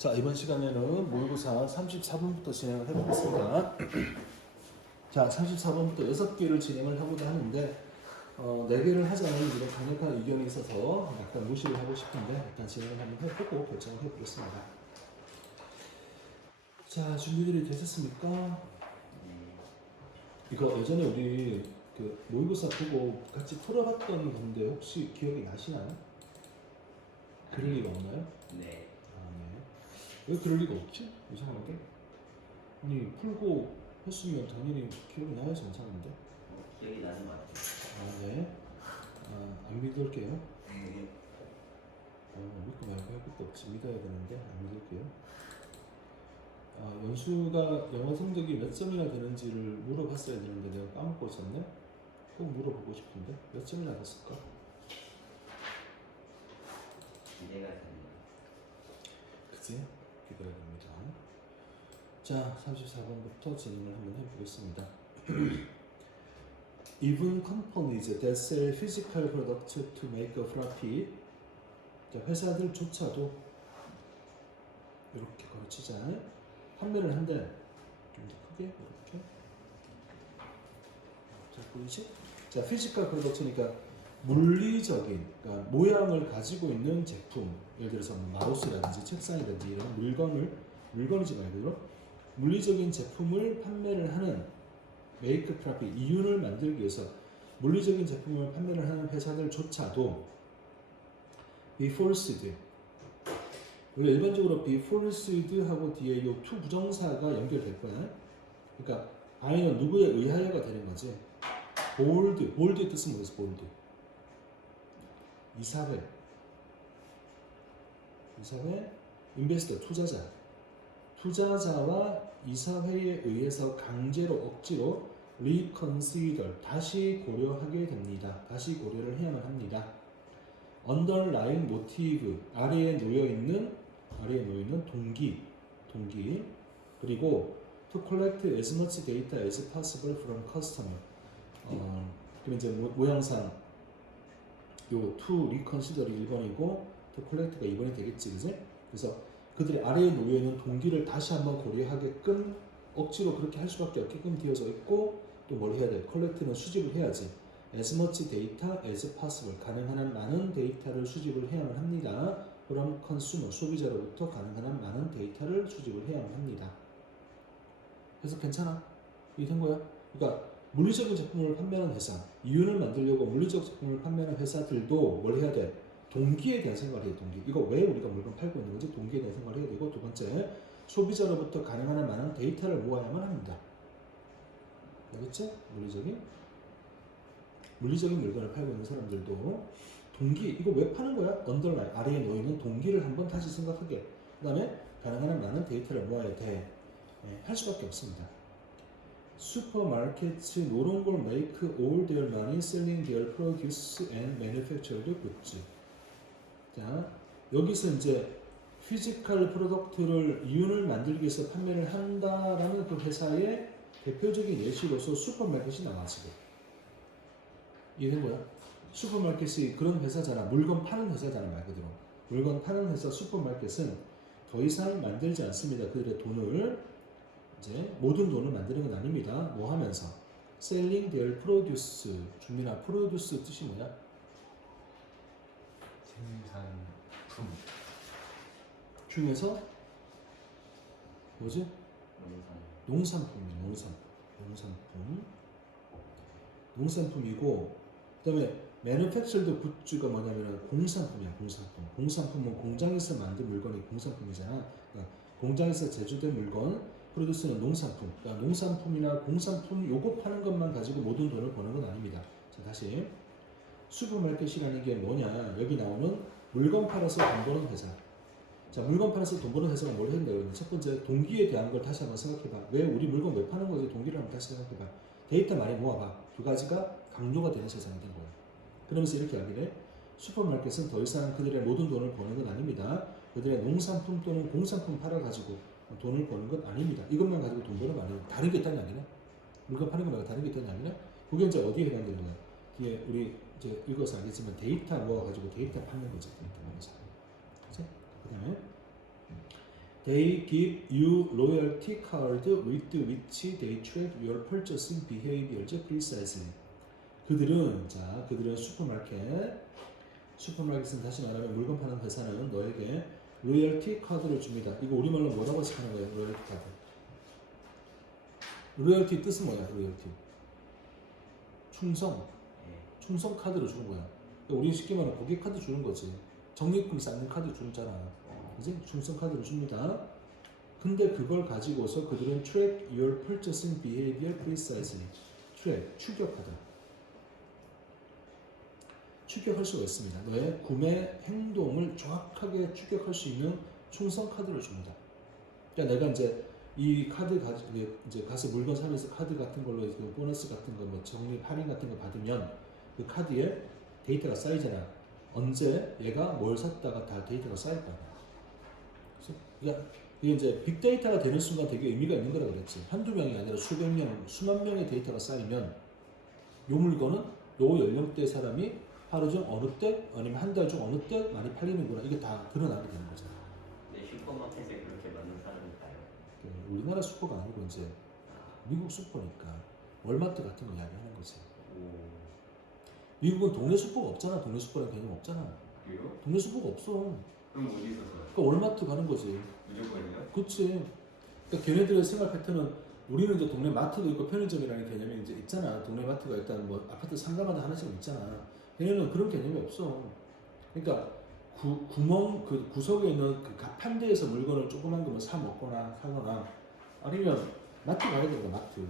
자, 이번 시간에는 모의고사 34번부터 진행을 해보겠습니다. 자, 34번부터 6개를 진행을 해보자 하는데 4개를 하자는 이런 강력한 의견이 있어서 약간 무시를 하고 싶은데 일단 진행을 한번 해보고 결정을 해보겠습니다. 자, 준비들이 되셨습니까? 이거 예전에 우리 그 모의고사 보고 같이 풀어봤던 건데 혹시 기억이 나시나요? 그럴 리가 없나요? 네. 아, 네. 왜 그럴 리가 없지? 이상하게. 아니 풀고 했으면 당연히 기억이 나야 정상인데. 기억이 나는 것 같아요. 아, 네. 안 믿을게요. 네. 믿고 말고 할 것도 없지. 믿어야 되는데 안 믿을게요. 연수가 영어 성적이 몇 점이나 되는지를 물어봤어야 되는데 내가 까먹고 있었네. 꼭 물어보고 싶은데 몇 점이나 됐을까? 기대가 됩니다. 그치? 기대가 됩니다. 자, 34번부터 진행을 한번 해보겠습니다. Even companies that sell physical products to make a profit. 자, 회사들조차도 이렇게 가르치자. 판매를 한대. 좀 더 크게 이렇게. 자, 보이지? 자, physical products니까 물리적인, 그러니까 모양을 가지고 있는 제품. 예를 들어서 마우스라든지 책상이라든지 이런 물건이지 말고 물리적인 제품을 판매를 하는 make profit, 이윤을 만들기 위해서 물리적인 제품을 판매를 하는 회사들조차도 be forced, 원래 일반적으로 be forced하고 뒤에 이 to 부정사가 연결될 거야. 그러니까 by는 누구에 의하여가 되는 거지. bold의 뜻은 뭐였어? bold. 이사회, investor, 투자자와 이사회에 의해서 강제로 억지로 reconsider, 다시 고려하게 됩니다. 다시 고려를 해야만 합니다. underlying motive, 아래에 놓여 있는 동기, 그리고 to collect as much data as possible from customer. 그럼 이제 모양상 요 to reconsider이 1번이고 to collect가 2번이 되겠지, 그지? 그래서 그들의 아래에 놓여 있는 동기를 다시 한번 고려하게끔 억지로 그렇게 할 수밖에 없게끔 되어져 있고, 또 뭘 해야 돼? collect는 수집을 해야지. as much data as possible, 가능한 한 많은 데이터를 수집을 해야만 합니다. 그럼 consumer, 소비자로부터 가능한 한 많은 데이터를 수집을 해야만 합니다. 그래서 괜찮아? 이게 된 거야? 그러니까 물리적인 제품을 판매하는 회사, 이윤을 만들려고 물리적 제품을 판매하는 회사들도 뭘 해야 돼? 동기에 대한 생각을 해야 돼. 동기. 이거 왜 우리가 물건 팔고 있는 건지 동기에 대한 생각을 해야 되고, 두 번째, 소비자로부터 가능한 한 많은 데이터를 모아야만 합니다. 알겠지? 물리적인 물건을 팔고 있는 사람들도 동기, 이거 왜 파는 거야? 언더라인, 아래에 놓이는 동기를 한번 다시 생각하게. 그 다음에 가능한 한 많은 데이터를 모아야 돼. 할 수밖에 없습니다. Supermarkets no longer make all their money selling their produce and manufactured goods. 자, 여기서 이제 피지컬 프로덕트를 이윤을 만들기 위해서 판매를 한다라는 그 회사의 대표적인 예시로서 슈퍼마켓이 나와 지금. 이해된 거야? 슈퍼마켓이 그런 회사잖아. 물건 파는 회사잖아, 말 그대로. 물건 파는 회사 슈퍼마켓은 더 이상 만들지 않습니다. 그들의 돈을 이제 모든 돈을 만드는 건 아닙니다. 뭐 하면서? selling their produce. 준민아, produce 뜻이 뭐야? 생산품. 중에서 뭐지? 농산품이야. 농산품이고, 그다음에 manufactured goods가 뭐냐면은 공산품이야. 공산품은 공장에서 만든 물건이 공산품이잖아. 그러니까 공장에서 제조된 물건, 프로듀스는 농산품. 그러니까 농산품이나 공산품 요거 파는 것만 가지고 모든 돈을 버는 건 아닙니다. 자, 다시 슈퍼마켓이라는 게 뭐냐? 여기 나오는 물건 팔아서 돈 버는 회사. 자, 물건 팔아서 돈 버는 회사가 뭘 했는데, 첫 번째 동기에 대한 걸 다시 한번 생각해봐. 왜 우리 물건 왜 파는 거지? 동기를 한번 다시 생각해봐. 데이터 많이 모아봐. 두 가지가 강조가 되는 세상이 된 거야. 그러면서 이렇게 이야기를 해. 슈퍼마켓은 더 이상 그들의 모든 돈을 버는 건 아닙니다. 그들의 농산품 또는 공산품 팔아가지고 돈을 버는 건 아닙니다. 이것만 가지고 돈 버는 건 아니에요. 다른 게 있다는 이야기네. 물건 파는 거 말고 다른 게 있다는 이야기네. 그게 이제 어디에 해당되는 거야? 뒤에 우리 이제 읽어서 알겠지만 데이터 모아가지고 데이터 파는 거지. 데이터 모아서. 그치? 그 다음에 They give you loyalty card with which they track your purchasing behaviors precisely. 그들은 슈퍼마켓은 다시 말하면 물건 파는 회사는 너에게 로열티 카드를 줍니다. 이거 우리말로 뭐라고 해석하는 거예요? 로열티 카드. 로열티 뜻은 뭐야? 로열티. 충성 카드를 주는 거야. 그러니까 우리 쉽게 말하면 고객 카드 주는 거지. 적립금 쌓는 카드 주잖아. 그지? 충성 카드를 줍니다. 근데 그걸 가지고서 그들은 track your purchasing behavior precisely. 추격하다. 추격할 수가 있습니다. 너의 구매 행동을 정확하게 추격할 수 있는 충성 카드를 줍니다. 그러니까 내가 이제 이 카드 가지고 이제 가서 물건 사면서 카드 같은 걸로 보너스 같은 거, 뭐 적립 할인 같은 거 받으면 그 카드에 데이터가 쌓이잖아. 언제 얘가 뭘 샀다가 다 데이터가 쌓일 거야. 그러니까 이게 이제 빅데이터가 되는 순간 되게 의미가 있는 거라 그랬지. 한두 명이 아니라 수백 명, 수만 명의 데이터가 쌓이면 요 물건은 요 연령대 사람이 하루 중 어느 때 아니면 한 달 중 어느 때 많이 팔리는구나. 이게 다 드러나게 되는 거잖아. 근데 슈퍼마켓에 그렇게 많은 사람이 있다요? 우리나라 슈퍼가 아니고 이제 미국 슈퍼니까 월마트 같은 거 이야기하는 거지. 미국은 동네 슈퍼가 없잖아. 동네 슈퍼라는 개념 없잖아. 그래요? 동네 슈퍼가 없어. 그럼 어디서 사요? 그러니까 월마트 가는 거지. 무조건이요? 그렇지. 그러니까 걔네들의 생활 패턴은 우리는 이제 동네 마트도 있고 편의점이라는 개념이 이제 있잖아. 동네 마트가 일단 뭐 아파트 상가마다 하나씩 있잖아. 걔네는 그런 개념이 없어. 그러니까 구멍 그 구석에 있는 그 가판대에서 물건을 조그만 거뭐 사 먹거나 사거나 아니면 마트 가야 된다. 마트.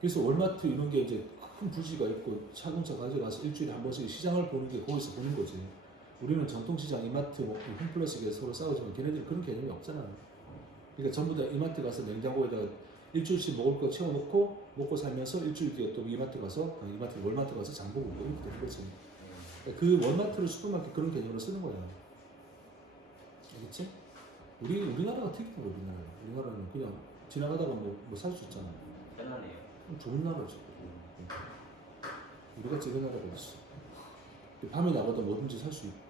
그래서 월마트 이런 게 이제 큰 부지가 있고 차근차 가져가서 일주일에 한 번씩 시장을 보는 게 거기서 보는 거지. 우리는 전통시장, 이마트, 뭐 홈플러스에 서로 싸우지만 걔네들은 그런 개념이 없잖아. 그러니까 전부 다 이마트 가서 냉장고에다가 일주일씩 먹을 거 채워놓고 먹고 살면서 일주일 뒤에 또 이마트 가서 월마트 가서 장 보고 이렇게 되는 거지. 그러니까 그 월마트를 슈퍼마켓 그런 개념으로 쓰는 거야. 알겠지? 우리나라가 특이해. 우리나라는 그냥 지나가다가 뭐 살 수 있잖아. 편하네요. 좋은 나라지. 우리가 지금 나라가 있어. 밤에 나가도 뭐든지 살 수 있고.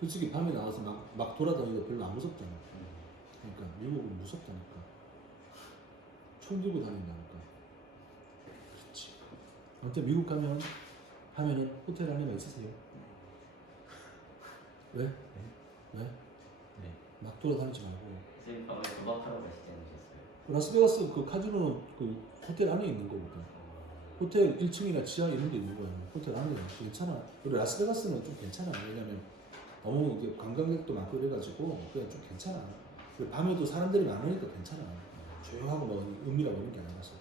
솔직히 밤에 나가서 막 돌아다니도 별로 안 무섭잖아. 그러니까 미국은 무섭다니까. 총 들고 다닌다니까. 그렇지. 아무튼 미국 하면은 호텔 안에만 있으세요. 왜? 왜? 막 돌아다니지 말고. 선생님 가방에 도박하러 가시지 않으셨어요? 라스베가스 그 카지노는 그 호텔 안에 있는 거거든. 호텔 1층이나 지하 이런 데 있는 거야. 호텔 안에 괜찮아. 그리고 라스베가스는 좀 괜찮아. 왜냐면 너무 이게 관광객도 많고 이래가지고 그냥 좀 괜찮아. 그리고 밤에도 사람들이 많으니까 괜찮아. 조용하고 뭐 은밀하고 이런 게 아니라서.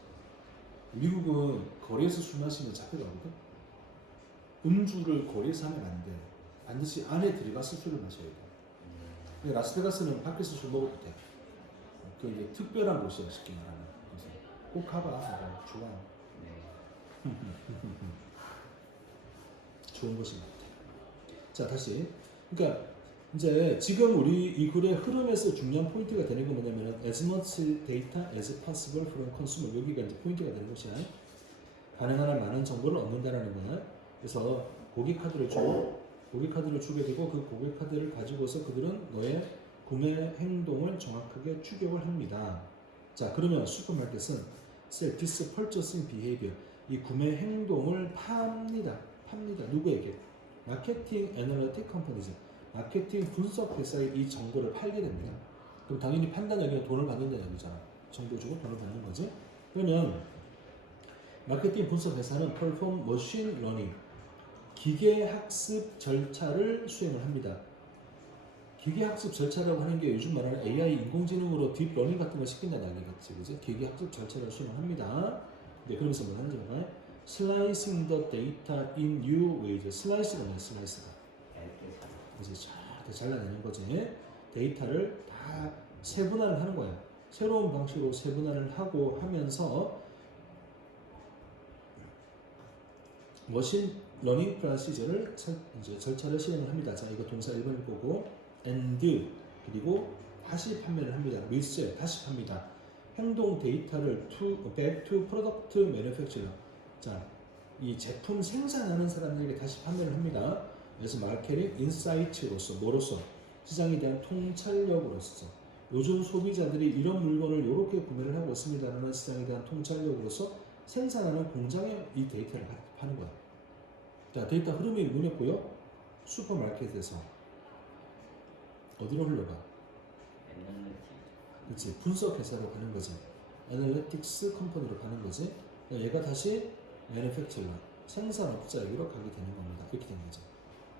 미국은 거리에서 술 마시면 잡혀가거든. 음주를 거리에서 하면 안 돼. 반드시 안에 들어가서 술을 마셔야 돼. 근데 라스베가스는 밖에서 술 먹어도 돼. 그 이제 특별한 곳이야 쉽게 말하면. 그래서 꼭 가봐. 좋아. 좋은 것인 것 같아. 자 다시. 그러니까 이제 지금 우리 이 글의 흐름에서 중요한 포인트가 되는 건 뭐냐면은 as much data as possible from consumer. 여기가 이제 포인트가 되는 것이야. 가능한 한 많은 정보를 얻는다라는 거야. 그래서 고객 카드를 주게 되고 그 고객 카드를 가지고서 그들은 너의 구매 행동을 정확하게 추격을 합니다. 자 그러면 슈퍼마켓은 sell this purchasing behavior. 이 구매 행동을 팝니다. 누구에게? 마케팅 애널리틱 컴퍼니즈. 마케팅 분석 회사에 이 정보를 팔게 됩니다. 그럼 당연히 판단 여기는 돈을 받는다는 얘기잖아. 정보 주고 돈을 받는 거지. 그러면 마케팅 분석 회사는 perform machine learning. 기계 학습 절차를 수행을 합니다. 기계 학습 절차라고 하는 게 요즘 말하는 AI 인공지능으로 딥러닝 같은 걸 시킨다는 얘기겠지, 그지? 기계 학습 절차를 수행을 합니다. 네, 그러면서 뭐 하는지 볼까요? Slicing the data in new ways. 슬라이스가 뭐야? 슬라이스가. 그래서 잘 잘라내는 거지. 데이터를 다 세분화를 하는 거야. 새로운 방식으로 세분화를 하고 하면서 머신 러닝 프로시저를 이제 절차를 실행을 합니다. 자, 이거 동사 1번을 보고 and 그리고 다시 판매를 합니다. resell 다시 팝니다. 행동 데이터를 back to product manufacturer. 자, 이 제품 생산하는 사람들에게 다시 판매를 합니다. 그래서 마케팅 인사이트로서 뭐로서 시장에 대한 통찰력으로서 요즘 소비자들이 이런 물건을 이렇게 구매를 하고 있습니다라는 시장에 대한 통찰력으로서 생산하는 공장에 이 데이터를 파는 거야. 자, 데이터 흐름이 눈에 보여? 슈퍼마켓에서 어디로 흘러가? 그렇지, 분석 회사로 가는 거지. 애널리틱스 컴퍼니로 가는 거지. 그러니까 얘가 다시 매니팩처러, 생산업자에게로 가게 되는 겁니다. 이렇게 되는 거죠.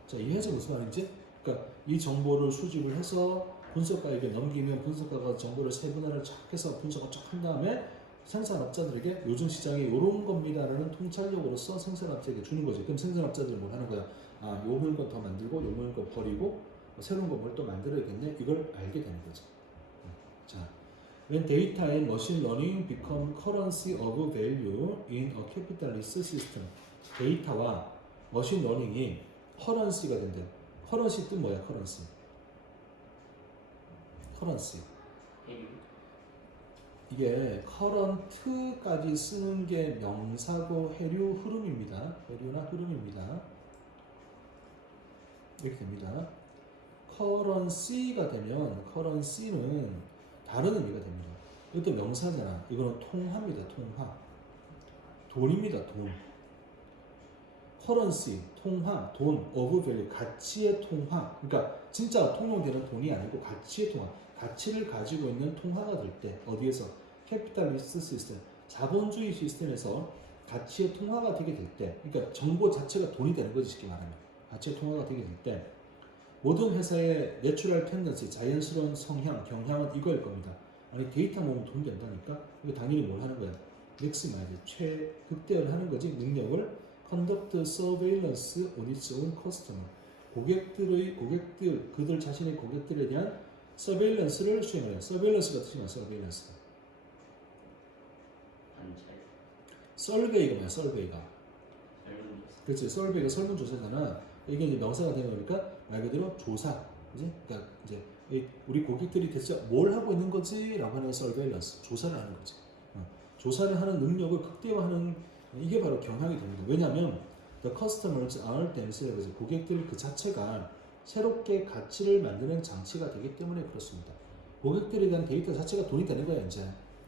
자, 이해하지 무슨 말인지? 그러니까 이 정보를 수집을 해서 분석가에게 넘기면 분석가가 정보를 세분화를 쫙 해서 분석을 쫙 한 다음에 생산업자들에게 요즘 시장이 요런 겁니다라는 통찰력으로서 생산업자에게 주는 거죠. 그럼 생산업자들은 뭘 하는 거야? 아, 요 물건 더 만들고 요 물건 버리고 새로운 거 뭘 또 만들어야겠네. 이걸 알게 되는 거죠. 자, when data and machine learning become currency of value in a capitalist system. 데이터와 머신 러닝이 커런시가 된대. 커런시 뜻 뭐야? 커런시. 커런시. 이게 커런트까지 쓰는 게 명사고 해류 흐름입니다. 해류나 흐름입니다. 이렇게 됩니다. 커런시가 되면 커런시는 다른 의미가 됩니다. 이것도 명사잖아. 이거는 통화입니다. 통화. 돈입니다. 돈. 커런시, 통화, 돈, of value, 가치의 통화. 그러니까 진짜 통용되는 돈이 아니고 가치의 통화. 가치를 가지고 있는 통화가 될 때 어디에서? 캐피탈리스트 시스템, 자본주의 시스템에서 가치의 통화가 되게 될 때, 그러니까 정보 자체가 돈이 되는 거지 쉽게 말하면. 가치의 통화가 되게 될 때 모든 회사의 내추럴 텐던시, 자연스러운 성향, 경향은 이거일 겁니다. 아니 데이터 모으면 돈 된다니까? 이거 당연히 뭘 하는 거야? 맥시마이즈, 최극대화를 하는 거지. 능력을 conduct surveillance on its own customer. 그들 자신의 고객들에 대한 서베일런스를 수행해요. 서베일런스가 뜻이 뭐야? 서베일런스. 설베이가 뭐야? 설베이가. 그렇지. 설베이가 설문조사잖아. 이게 이제 명사가 되는 거니까 말 그대로 조사. 그지? 그러니까 이제 우리 고객들이 대체 뭘 하고 있는 거지라고 하는 서베일런스. 조사를 하는 거지. 조사를 하는 능력을 극대화하는 이게 바로 경향이 됩니다. 왜냐하면 the customers are themselves, 고객들 그 자체가 새롭게 가치를 만드는 장치가 되기 때문에 그렇습니다. 고객들에 대한 데이터 자체가 돈이 되는 거야 이제.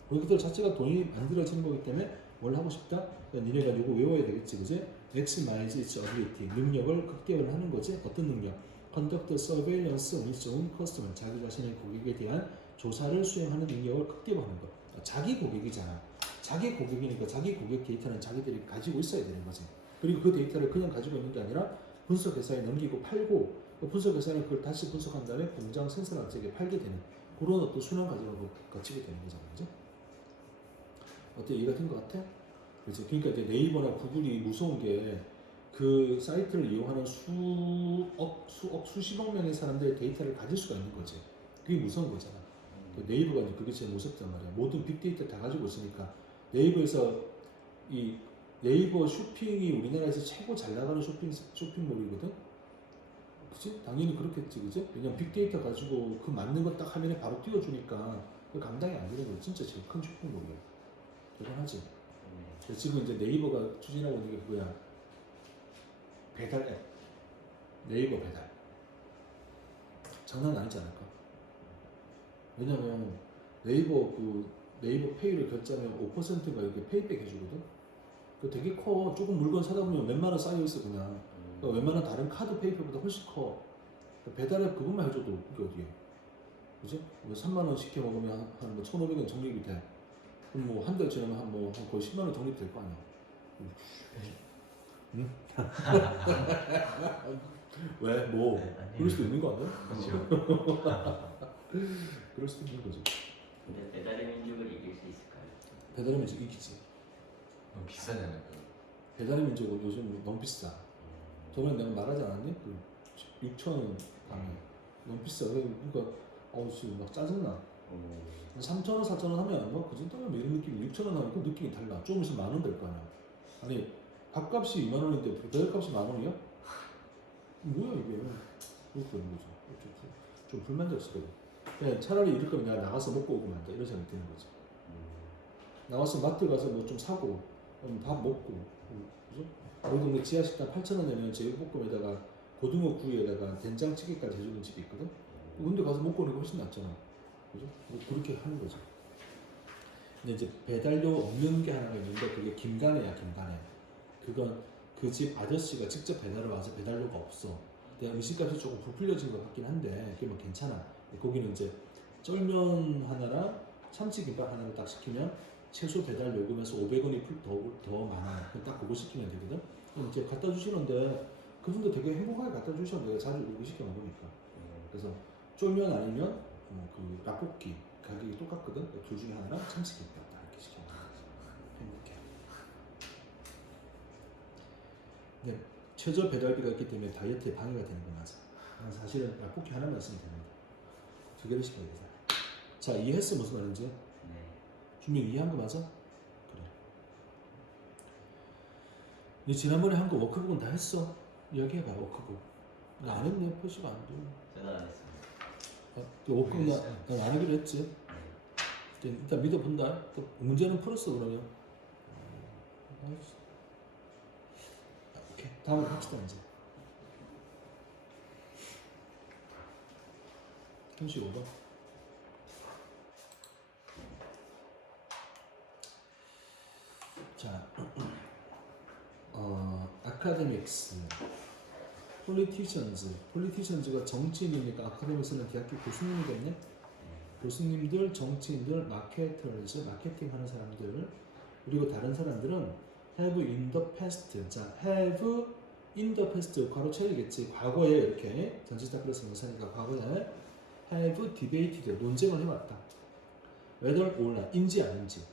고객들 자체가 돈이 만들어지는 거기 때문에 뭘 하고 싶다? 그러니까 니네가 이거 외워야 되겠지, 그지? Maximize its ability, 능력을 극대화를 하는 거지. 어떤 능력? Conduct surveillance on its own customer, 자기 자신의 고객에 대한 조사를 수행하는 능력을 극대화하는 거. 자기 고객이잖아. 자기 고객이니까 자기 고객 데이터는 자기들이 가지고 있어야 되는 거지. 그리고 그 데이터를 그냥 가지고 있는 게 아니라 분석회사에 넘기고 팔고, 분석회사는 그걸 다시 분석한 다음에 공장 생산업체에게 팔게 되는 그런 어떤 순환 과정을 거치게 되는 거잖아요. 그죠? 어때? 이해가 된 것 같아? 그렇지. 그러니까 이제 네이버나 구글이 무서운 게 그 사이트를 이용하는 수십억 명의 사람들의 데이터를 가질 수가 있는 거지. 그게 무서운 거잖아. 네이버가 이제 그게 제일 무섭단 말이야. 모든 빅데이터 다 가지고 있으니까. 네이버에서 이 네이버 쇼핑이 우리나라에서 최고 잘 나가는 쇼핑몰이거든. 그치? 당연히 그렇겠지, 그치? 왜냐면 빅데이터 가지고 그 맞는 거 딱 화면에 바로 띄워주니까 그 감당이 안 되는 거 진짜 제일 큰 쇼핑몰이야. 대단하지? 지금 이제 네이버가 추진하고 있는 게 그거야. 배달 앱. 네이버 배달. 장난 아니지 않을까? 왜냐면 네이버 네이버 페이를 결제하면 5%가 이렇게 페이백 해주거든. 그 되게 커. 조금 물건 사다 보면 몇만 원 쌓여 있어 그냥. 그러니까 웬만한 다른 카드 페이퍼보다 훨씬 커. 배달앱 그것만 해줘도 그게 어디에? 그지? 뭐 3만 원 시켜 먹으면 한 1,500원 적립이 돼. 그럼 뭐 한 달 지나면 한 거의 10만 원 적립될 거 아니야. 응? 왜? 뭐? 그럴 수도 있는 거 아니야? 그렇죠. 그럴 수도 있는 거지. 근데 배달의 민족을 이길 수 있을까요? 배달의 민족 이기지. 너무 비싸잖아요. 배달의 민족은 요즘 너무 비싸. 저번에 내가 말하지 않았니? 그 6,000원 방에 너무 비싸. 그러니까 지금 막 짜증나. 3,000원, 4,000원 하면 그 정도면 이런 느낌이 6,000원 하면 그 느낌이 달라. 좀 있으면 10,000원 될 거 아니야. 아니 밥값이 2만 원인데 배달값이 10,000원이야? 뭐야 이게? 그렇게 되는 거죠. 좀 불만족스러워. 그냥 차라리 이럴 거면 내가 나가서 먹고 오면 안 돼. 이런 생각이 드는 거지. 나가서 마트 가서 뭐 좀 사고 밥 먹고, 그죠? 우리 동네 지하식당 8,000원이면 제육볶음에다가 고등어 구이에다가 된장찌개까지 해주는 집이 있거든. 근데 가서 먹고 오는 게 훨씬 낫잖아. 그죠? 그렇게 하는 거죠. 근데 이제 배달료 없는 게 하나 있는데 그게 김간애야, 김간애. 그건 그 집 아저씨가 직접 배달을 와서 배달료가 없어. 근데 음식값이 조금 부풀려진 것 같긴 한데 그게 뭐 괜찮아. 거기는 이제 쫄면 하나랑 참치김밥 하나를 딱 시키면 최소 배달 요금에서 500원이 더 많아. 그럼 딱 그거 시키면 되거든. 그럼 이제 갖다 주시는데 그분도 되게 행복하게 갖다 주셔서 내가 자주 그거 시켜 먹으니까. 그래서 쫄면 아니면 그 라볶이 가격이 똑같거든. 둘 중에 하나랑 참치김밥 딱 이렇게 시켜 먹는 거지. 행복해. 네, 최저 배달비가 있기 때문에 다이어트에 방해가 되는 건 맞아. 사실은 라볶이 하나만 있으면 됩니다. 두 개를 시켜야 되잖아. 자, 이해했어 무슨 말인지? 네. 준비 이해한 거 맞아? 그래. 니 지난번에 한 거 워크북은 다 했어? 이야기해봐 워크북. 나 안 했네 표시가 안 돼. 저도 안 했습니다. 워크북 난안 하기로 했지. 일단 믿어본다. 또 문제는 풀었어 그러면. 오케이 다음으로 합시다 이제. 35번. 자, 아카데믹스, 폴리티션즈가 정치인이니까 아카데믹스는 대학교 교수님이겠네. 교수님들, 정치인들, 마케터즈, 마케팅하는 사람들, 그리고 다른 사람들은 have in the past. 자, have in the past 괄호체이겠지. 과거에 이렇게 전치사 플러스 명사니까 과거에 have debated 논쟁을 해왔다. whether or not 인지 아닌지.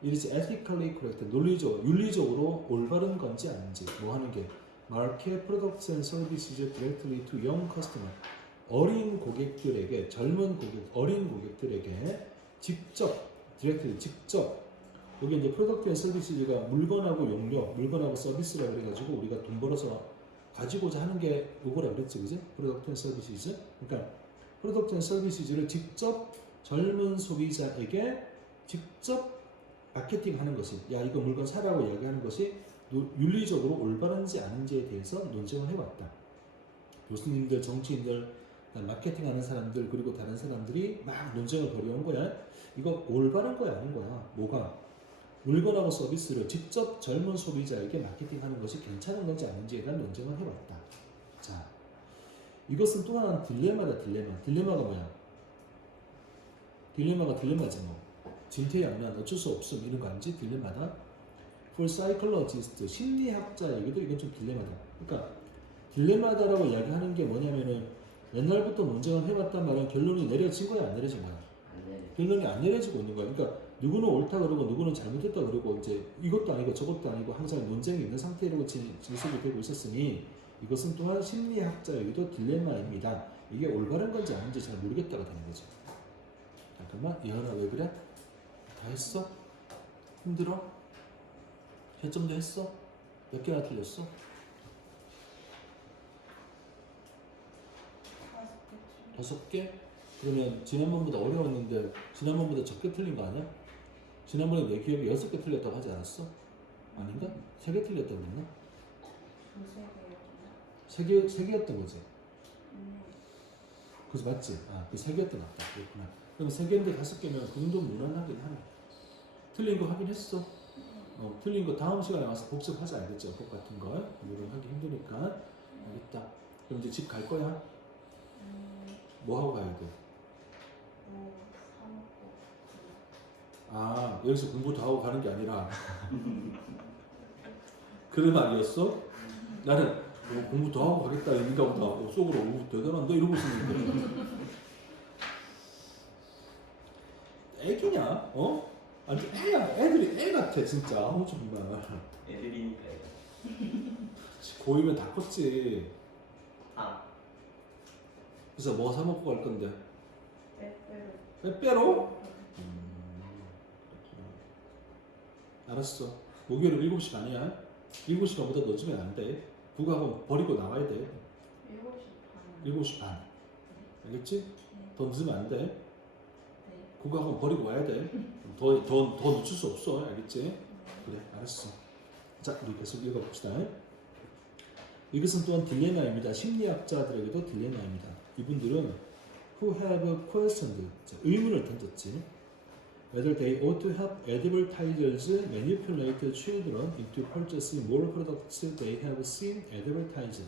It is ethically correct. 윤리적으로 올바른 건지 아닌지. 뭐 하는 게 market products and services directly to young customer. 어린 고객들에게, 어린 고객들에게 직접, 여기 이제 프로덕트 앤 서비스가 물건하고 용료, 물건하고 서비스라 그래가지고 우리가 돈 벌어서 가지고자 하는 게 요거라 그랬지, 그지? 프로덕트 앤 서비스. 그러니까 프로덕트 앤 서비스를 직접 젊은 소비자에게 직접 마케팅하는 것이, 야 이거 물건 사라고 이야기하는 것이 윤리적으로 올바른지 아닌지에 대해서 논쟁을 해왔다. 교수님들, 정치인들, 마케팅하는 사람들 그리고 다른 사람들이 막 논쟁을 벌여온 거야. 이거 올바른 거야 아닌 거야? 뭐가? 물건하고 서비스를 직접 젊은 소비자에게 마케팅하는 것이 괜찮은 건지 아닌지에 대한 논쟁을 해왔다. 자, 이것은 또 하나는 딜레마다. 딜레마가 뭐야? 딜레마지 뭐. 진퇴양난 어쩔 수 없음 이런 거 아니지? 딜레마다. For psychologist, 심리학자에게도 이건 좀 딜레마다. 그러니까 딜레마다라고 이야기하는 게 뭐냐면은 옛날부터 논쟁을 해왔단 말은 결론이 내려진 거야 안 내려진 거야? 결론이 안 내려지고 있는 거야. 그러니까 누구는 옳다 그러고 누구는 잘못했다 그러고 이제 이것도 아니고 저것도 아니고 항상 논쟁이 있는 상태로 지속이 되고 있었으니 이것은 또한 심리학자에게도 딜레마입니다. 이게 올바른 건지 아닌지 잘 모르겠다가 되는 거죠. 잠깐만, 예언아 왜 그래? 다 했어? 힘들어? 채점도 했어? 몇 개나 틀렸어? 5개? 그러면 지난번보다 어려웠는데 지난번보다 적게 틀린 거 아니야? 지난번에 내 기억에 6개 틀렸다고 하지 않았어? 아닌가? 3개 틀렸다고 그랬나? 3개였던 거지? 그래서 맞지? 그 3개였던 것 같다. 그렇구나. 그럼 3개인데 5개면 그 정도는 무난하긴 하네. 틀린 거 확인했어? 틀린 거 다음 시간에 와서 복습하지 알겠죠? 똑같은 거. 이런 하기 힘드니까. 알겠다. 그럼 이제 집 갈 거야? 뭐 하고 가야 돼? 여기서 공부 더 하고 가는 게 아니라 그런 말이었어? 나는 뭐 공부 더 하고 가겠다 얘기인가 보다. 속으로 대단한데 이러고 있었는데 애기냐? 아니 애야. 애들이 애 같아 진짜. 정말 애들이니까요. 고이면 다 컸지. 그래서 뭐 사 먹고 갈 건데? 빼빼로? 알았어. 목요일 7시 반이야. 7시간보다 늦으면 안 돼. 국어학원 버리고 나와야 돼. 7시 반. 알겠지? 더 늦으면 안 돼. 국어학원 버리고 와야 돼. 더 늦출 수 없어. 알겠지? 그래, 알았어. 자, 우리 계속 읽어봅시다. 이것은 또한 딜레마입니다. 심리학자들에게도 딜레마입니다. 이분들은 who have questioned. 자, 의문을 던졌지. Whether they ought to help advertisers manipulate children into purchasing more products they have seen advertised.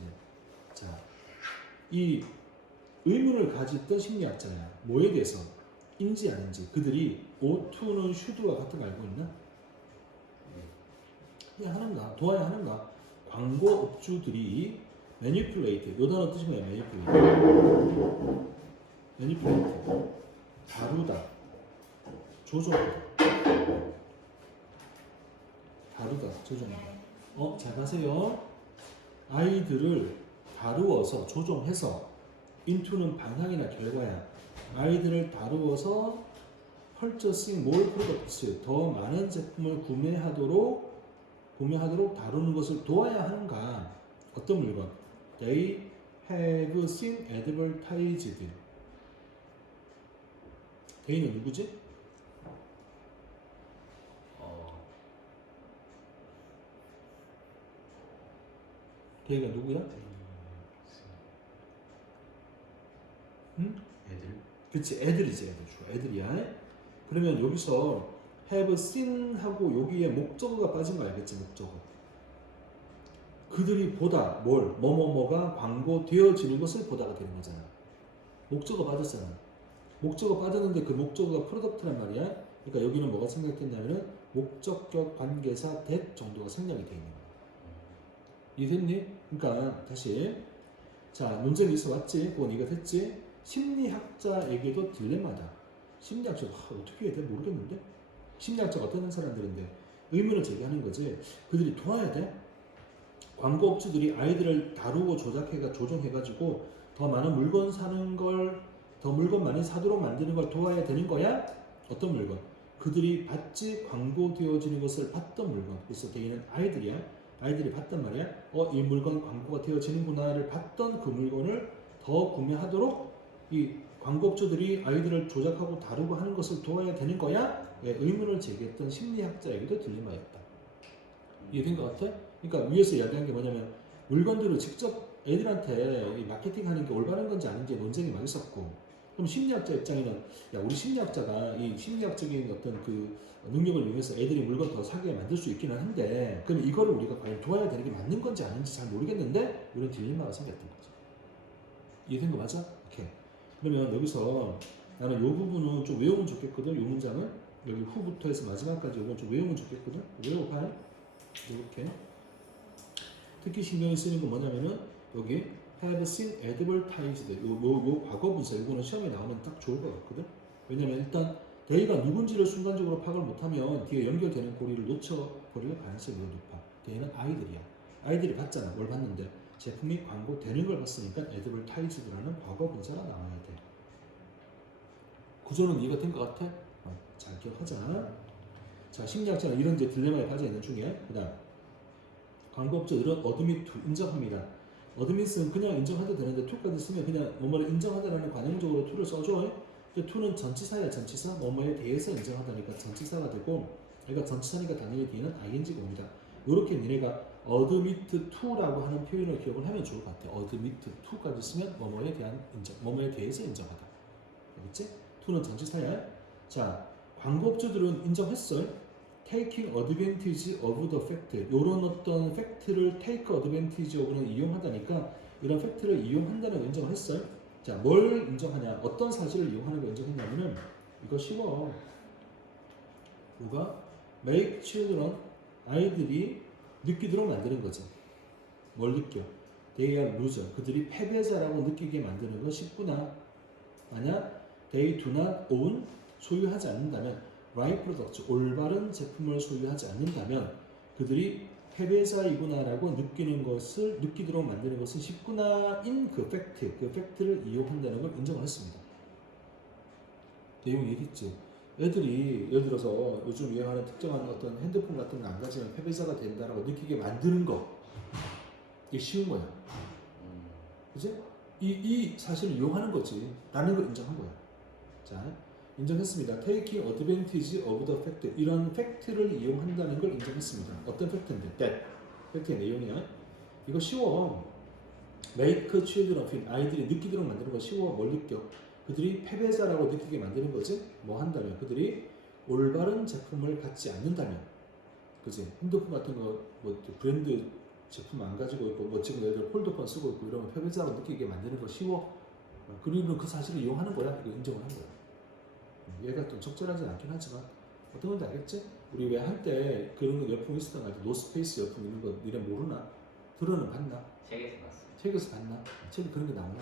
자, 이 의문을 가졌던 심리학자야. 뭐에 대해서? 인지 아닌지. 그들이 ought to는 should와 같은 거 알고 있나? 그냥 하는가? 도와야 하는가? 광고 업주들이 manipulate. 요 단어 뜻이 뭐야? manipulate. 다루다. 조종하다. 다루다. 조종하다. 잘 가세요. 아이들을 다루어서 조종해서 into는 방향이나 결과야. 아이들을 다루어서 purchasing more products. 더 많은 제품을 구매하도록 다루는 것을 도와야 하는가? 어떤 물건? They have seen advertised. They는 누구지? They가 누구야? 응? 애들. 그치, 애들이지, 애들이야. 그러면 여기서 have seen 하고 여기에 목적어가 빠진 거 알겠지, 목적어. 그들이 보다 뭐뭐가 광고 되어지는 것을 보다가 되는 거잖아. 목적어 빠졌잖아. 목적어 빠졌는데 그 목적어가 프로덕트란 말이야. 그러니까 여기는 뭐가 생략됐냐면은 목적격 관계사 that 정도가 생략이 돼 있는 거야. 이해됐니? 그러니까 다시 자, 논쟁이 있어 왔지? 그건 이거 됐지? 심리학자에게도 딜레마다. 심리학자가 어떻게 해야 돼? 모르겠는데? 심리학자가 어떤 사람들인데 의문을 제기하는 거지. 그들이 도와야 돼? 광고 업주들이 아이들을 다루고 조종해가지고 더 많은 물건 사는 걸, 더 물건 많이 사도록 만드는 걸 도와야 되는 거야? 어떤 물건? 그들이 봤지 광고되어지는 것을 봤던 물건. 그래서 대인은 아이들이야. 아이들이 봤단 말이야. 이 물건 광고가 되어지는구나를 봤던 그 물건을 더 구매하도록 이 광고업주들이 아이들을 조작하고 다루고 하는 것을 도와야 되는 거야? 예, 의문을 제기했던 심리학자에게도 딜레마였다. 이해된 것 같아? 그러니까 위에서 이야기한 게 뭐냐면 물건들을 직접 애들한테 이 마케팅하는 게 올바른 건지 아닌지 논쟁이 막 있었고, 그럼 심리학자 입장에는 야, 우리 심리학자가 이 심리학적인 어떤 그 능력을 이용해서 애들이 물건 더 사게 만들 수 있기는 한데, 그럼 이거를 우리가 과연 도와야 되는 게 맞는 건지 아닌지 잘 모르겠는데 이런 딜레마가 생겼던 거죠. 이해된 거 맞아? 오케이. 그러면 여기서 나는 이 부분은 좀 외우면 좋겠거든. 이 문장은 여기 후부터 해서 마지막까지 이건 좀 외우면 좋겠거든. 외워봐. 이렇게. 특히 신경이 쓰이는 건 뭐냐면은 여기 have seen advertised 요 과거 분사 이거는 시험에 나오면 딱 좋을 것 같거든. 왜냐면 일단 they가 누군지를 순간적으로 파악을 못하면 뒤에 연결되는 고리를 놓쳐버릴 가능성이 매우 높아. they는 아이들이야. 아이들이 봤잖아. 뭘 봤는데 제품이 광고 되는 걸 봤으니까 advertised라는 과거 분사가 나와야 돼. 구조는 이해가 된 것 같아? 잘 기억하자. 자, 심리학자는 이런 이제 딜레마에 빠져 있는 중에 그다음 광고업자들은 admit to 인정합니다. admit은 그냥 인정해도 되는데 to까지 쓰면 그냥 뭐뭐를 인정하다라는 관용적으로 to를 써줘. to는 전치사야. 전치사 뭐뭐에 대해서 인정하다니까 전치사가 되고, 그러니까 전치사니까 당연히 뒤에는 ing가 옵니다. 이렇게 니네가 admit to라고 하는 표현을 기억을 하면 좋을 것 같아. admit to까지 쓰면 뭐뭐에 대한 인정, 뭐뭐에 대해서 인정하다. 알겠지? to는 전치사야. 자, 광고업주들은 인정했어요. taking advantage of the fact. 이런 어떤 팩트를 take advantage of는 이용하다니까 이런 팩트를 이용한다는 걸 인정을 했어요. 자, 뭘 인정하냐? 어떤 사실을 이용하는 걸 인정했냐면은 이거 쉬워. 뭐가? make children, 아이들이 느끼도록 만드는 거지. 뭘 느껴? they are loser. 그들이 패배자라고 느끼게 만드는 건 쉽구나. 만약 they do not own, 소유하지 않는다면 right product, 올바른 제품을 소유하지 않는다면 그들이 패배자이구나라고 느끼도록 만드는 것은 쉽구나인 그 팩트, 그 팩트를 이용한다는 걸 인정을 했습니다. 내용 얘기했지. 애들이 예를 들어서 요즘 유행하는 특정한 어떤 핸드폰 같은 거 안 가지면 패배자가 된다라고 느끼게 만드는 거, 이게 쉬운 거야. 그치? 이 사실을 이용하는 거지. 라는 걸 인정한 거야. 자, 인정했습니다. taking advantage of the fact. 이런 팩트를 이용한다는 걸 인정했습니다. 어떤 팩트인데? that. 팩트의 내용이야. 이거 쉬워. make children feel. 아이들이 느끼도록 만드는 거 쉬워. 뭘 느껴? 그들이 패배자라고 느끼게 만드는 거지. 뭐 한다면 그들이 올바른 제품을 갖지 않는다면, 그지? 핸드폰 같은 거 뭐 브랜드 제품 안 가지고 있고 뭐 지금 애들 폴더폰 쓰고 있고 이러면 패배자로 느끼게 만드는 거 쉬워. 그리고 그 사실을 이용하는 거야. 이거 인정을 한 거야. 얘가 좀 적절하진 않긴 하지만 어떤 건지 알겠지? 우리 왜 한때 그런 거 열풍 있었던 거 같아. 노스페이스 열풍 있는 거 니네 모르나? 들어는 봤나? 책에서 봤어요. 책에서 봤나? 책에 그런 게 나오나?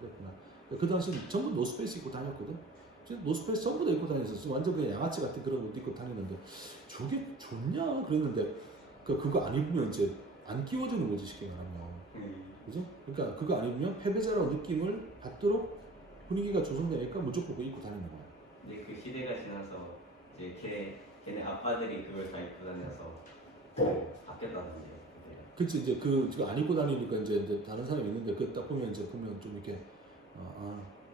그랬구나. 그 당시 전부 노스페이스 입고 다녔거든. 지금 노스페이스 전부 다 입고 다녔어. 완전 그냥 양아치 같은 그런 옷 입고 다니는데 저게 좋냐? 그랬는데 그거 안 입으면 이제 안 끼워주는 거지 쉽게 말하면. 그죠? 그러니까 그거 안 입으면 패배자라는 느낌을 받도록 분위기가 조성되니까 무조건 그거 입고 다니는 거야. 근데 그 시대가 지나서 이제 걔네 아빠들이 그걸 다 입고 다녀서 바뀌었다는데요. 그치 이제 그거 안 입고 다니니까 이제 다른 사람이 있는데 그 딱 보면 이제 보면 좀 이렇게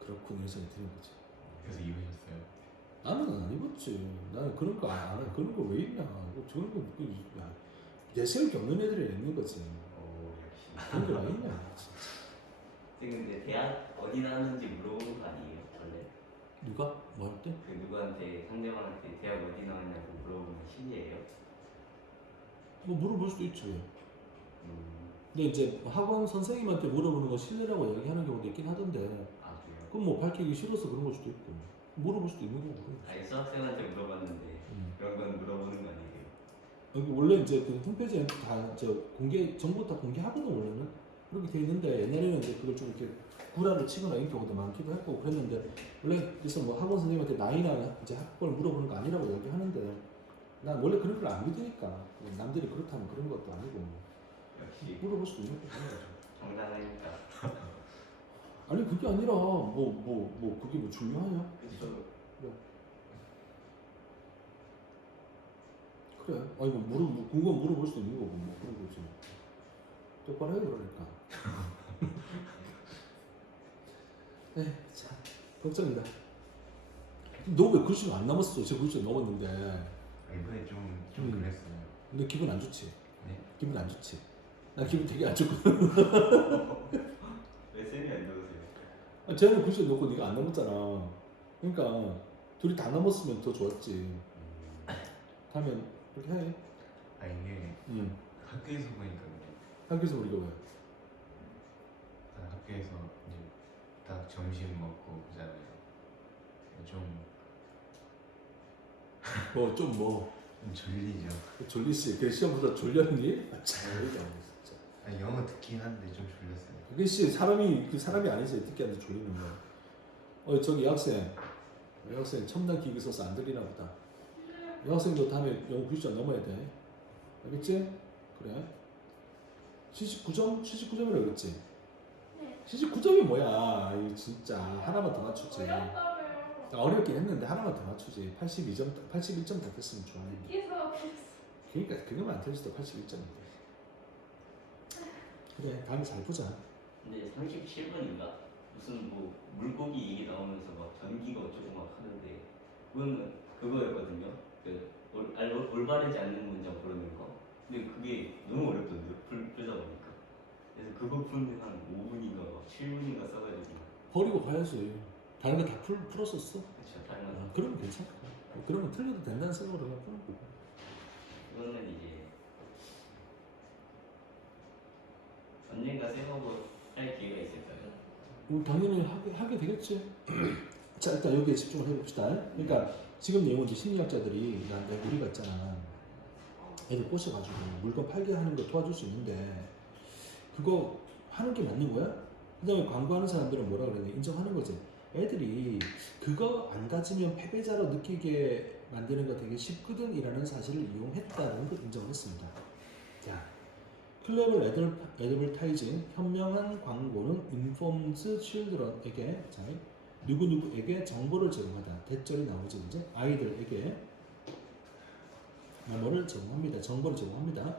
그렇군 이런 생각이 드는 거지. 그래서 입으셨어요? 나는 안 입었지. 나는 그런 거 안 해. 그런 거 왜 입냐? 저런 거 내세울 게 없는 애들이 있는 거지. 오 역시. 그런 게 왜 있냐? 진짜. 근데 대학 어디 나왔는지 물어보는 거 아니에요 원래? 누가 뭐 할 때? 그 누구한테 상대방한테 대학 어디 나왔냐고 물어보면 실례예요? 뭐 물어볼 수도 있지. 근데 이제 학원 선생님한테 물어보는 거 실례라고 얘기하는 경우도 있긴 하던데. 아 그래요? 그건 뭐 밝히기 싫어서 그런 걸 수도 있고 물어볼 수도 있는 거고. 아니 수학생한테 물어봤는데 그런 건 물어보는 거 아니에요? 여기 원래 이제 그 홈페이지에 다 저 공개 정보 다 공개하거든 원래는. 그렇게 돼 있는데 옛날에는 이제 그걸 좀 이렇게 구라를 치거나 이런 경우도 많기도 했고 그랬는데 원래 그래서 뭐 학원 선생님한테 나이나 이제 학벌 물어보는 거 아니라고 얘기하는데 난 원래 그런 걸 안 믿으니까 남들이 그렇다면 그런 것도 아니고 역시 물어볼 수도 있는 거죠. 정당하니까. 아니 그게 아니라 뭐 그게 뭐 중요하냐? 그쵸. 그래. 아니 뭐 궁금 물어볼 수도 있는 거고 뭐 그런 거지. 똑바로 해 그러니까. 네, 자 걱정이다. 너 왜 글씨가 안 남았어? 제 글씨가 넘었는데. 이번에 좀 그랬어요. 근데 기분 안 좋지? 네? 기분 안 좋지? 나 기분 되게 안 좋거든. 왜 쌤이 안 좋으세요? 쟤는 글씨 넣고 네가 안 넘었잖아. 그러니까 둘이 다 넘었으면 더 좋았지. 하면 그렇게 해. 아 이게 학교에서 보니까 그래요. 학교에서 우리가 왜? 학교에서 이제 딱 점심 먹고 그잖아요. 좀 졸리죠. 졸리지? 그 시험보다 졸렸니? 참 어이가 없네 진짜. 아, 영어 듣긴 한데 좀 졸렸어요. 그게 사람이 아니지 듣기 안 돼 졸리는 거. 저기 여학생 첨단 기기 써서 안 들리나 보다. 여학생도 다음에 영어 90점 넘어야 돼. 알겠지? 그래. 79점이라고 그랬지? 79점이 뭐야? 이 진짜 하나만 더 맞추지. 어렵긴 했는데 하나만 더 맞추지. 81점 다 됐으면 좋아. 그러니까 그거만 안 틀렸을 때 81점인데. 그래, 다음에 잘 보자. 근데 37번인가? 무슨 뭐 물고기 얘기 나오면서 막 전기가 어쩌고 막 하는데 그거는 그거였거든요. 올바르지 않는 문장 부르는 거. 근데 그게 너무 어렵던데요. 풀다 보니까. 그래서 그거 푸는데 한 5분인가 막 7분인가 써가지고. 버리고 가야지. 다른 거 다 풀었었어. 그쵸. 다른 건 그러면 괜찮아. 그러면 틀려도 된다는 생각으로 그냥 푸는 거고. 그거는 이제 언젠가 쌤하고 할 기회가 있을까요? 당연히 하게 되겠지. 자, 일단 여기에 집중을 해봅시다. 그러니까 지금 내용은 이제 심리학자들이 우리가 있잖아. 애들 꼬셔가지고 물건 팔게 하는 거 도와줄 수 있는데 그거 하는 게 맞는 거야? 그 다음에 광고하는 사람들은 뭐라 그러냐 인정하는 거지. 애들이 그거 안 가지면 패배자로 느끼게 만드는 거 되게 쉽거든 이라는 사실을 이용했다는 걸 인정했습니다. 자, 클레버 애드버타이징 현명한 광고는 informs children에게 누구누구에게 정보를 제공하다. 대절이 나오지 이제 아이들에게 뭐를 제공합니다. 정보를 제공합니다.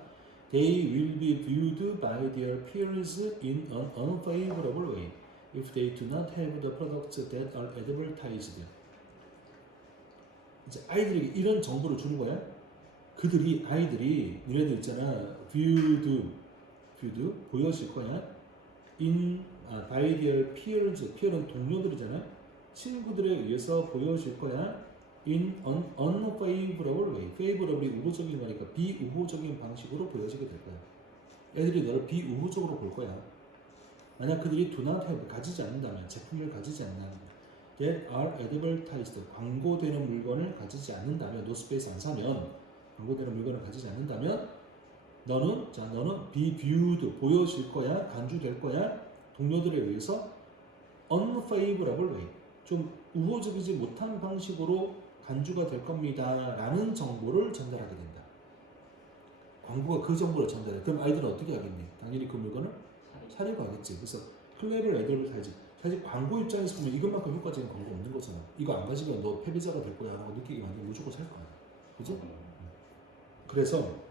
They will be viewed by their peers in an unfavorable way if they do not have the products that are advertised. 이제 아이들에게 이런 정보를 주는 거야. 아이들이 너네들 있잖아. viewed 보여질 거야. by their peers, peer은 동료들이잖아. 친구들에 의해서 보여질 거야. in an unfavorable way. favorable이 우호적인 거니까 비우호적인 방식으로 보여지게 될 거야. 애들이 너를 비우호적으로 볼 거야. 만약 그들이 do not have, 가지지 않는다면, 제품을 가지지 않는다면, that are advertised, 광고되는 물건을 가지지 않는다면, 노스페이스 안 사면, 광고되는 물건을 가지지 않는다면, 너는 be viewed, 보여질 거야, 간주될 거야, 동료들에 의해서 unfavorable way, 좀 우호적이지 못한 방식으로 간주가 될 겁니다. 라는 정보를 전달하게 된다. 광고가 그 정보를 전달해. 그럼 아이들은 어떻게 하겠니? 당연히 그 물건을 사려고 하겠지. 그래서 클레버 애들버타이즈. 사실 광고 입장에서 보면 이것만큼 효과적인 광고 없는 거잖아. 이거 안 가지면 너 패배자가 될 거야 라고 느끼게 만들면 무조건 살 거야. 그지? 그래서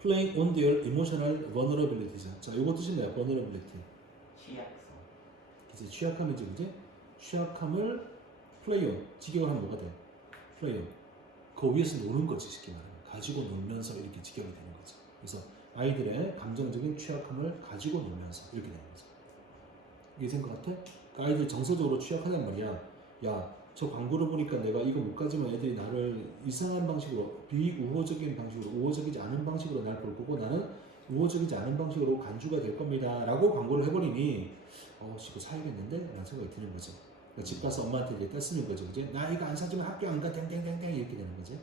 playing on their emotional vulnerabilities. 자, 요거 뜻이 뭐야? vulnerability. 취약성. 그치? 취약함이지, 그지? 취약함을 play on. 직역을 하면 뭐가 돼? play on. 그 위에서 노는 거지, 쉽게 말하면. 가지고 놀면서 이렇게 직역이 되는 거지. 그래서 아이들의 감정적인 취약함을 가지고 놀면서 이렇게 되는 거죠. 이해된 것 같아? 그러니까 아이들 정서적으로 취약하단 말이야. 야, 저 광고를 보니까 내가 이거 못 가지면 애들이 나를 이상한 방식으로, 비우호적인 방식으로, 우호적이지 않은 방식으로 날 볼 거고 나는 우호적이지 않은 방식으로 간주가 될 겁니다. 라고 광고를 해버리니 이거 사야겠는데? 라는 생각이 드는 거죠. 그러니까 집 가서 엄마한테 이제 떼쓰는 거죠. 그지? 나 이거 안 사주면 학교 안 가. 땡땡땡땡 이렇게 되는 거지.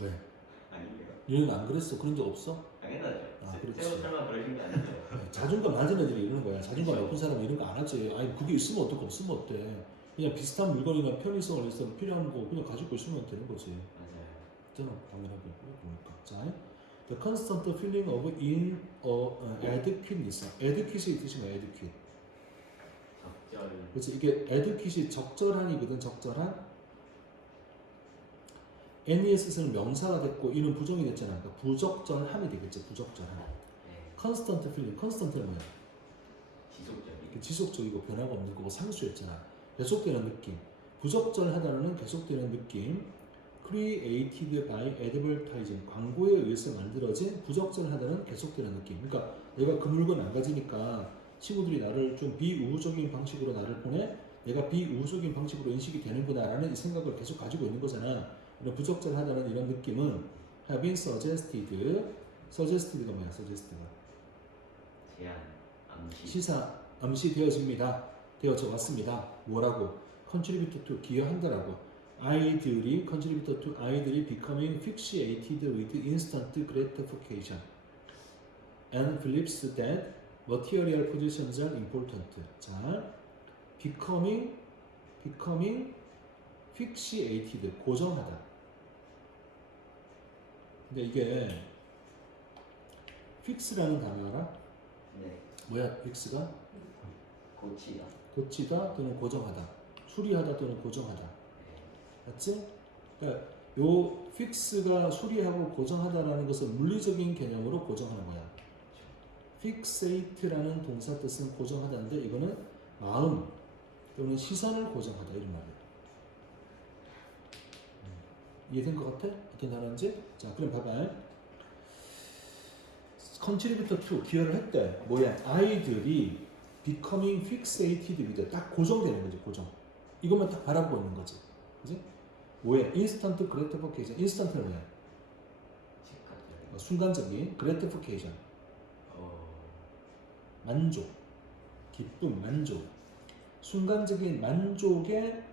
왜? 아니에요. 얘는 안 그랬어? 그런 적 없어? 당연하죠. 아, 그렇지. 설마 그러신 게 아니죠. 자존감 낮은 애들이 이러는 거야. 자존감 높은 사람은 이런 거 안 하지. 아니 그게 있으면 어떻고 없으면 어때. 그냥 비슷한 물건이나 편의성을 있어 필요한 거 그냥 가지고 있으면 되는 거지. 맞아요. 있잖아. 당연하게 보니까. 자, the constant feeling of inadequateness. adequate의 뜻이 뭐야? adequate. 적절. 그렇지. 이게 adequate이 적절한이거든. 적절한. NES는 명사가 됐고 이는 부정이 됐잖아. 그러니까 부적절함이 되겠지. 부적절함. 네. constant feeling. constant는 뭐야? 지속적인. 지속적이고 변화가 없는 거고 상수였잖아. 계속되는 느낌. 부적절하다는 계속되는 느낌. created by advertising. 광고에 의해서 만들어진 부적절하다는 계속되는 느낌. 그러니까 내가 그 물건 안 가지니까 친구들이 나를 좀 비우호적인 방식으로 나를 보내. 내가 비우호적인 방식으로 인식이 되는구나 라는 이 생각을 계속 가지고 있는 거잖아. 이런 부적절하다는 이런 느낌은 have been suggested. suggested가 뭐야? suggested가 제안, 암시. 시사, 암시되어집니다. 되어져 왔습니다. 뭐라고? contribute to, 기여한다라고. 아이들이 contribute to, 아이들이 becoming fixated with instant gratification and believes that material possessions are important. 자, becoming fixated, 고정하다. 근데 이게 fix라는 단어 알아? 네. 뭐야, fix가? 고치다. 고치다 또는 고정하다, 수리하다 또는 고정하다. 네. 맞지? 그러니까 요 fix가 수리하고 고정하다라는 것은 물리적인 개념으로 고정하는 거야. fixate라는 동사 뜻은 고정하다인데 이거는 마음 또는 시선을 고정하다 이런 말이야. 이해된 것 같아? 어떤 단어인지? 자, 그럼 봐봐. contribute to, 기여를 했대. 뭐야? 아이들이 becoming fixated with, 딱 고정되는 거지, 고정. 이것만 딱 바라보고 있는 거지. 그지? 뭐야? instant gratification. instant는 뭐야? 즉각. 순간적인 gratification. 만족, 기쁨, 만족. 순간적인 만족에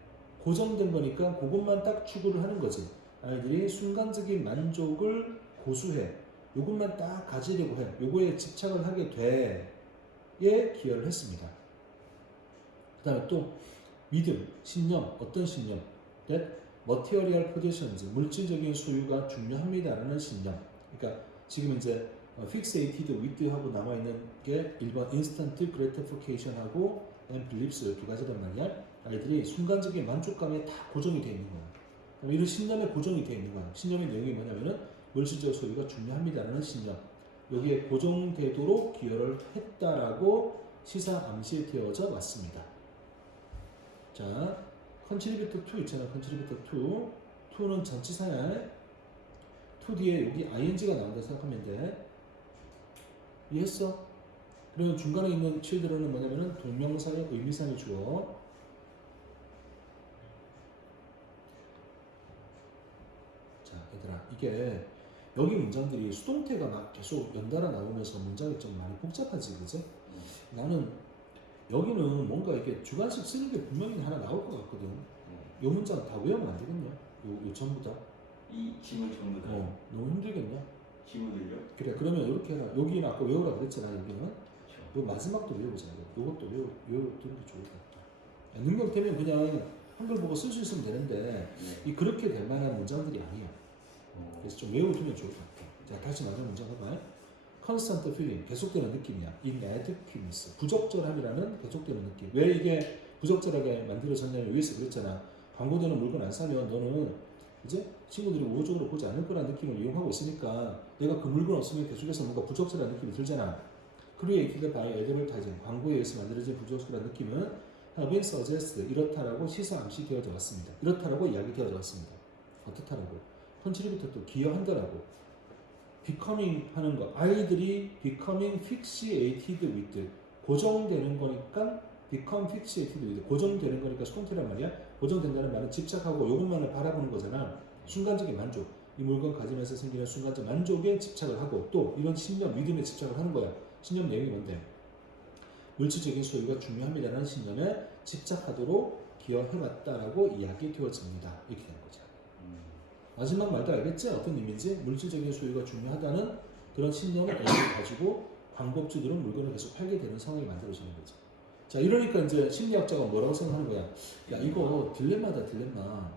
고정된 거니까 그것만 딱 추구를 하는 거지. 아이들이 순간적인 만족을 고수해. 요것만 딱 가지려고 해. 요거에 집착을 하게 돼에 기여를 했습니다. 그 다음에 또 믿음, 신념, 어떤 신념? That material possessions, 물질적인 소유가 중요합니다라는 신념. 그러니까 지금 이제 fixated with 하고 남아있는 게 1번 instant gratification 하고 and beliefs 두 가지란 말이야. 아이들이 순간적인 만족감에 다 고정이 되어 있는 거야. 이런 신념에 고정이 되어 있는 거야. 신념의 내용이 뭐냐면은 물질적 소유가 중요합니다라는 신념. 여기에 고정되도록 기여를 했다라고 시사 암시되어져 왔습니다. 자, contribute to 있잖아. contribute to. to는 전치사야. to 뒤에 여기 ing가 나온다 생각하면 돼. 이해했어? 그리고 중간에 있는 children은 뭐냐면은 동명사의 의미상의 주어. 자, 얘들아, 이게 여기 문장들이 수동태가 막 계속 연달아 나오면서 문장이 좀 많이 복잡하지, 그지? 나는 여기는 뭔가 이렇게 주관식 쓰는 게 분명히 하나 나올 것 같거든. 요 문장 다 외우면 안 되겠냐? 요 전부 다. 이 지문 전부 다 너무 힘들겠냐? 지문을요? 그래, 그러면 이렇게 해라. 여기는 아까 외우라 그랬잖아, 여기는. 그렇죠. 요 마지막도 외우자. 요것도 외우는 게 좋을 것 같다. 능력되면 그냥 한글 보고 쓸 수 있으면 되는데, 네. 이 그렇게 될 만한 문장들이 아니야. 그래서 좀 외워두면 좋을 것 같아. 자, 다시 마지막 문장 해봐요. constant feeling, 계속되는 느낌이야. inadequateness, 부적절함이라는 계속되는 느낌. 왜 이게 부적절하게 만들어졌냐면 위에서 그랬잖아. 광고되는 물건 안 사면 너는 이제 친구들이 우호적으로 보지 않을 거라는 느낌을 이용하고 있으니까 내가 그 물건 없으면 계속해서 뭔가 부적절한 느낌이 들잖아. created by advertising, 광고에 의해서 만들어진 부적절한 느낌은 have been suggested, 이렇다라고 시사 암시되어져 왔습니다. 이렇다라고 이야기되어져 왔습니다. 어떻다라고? 컨트리부터 또 기여한다라고. becoming 하는 거, 아이들이 becoming fixated with, 고정되는 거니까 become fixated with, 고정되는 거니까 수동태란 말이야. 고정된다는 말은 집착하고 이것만을 바라보는 거잖아. 순간적인 만족, 이 물건 가지면서 생기는 순간적 만족에 집착을 하고 또 이런 신념, 믿음에 집착을 하는 거야. 신념 내용이 뭔데? 물질적인 소유가 중요합니다라는 신념에 집착하도록 기여해왔다라고 이야기되어집니다. 이렇게 되는 거죠. 마지막 말도 알겠지? 어떤 의미인지? 물질적인 소유가 중요하다는 그런 신념을 가지고 광고주들은 물건을 계속 팔게 되는 상황이 만들어지는 거죠. 자, 이러니까 이제 심리학자가 뭐라고 생각하는 거야? 야, 이거 딜레마다, 딜레마.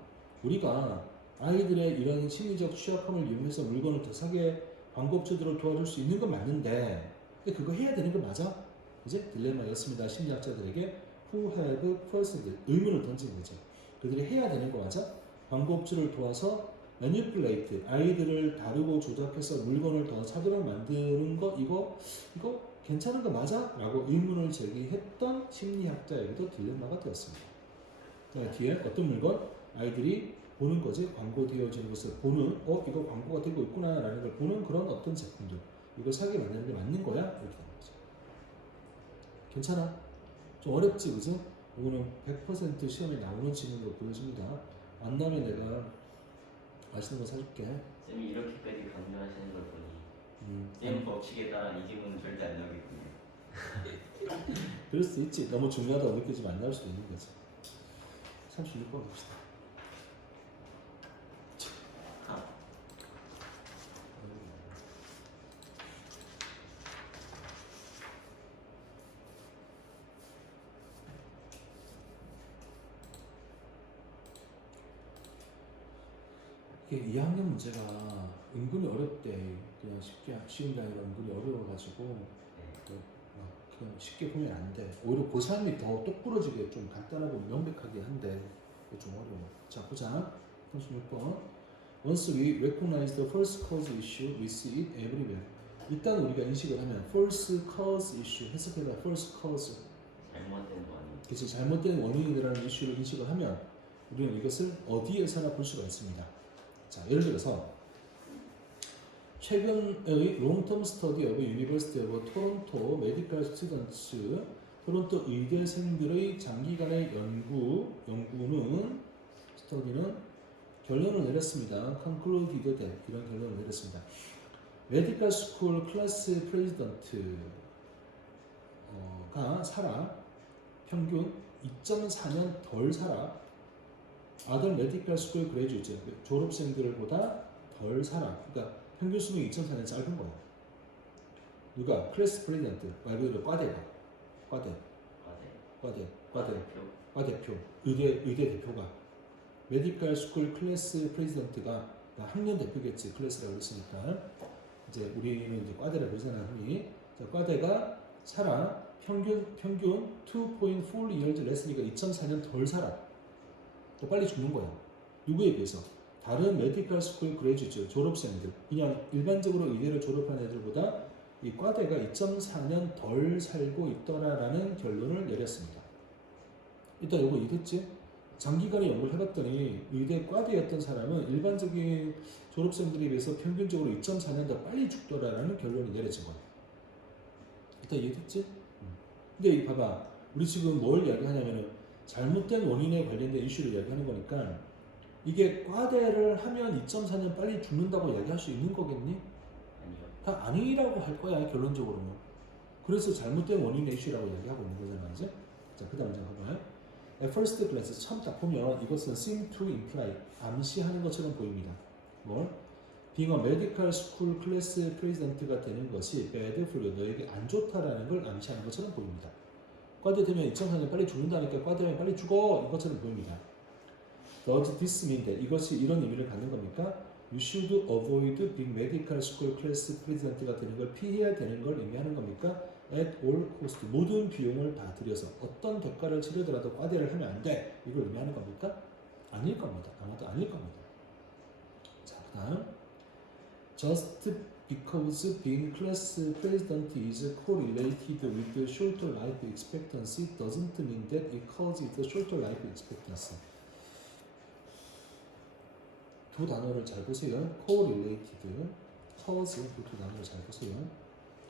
우리가 아이들의 이런 심리적 취약함을 이용해서 물건을 더 사게 광고주들을 도와줄 수 있는 건 맞는데, 근데 그거 해야 되는 거 맞아? 그지? 딜레마였습니다. 심리학자들에게 who have posed 의문을 던진 거죠. 그들이 해야 되는 거 맞아? 광고주를 도와서 manipulate, 아이들을 다루고 조작해서 물건을 더 사도록 만드는 거, 이거 괜찮은 거 맞아? 라고 의문을 제기했던 심리학자에게도 딜레마가 되었습니다. 뒤에 어떤 물건? 아이들이 보는 거지, 광고되어지는 것을 보는, 이거 광고가 되고 있구나 라는 걸 보는 그런 어떤 제품들, 이거 사게 만드는 게 맞는 거야? 이렇게 되는 거죠. 괜찮아? 좀 어렵지, 그죠? 이거는 100% 시험에 나오는 질문으로 보여집니다. 안 나면 내가 맛있는 거 사줄게. 쌤이 이렇게까지 강조하시는 걸 보니 쌤 법칙에 따라 이 질문은 절대 안 나오겠군요. 그럴 수 있지. 너무 중요하다고 느껴지면 안 나올 수도 있는 거지. 36번 봅시다. 이게 2학년 문제가 은근히 어렵대. 그냥 쉬운 게 아니라 은근히 어려워가지고 그냥 쉽게 보면 안 돼. 오히려 고3이 더 똑부러지게 좀 간단하고 명백하게 한데 좀 어려워. 자, 보자. 36번. Once we recognize the first cause issue, we see it everywhere. 일단 우리가 인식을 하면 first cause issue, 해석해봐. first cause. 잘못된 원인. 그치, 잘못된 원인이라는 이슈를 인식을 하면 우리는 이것을 어디에서나 볼 수가 있습니다. 자, 예를 들어서 최근의 long-term study of University of Toronto medical students, 토론토 의대생들의 장기간의 연구는 스터디는 결론을 내렸습니다. concluded that, 이런 결론을 내렸습니다. medical school class president가 살아 평균 2.4년 덜 살아. other medical school graduates, 졸업생들보다 덜 살아. 그러니까 평균 수명이 2.4년 짧은 거야. 누가? 클래스 프레지던트, 말 그대로 과대가. 과대표. 의대 대표가. 메디컬 스쿨 클래스 프레지던트가 학년 대표겠지. 클래스라고 했으니까. 이제 우리는 이제 과대라고 그러잖아, 흔히. 자, 과대가 살아. 평균 2.4 years less니까 2.4년 덜 살아. 더 빨리 죽는 거야. 누구에 비해서? 다른 메디컬 스쿨 그레이주트, 졸업생들, 그냥 일반적으로 의대를 졸업한 애들보다 이 과대가 2.4년 덜 살고 있더라라는 결론을 내렸습니다. 일단 이거 이해됐지? 장기간의 연구를 해봤더니 의대 과대였던 사람은 일반적인 졸업생들에 비해서 평균적으로 2.4년 더 빨리 죽더라라는 결론이 내려진 거예요. 일단 이해됐지? 근데 이 봐봐, 우리 지금 뭘 이야기하냐면은 잘못된 원인에 관련된 이슈를 이야기하는 거니까 이게 과대를 하면 2.4년 빨리 죽는다고 이야기할 수 있는 거겠니? 아니요. 다 아니라고 할 거야 결론적으로는. 그래서 잘못된 원인의 이슈라고 이야기하고 있는 거잖아, 이제. 자, 그 다음 문제 봐봐요. At first glance, 처음 딱 보면 이것은 seem to imply, 암시하는 것처럼 보입니다. 뭘? Being a medical school class president가 되는 것이 bad for you, 너에게 안 좋다라는 걸 암시하는 것처럼 보입니다. 과대되면 2.4년 빨리 죽는다니까 과대면 빨리 죽어 이것처럼 보입니다. Does this mean that 이것이 이런 의미를 갖는 겁니까? You should avoid being medical school class president가 되는 걸 피해야 되는 걸 의미하는 겁니까? At all cost, 모든 비용을 다 들여서 어떤 대가를 치르더라도 과대를 하면 안 돼. 이걸 의미하는 겁니까? 아닐 겁니다. 아마도 아닐 겁니다. 자, 그 다음 Just because being class president is correlated with the shorter life expectancy doesn't mean that it causes the shorter life expectancy. 두 단어를 잘 보세요. correlated, cause 그 두 단어를 잘 보세요.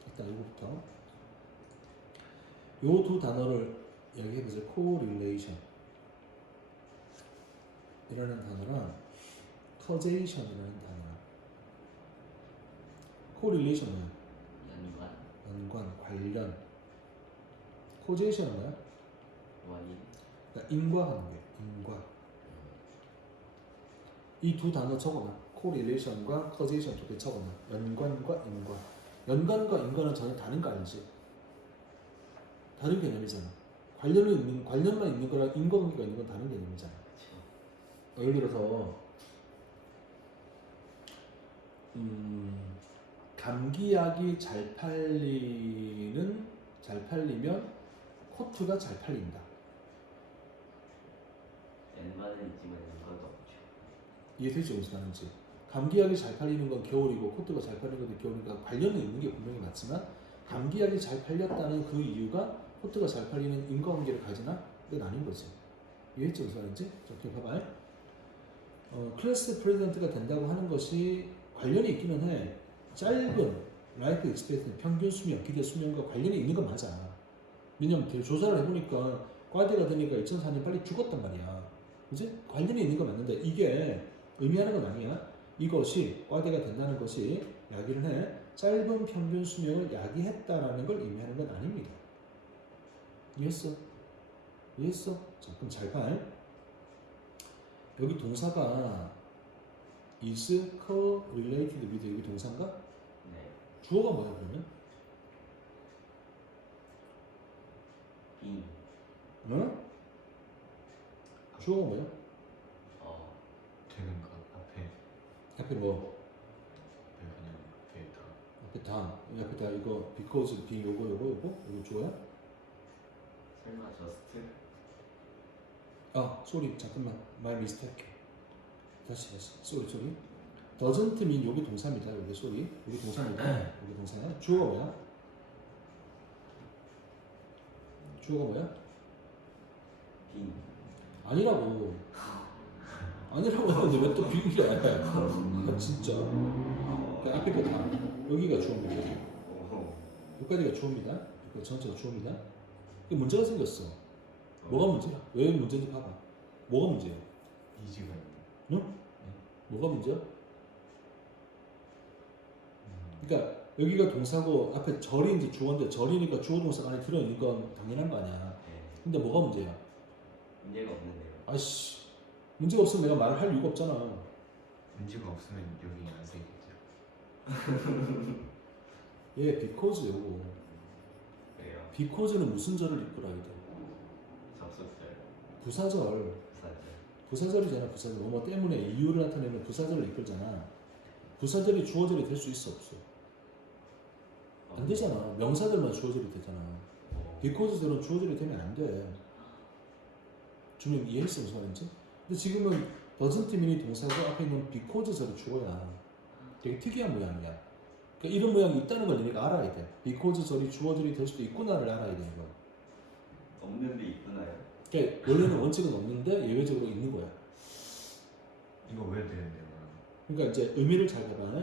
일단 이거부터 요 두 단어를 이야기해 보세요. correlation 이라는 단어랑 causation 이라는 단어랑 correlation 뭐야? 연관, 관련. causation 뭐야? 원인. 그러니까 인과관계, 인과. 이 두 단어 적어놔. correlation과 causation 두 개 적어놔. 연관과 인과. 연관과 인과는 전혀 다른 거 알지? 다른 개념이잖아. 관련만 있는 거랑 인과관계가 있는 건 다른 개념이잖아. 예를 들어서 감기약이 잘 팔리면 코트가 잘 팔린다. 연관은 있지만 연관도 없죠. 이해되지 무슨 말인지. 감기약이 잘 팔리는 건 겨울이고 코트가 잘 팔리는 것도 겨울이니까 관련은 있는 게 분명히 맞지만 감기약이 잘 팔렸다는 그 이유가 코트가 잘 팔리는 인과관계를 가지나? 그건 아닌 거지. 이해했지 무슨 말인지? 자, 이렇게 봐봐요. 클래스 프레젠트가 된다고 하는 것이 관련이 있기는 해. 짧은 라이프 익스펙트 평균 수명, 기대 수명과 관련이 있는 건 맞아. 왜냐면 조사를 해보니까 과대가 되니까 2004년 빨리 죽었단 말이야. 그지? 관련이 있는 건 맞는데 이게 의미하는 건 아니야. 이것이 과대가 된다는 것이 야기를 해. 짧은 평균 수명을 야기했다라는 걸 의미하는 건 아닙니다. 이해했어? 이해했어? 자, 그럼 잘 봐. 여기 동사가 is correlated with 여기 동사인가? 네. 주어가 뭐야 그러면? 빙. 응? 주어가 뭐야? 되는 것 앞에 앞에 뭐? 그냥 앞에 다 앞에 다 이거 because, be 요거 주어야? 설마 저스트? 아, 쏘리 잠깐만 my mistake. 다시 쏘리 doesn't mean 여기 동사입니다. 여기 쏘리 여기 동사입니다. 여기 동사야. 주어가 뭐야? 주어가 뭐야? 빙. 아니라고 하는데 왜 또 비밀이야? 아, 진짜. 그 앞에 거 다 여기가 주어입니다. 여기까지가 주어입니다. 여기 전체가 주어입니다. 그 문제가 생겼어. 뭐가 문제야? 왜 문제인지 봐봐. 뭐가 문제야? 이지가 뭐가 문제야? 그러니까 여기가 동사고 앞에 절이 이제 주어인데 절이니까 주어 동사가 안에 들어있는 건 당연한 거 아니야. 네. 근데 뭐가 문제야? 문제가 없는데요. 아씨, 문제가 없으면 내가 말을 할 이유가 없잖아. 문제가 없으면 여기 안 쓰이겠죠. 얘 because 요거. 그래요. because는 무슨 절을 이끌어야 돼? 접속절. 부사절. 부사절. 부사절이잖아. 부사절. 뭐 때문에 이유를 나타내는 부사절을 이끌잖아. 부사절이 주어절이 될 수 있어 없어? 안 되잖아. 명사들만 주어절이 되잖아. because절은 주어절이 되면 안 돼. 주님 이해했어 무슨 말인지? 근데 지금은 doesn't mean이 동사고 앞에 있는 because절이 주어야. 되게 특이한 모양이야. 그러니까 이런 모양이 있다는 걸 너희가 알아야 돼. because절이 주어절이 될 수도 있구나를 알아야 돼 이거. 없는데 있구나요? 그러니까 원래는 원칙은 없는데 예외적으로 있는 거야. 이거 왜 되는데요? 그러니까 이제 의미를 잘 봐봐.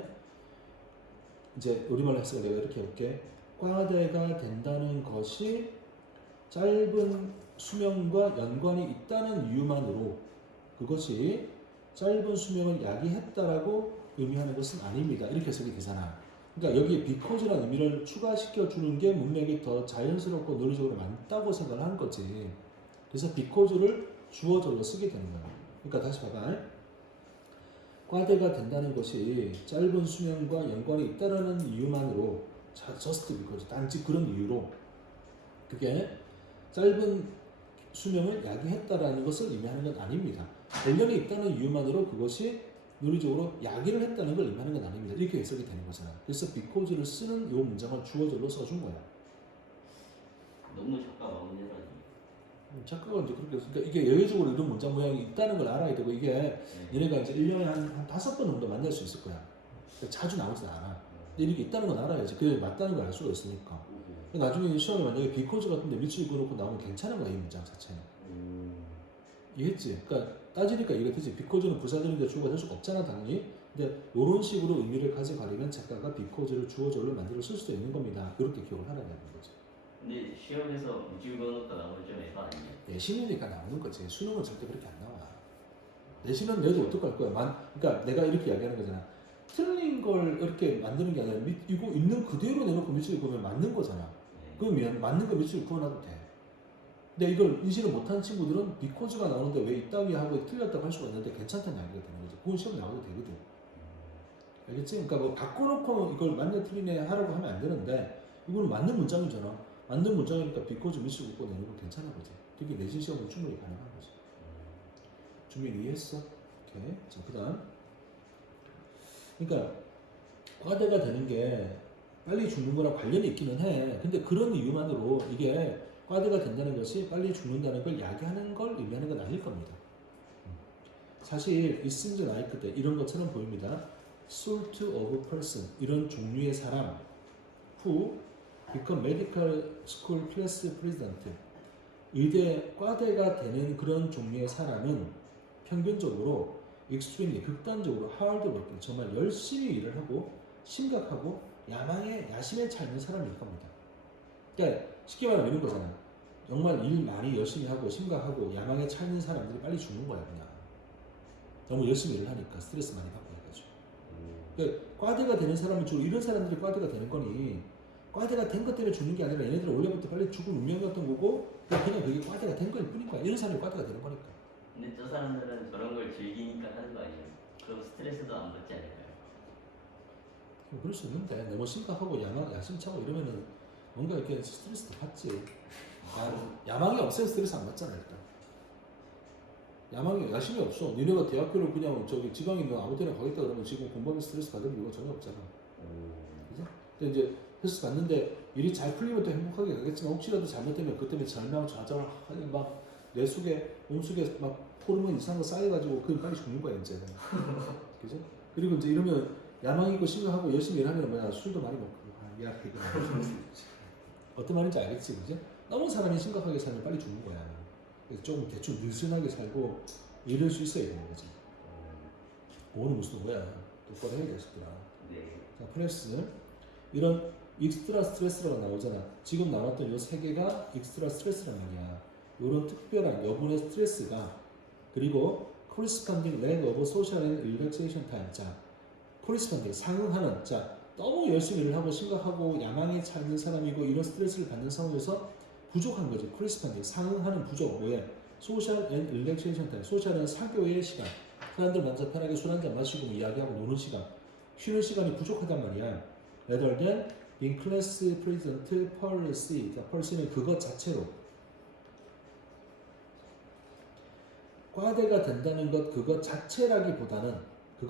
이제 우리말로 했으니까 내가 이렇게 해볼게. 과대가 된다는 것이 짧은 수명과 연관이 있다는 이유만으로 그것이 짧은 수명을 야기했다라고 의미하는 것은 아닙니다. 이렇게 해석이 되잖아. 그러니까 여기에 because라는 의미를 추가시켜 주는 게 문맥이 더 자연스럽고 논리적으로 맞다고 생각을 한 거지. 그래서 because를 주어절로 쓰게 되는 거야. 그러니까 다시 봐봐. 과대가 된다는 것이 짧은 수명과 연관이 있다라는 이유만으로 just because 단지 그런 이유로 그게 짧은 수명을 야기했다라는 것을 의미하는 건 아닙니다. 관련이 있다는 이유만으로 그것이 논리적으로 야기를 했다는 걸 의미하는 건 아닙니다. 이렇게 해석이 되는 거잖아. 그래서 because를 쓰는 이 문장을 주어절로 써준 거야. 너무 작가 마음대로 아니에요? 작가가 이제 그렇게 그러니까 이게 예외적으로 이런 문장 모양이 있다는 걸 알아야 되고 이게 네. 얘네가 이제 1년에 한 5번 정도 만날 수 있을 거야. 그러니까 자주 나오진 않아. 근데 이렇게 있다는 건 알아야지. 그게 맞다는 걸 알 수가 있으니까. 나중에 시험에 만약에 because 같은데 밑줄 그어놓고 나오면 괜찮은 거야 이 문장 자체는. 이해했지? 그러니까 따지니까 이해가 되지. because는 부사절인데 주어가 될 수가 없잖아 당연히. 근데 이런 식으로 의미를 가져가려면 작가가 because를 주어절로 만들어 쓸 수도 있는 겁니다. 이렇게 기억을 하라는 거지. 근데 시험에서 무줄 그어놓고 나오면 좀 에바 아니에요? 내신이니까 나오는 거지. 수능은 절대 그렇게 안 나와. 내신은 내도 어떡할 거야. 그러니까 내가 이렇게 이야기하는 거잖아. 틀린 걸 이렇게 만드는 게 아니라 이거 있는 그대로 내놓고 밑줄 그으면 맞는 거잖아. 네. 그러면 맞는 거 밑줄 그어놔도 돼. 근데 이걸 인식을 못한 친구들은 because가 나오는데 왜 이따위 하고 틀렸다고 할 수가 있는데 괜찮다는 이야기가 되는 거지. 그건 시험 나와도 되거든. 알겠지? 그러니까 뭐 바꿔놓고 이걸 맞네 틀리네 하라고 하면 안 되는데 이거는 맞는 문장이잖아. 맞는 문장이니까 because 밑줄 긋고 내는 건 괜찮은 거지. 그게 내신 시험은 충분히 가능한 거지. 준비 이해했어? 오케이. 자, 그 다음. 그러니까 과대가 되는 게 빨리 죽는 거랑 관련이 있기는 해. 근데 그런 이유만으로 이게 과대가 된다는 것이 빨리 죽는다는 걸 야기하는 걸 의미하는 건 아닐 겁니다. 사실 있은지 나이크 때 이런 것처럼 보입니다. sort of person 이런 종류의 사람 who become medical school class president 의대 과대가 되는 그런 종류의 사람은 평균적으로 extremely 극단적으로 hard working 정말 열심히 일을 하고 심각하고 야심에 차 있는 사람일 겁니다. 그러니까 쉽게 말하면 이런 거잖아. 정말 일 많이 열심히 하고 심각하고 야망에 차 있는 사람들이 빨리 죽는 거야 그냥. 너무 열심히 일을 하니까 스트레스 많이 받고 해가지고. 그러니까 과대가 되는 사람은 주로 이런 사람들이 과대가 되는 거니 과대가 된 것 때문에 죽는 게 아니라 얘네들은 원래부터 빨리 죽을 운명이었던 거고 그냥 그게 과대가 된 거일 뿐인 거야. 이런 사람이 과대가 되는 거니까. 근데 저 사람들은 저런 걸 즐기니까 하는 거 아니에요? 그럼 스트레스도 안 받지 않을까요? 그럴 수 있는데 너무 심각하고 야심차고 이러면은 뭔가 이렇게 스트레스도 받지. 야망이 없어야 스트레스 안 받잖아 일단. 야심이 없어. 니네가 대학교를 그냥 저기 지방에 있는 아무 데나 가겠다 그러면 지금 공부하면 스트레스 받을 이유가 전혀 없잖아. 그죠? 근데 이제 스트레스 받는데 일이 잘 풀리면 또 행복하게 가겠지만 혹시라도 잘못되면 그 때문에 절망, 좌절, 막 내 속에 몸속에 막 호르몬 이상한 거 쌓여가지고 그건 빨리 죽는 거야 이제. 그죠? 그리고 이제 이러면 야망 있고 심각하고 열심히 일하면 뭐야 술도 많이 먹고 미안해 이거 어떤 말인지 알겠지, 그죠? 너무 사람이 심각하게 살면 빨리 죽는 거야. 그래서 좀 대충 느슨하게 살고 이럴 수 있어야 되는 거지. 오늘 무슨 거야? 똑바로 해야 되겠더라. 네. 자, 플러스 이런 익스트라 스트레스라고 나오잖아. 지금 나왔던 이 세 개가 익스트라 스트레스란 말이야. 이런 특별한 여분의 스트레스가 그리고 corresponding lack of social and relaxation time. 자, corresponding 상응하는 자 너무 열심히 일을 하고 심각하고 야망에 차 있는 사람이고 이런 스트레스를 받는 상황에서 부족한 거지. corresponding 상응하는 부족 뭐에 social and relaxation time. 소셜은 사교의 시간. 사람들 만나서 편하게 술 한잔 마시고 이야기하고 노는 시간. 쉬는 시간이 부족하단 말이야. rather than being class president per se. 자, per se는 그것 자체로 과대가 된다는 것 그것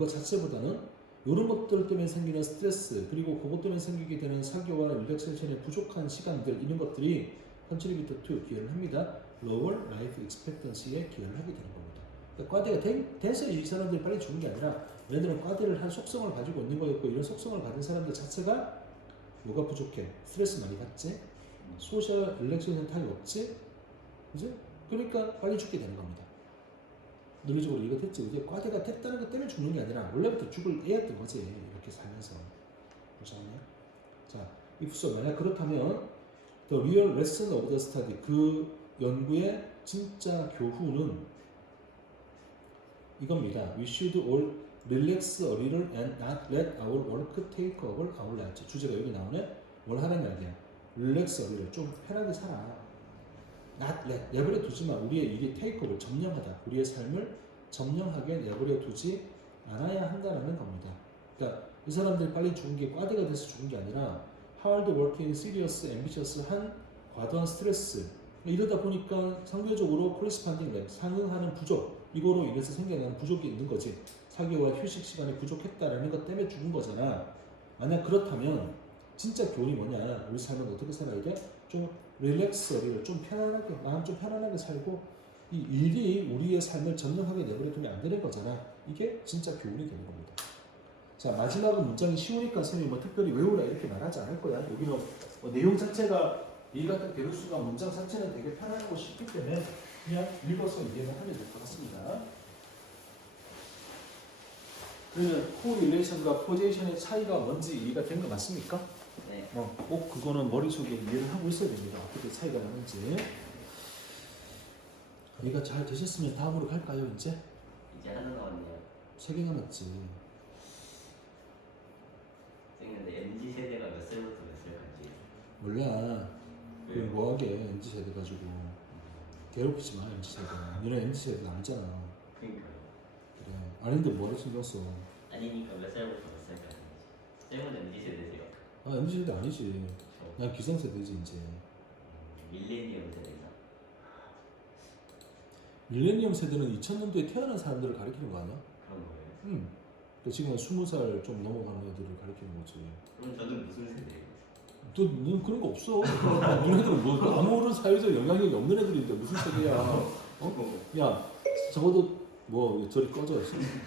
자체보다는 이런 것들 때문에 생기는 스트레스 그리고 그것 때문에 생기게 되는 사교와 릴렉세이션의 부족한 시간들 이런 것들이 contribute to 기여를 합니다. lower life expectancy에 기여를 하게 되는 겁니다. 그러니까 과대가 돼서 이 사람들이 빨리 죽는 게 아니라 얘네들은 과대를 한 속성을 가지고 있는 거였고 이런 속성을 가진 사람들 자체가 뭐가 부족해? 스트레스 많이 받지? 소셜 릴렉세이션 타입 없지? 그지? 그러니까 빨리 죽게 되는 겁니다. 논리적으로 이해가 됐지? 이제 과대가 됐다는 것 때문에 죽는 게 아니라 원래부터 죽을 애였던 거지. 이렇게 살면서. 보셨나요? 자, if so 만약 그렇다면 the real lesson of the study 그 연구의 진짜 교훈은 이겁니다. We should all relax a little and not let our work take over our lives. 주제가 여기 나오네. 뭘 하라는 말이야. relax a little 좀 편하게 살아. not let 내버려 두지 마. 우리의 일이 take over 점령하다. 우리의 삶을 점령하게 내버려 두지 않아야 한다라는 겁니다. 그러니까 이 사람들이 빨리 죽은 게 꽈대가 돼서 죽은 게 아니라 hard working, serious, ambitious한 과도한 스트레스 이러다 보니까 상대적으로 corresponding lack 상응하는 부족 이거로 인해서 생겨나는 부족이 있는 거지. 사교와 휴식 시간이 부족했다라는 것 때문에 죽은 거잖아. 만약 그렇다면 진짜 교훈이 뭐냐? 우리 삶은 어떻게 살아야 돼? 좀 릴렉스를 좀 편안하게 마음 좀 편안하게 살고 이 일이 우리의 삶을 점령하게 내버려두면 안 되는 거잖아. 이게 진짜 교훈이 되는 겁니다. 자 마지막은 문장이 쉬우니까 선생님이 뭐 특별히 외우라 이렇게 말하지 않을 거야. 여기는 뭐 내용 자체가 이해가 딱 되는 순간 문장 자체는 되게 편안하고 쉽기 때문에 그냥 읽어서 이해를 하면 될 것 같습니다. 그러면 코릴레이션과 포지션의 차이가 뭔지 이해가 된 거 맞습니까? 네. 꼭 그거는 머릿속에 이해를 하고 있어야 됩니다. 어떻게 차이가 나는지. 이해가 잘 되셨으면 다음으로 갈까요, 이제? 이제 하나 남았네요. 3개 남았지. 근데 MZ 세대가 몇 살부터 몇 살까지? 몰라. 왜요? 뭐하게 MZ 세대 가지고 괴롭히지 마, MZ 세대. 너네 MZ 세대 아니잖아. 그러니까요. 그래. 아닌데 뭐하러 신경 써? 아니니까 몇 살부터 몇 살까지? 쌤은 MZ 세대세요? 아, MZ 세대 아니지. 저 난 기성세대지 이제. 밀레니엄 세대나? 밀레니엄 세대는 2000년도에 태어난 사람들을 가리키는 거 아니야? 그런 거예요. 그러니까 지금 20살 좀 넘어가는 애들을 가리키는 거지. 그럼 저는 무슨 세대예요? 넌 그런 거 없어. 너네들은 뭐 아무런 사회적 영향력이 없는 애들인데 무슨 세대야? 야, 적어도 뭐 저리 꺼져.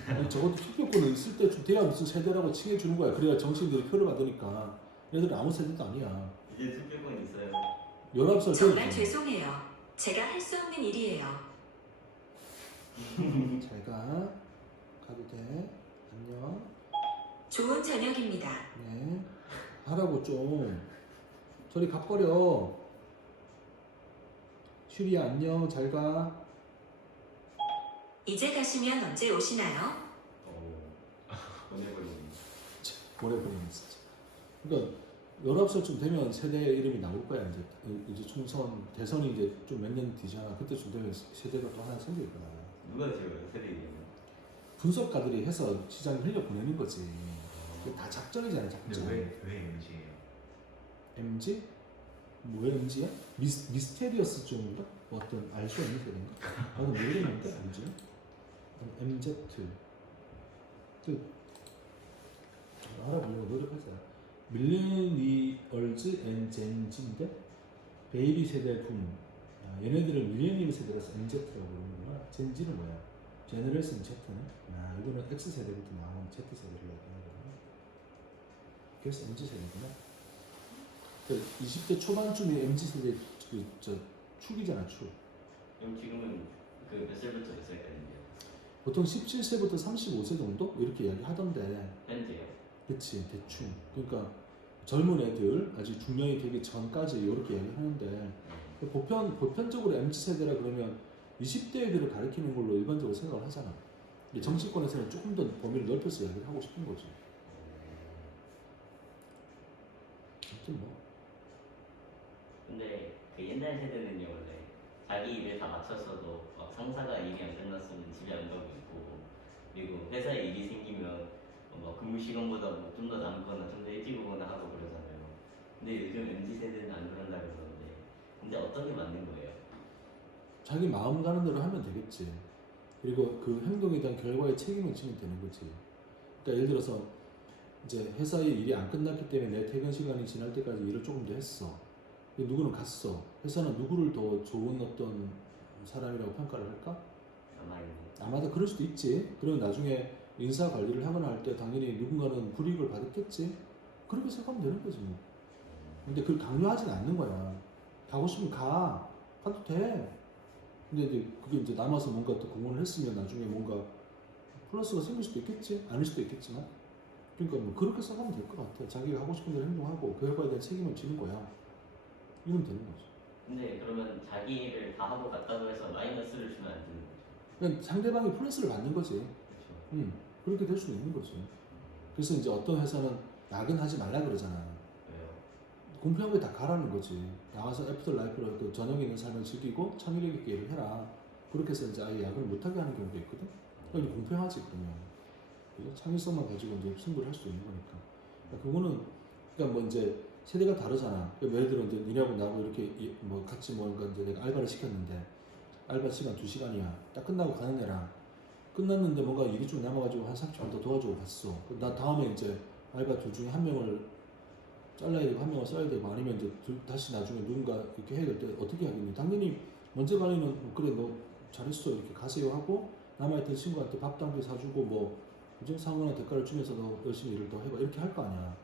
아니, 적어도 투표권을 있을 때좀 돼야 무슨 세대라고 칭해주는 거야. 그래야 정치인들이 표를 받으니까. 얘들은 아무 세대도 아니야. 이제 투표권 있어요. 19살 정말 죄송해요. 제가 할 수 없는 일이에요. 잘 가. 가도 돼. 안녕. 좋은 저녁입니다. 네. 하라고 좀. 저리 가버려. 슈리야 안녕. 잘 가. 이제 가시면 언제 오시나요? 보내버리는. 보내버리는 진짜. 그러니까 19살쯤 되면 세대 이름이 나올 거야. 이제 총선 대선이 이제 좀 몇 년 뒤잖아. 그때쯤 되면 세대가 또 하나 생길 거야. 누가 지어요 세대 이름은? 분석가들이 해서 시장에 흘려 보내는 거지. 그게 다 작전이잖아, 작전. 근데 왜 MZ예요? MG? 뭐 MG야? 미스테리어스 쪽인가? 뭐 어떤 알 수 없는 세대인가? 나도 모르겠는데 MG? MZ. 알아보려고 노력하자. 밀레니얼즈 앤 젠지인데 베이비 세대 붐. 얘네들은 밀레니얼 세대라서 MZ라고 그러는구나. 젠지는 뭐야? 제너레이션 Z네. 이거는 X 세대부터 나온 Z 세대를 얘기하거든요. 그래서 MZ 세대구나. 20대 초반쯤이 MZ 세대 저 축이잖아, 축. 그럼 지금은 그 몇 살부터 몇 살까지인데요? 보통 17세부터 35세 정도 이렇게 이야기하던데. 현재요? 그치, 대충. 그러니까 젊은 애들 아직 중년이 되기 전까지 이렇게 얘기하는데 보편적으로 MZ 세대라 그러면 20대 애들을 가리키는 걸로 일반적으로 생각을 하잖아. 근데 정치권에서는 조금 더 범위를 넓혀서 이야기를 하고 싶은 거지. 아무튼 뭐. 근데 그 옛날 세대는요 원래 자기 일을 다 마쳤어도 막 상사가 일이 안 끝났으면 집에 안 가고 있고 그리고 회사에 일이 생기면 뭐 근무 시간보다 뭐 좀 더 남거나 좀 더 일찍 오거나 하고 그러잖아요. 근데 요즘 MZ 세대는 안 그런다 그러는데 근데 어떤 게 맞는 거예요? 자기 마음 가는 대로 하면 되겠지. 그리고 그 행동에 대한 결과에 책임을 지면 되는 거지. 그러니까 예를 들어서 이제 회사의 일이 안 끝났기 때문에 내 퇴근 시간이 지날 때까지 일을 조금 더 했어. 근데 누구는 갔어. 회사는 누구를 더 좋은 어떤 사람이라고 평가를 할까? 남아있는. 아마도 그럴 수도 있지. 그러면 나중에 인사 관리를 하거나 할 때 당연히 누군가는 불이익을 받았겠지. 그렇게 생각하면 되는 거지 뭐. 근데 그걸 강요하진 않는 거야. 가고 싶으면 가도 돼. 근데 이제 그게 이제 남아서 뭔가 또 공헌을 했으면 나중에 뭔가 플러스가 생길 수도 있겠지. 아닐 수도 있겠지만 그러니까 뭐 그렇게 생각하면 될 것 같아. 자기가 하고 싶은 대로 행동하고 그 결과에 대한 책임을 지는 거야. 이러면 되는 거지. 근데 그러면 자기 일을 다 하고 갔다고 해서 마이너스를 주면 안 되는 거죠. 그러니까 상대방이 플러스를 받는 거지. 그렇죠. 그렇게 될 수 있는 거지. 그래서 이제 어떤 회사는 야근하지 말라 그러잖아. 왜요? 공평하게 다 가라는 거지. 나와서 애프터 라이프로 또 저녁에 있는 삶을 즐기고 창의력 있게 일을 해라. 그렇게 해서 이제 아예 야근을 못하게 하는 경우도 있거든. 그러니까 공평하지 그러면. 그죠? 창의성만 가지고 이제 승부를 할 수 있는 거니까. 그러니까 그거는 그러니까 뭐 이제 세대가 다르잖아. 그러니까 예를 들어 이제 니네하고 나하고 이렇게 뭐 같이 뭔가 이제 내가 알바를 시켰는데 알바 시간 2시간이야. 딱 끝나고 가는 애랑 끝났는데 뭔가 일이 좀 남아가지고 한 30분 더 도와주고 갔어. 나 다음에 이제 알바 둘 중에 한 명을 잘라야 되고 한 명을 써야 되고 아니면 이제 다시 나중에 누군가 이렇게 해야 될 때 어떻게 하겠니? 당연히 먼저 가는 애는 그래 너 잘했어 이렇게 가세요 하고 남아있던 친구한테 밥도 한 개 사주고 뭐 그죠? 상관한 대가를 주면서 너 열심히 일을 더 해봐 이렇게 할 거 아니야.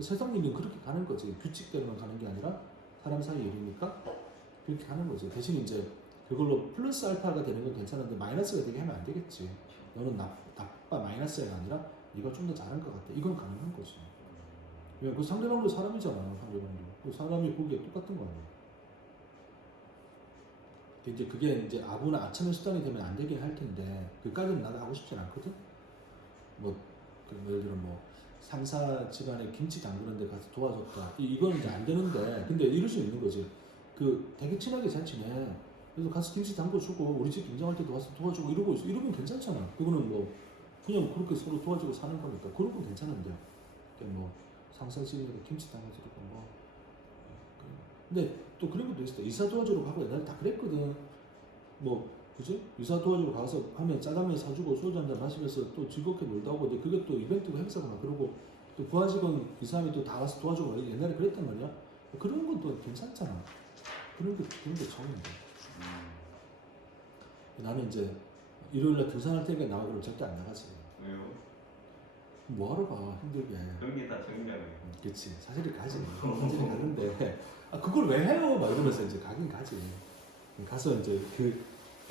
세상 일은 그렇게 가는 거지. 규칙대로만 가는 게 아니라 사람 사이 일이니까 그렇게 가는 거지. 대신 이제 그걸로 플러스 알파가 되는 건 괜찮은데 마이너스가 되게 하면 안 되겠지. 너는 나빠 마이너스가 아니라 네가 좀 더 잘한 것 같아. 이건 가능한 거지. 왜? 그 상대방도 사람이잖아. 상대방도. 그 사람이 보기에 똑같은 거 아니야. 이제 그게 이제 아부나 아첨의 수단이 되면 안 되긴 할 텐데 그까지는 나도 하고 싶진 않거든. 뭐 예를 들어 뭐 상사 집안에 김치 담그는 데 가서 도와줬다. 이건 이제 안 되는데 근데 이럴 수 있는 거지. 그 되게 친하게 잘 지내. 그래서 가서 김치 담궈주고 우리 집 김장할 때도 와서 도와주고 이러고 있어. 이러면 괜찮잖아. 그거는 뭐 그냥 그렇게 서로 도와주고 사는 거니까 그런 건 괜찮은데 뭐 상사 집에 김치 담궈주고 뭐 근데 또 그런 것도 있어. 이사 도와주러 가고 옛날에 다 그랬거든. 뭐 그죠? 이사 도와주러 가서 하면 짜장면 사주고 소주 한잔 마시면서 또 즐겁게 놀다 오고 근데 그게 또 이벤트고 행사구나. 그러고 또 부하 직원 이 사람이 또 다 와서 도와주고 옛날에 그랬단 말이야. 그런 건 또 괜찮잖아. 그런 게 처음인데. 나는 이제 일요일날 등산할 테니까 나와 그러면 절대 안 나가지. 왜요? 뭐하러 가 힘들게. 그런 게 다 정리하고요. 그렇지. 사실은 가지. 사실은 가는데 그걸 왜 해요? 막 이러면서 이제 가긴 가지. 가서 이제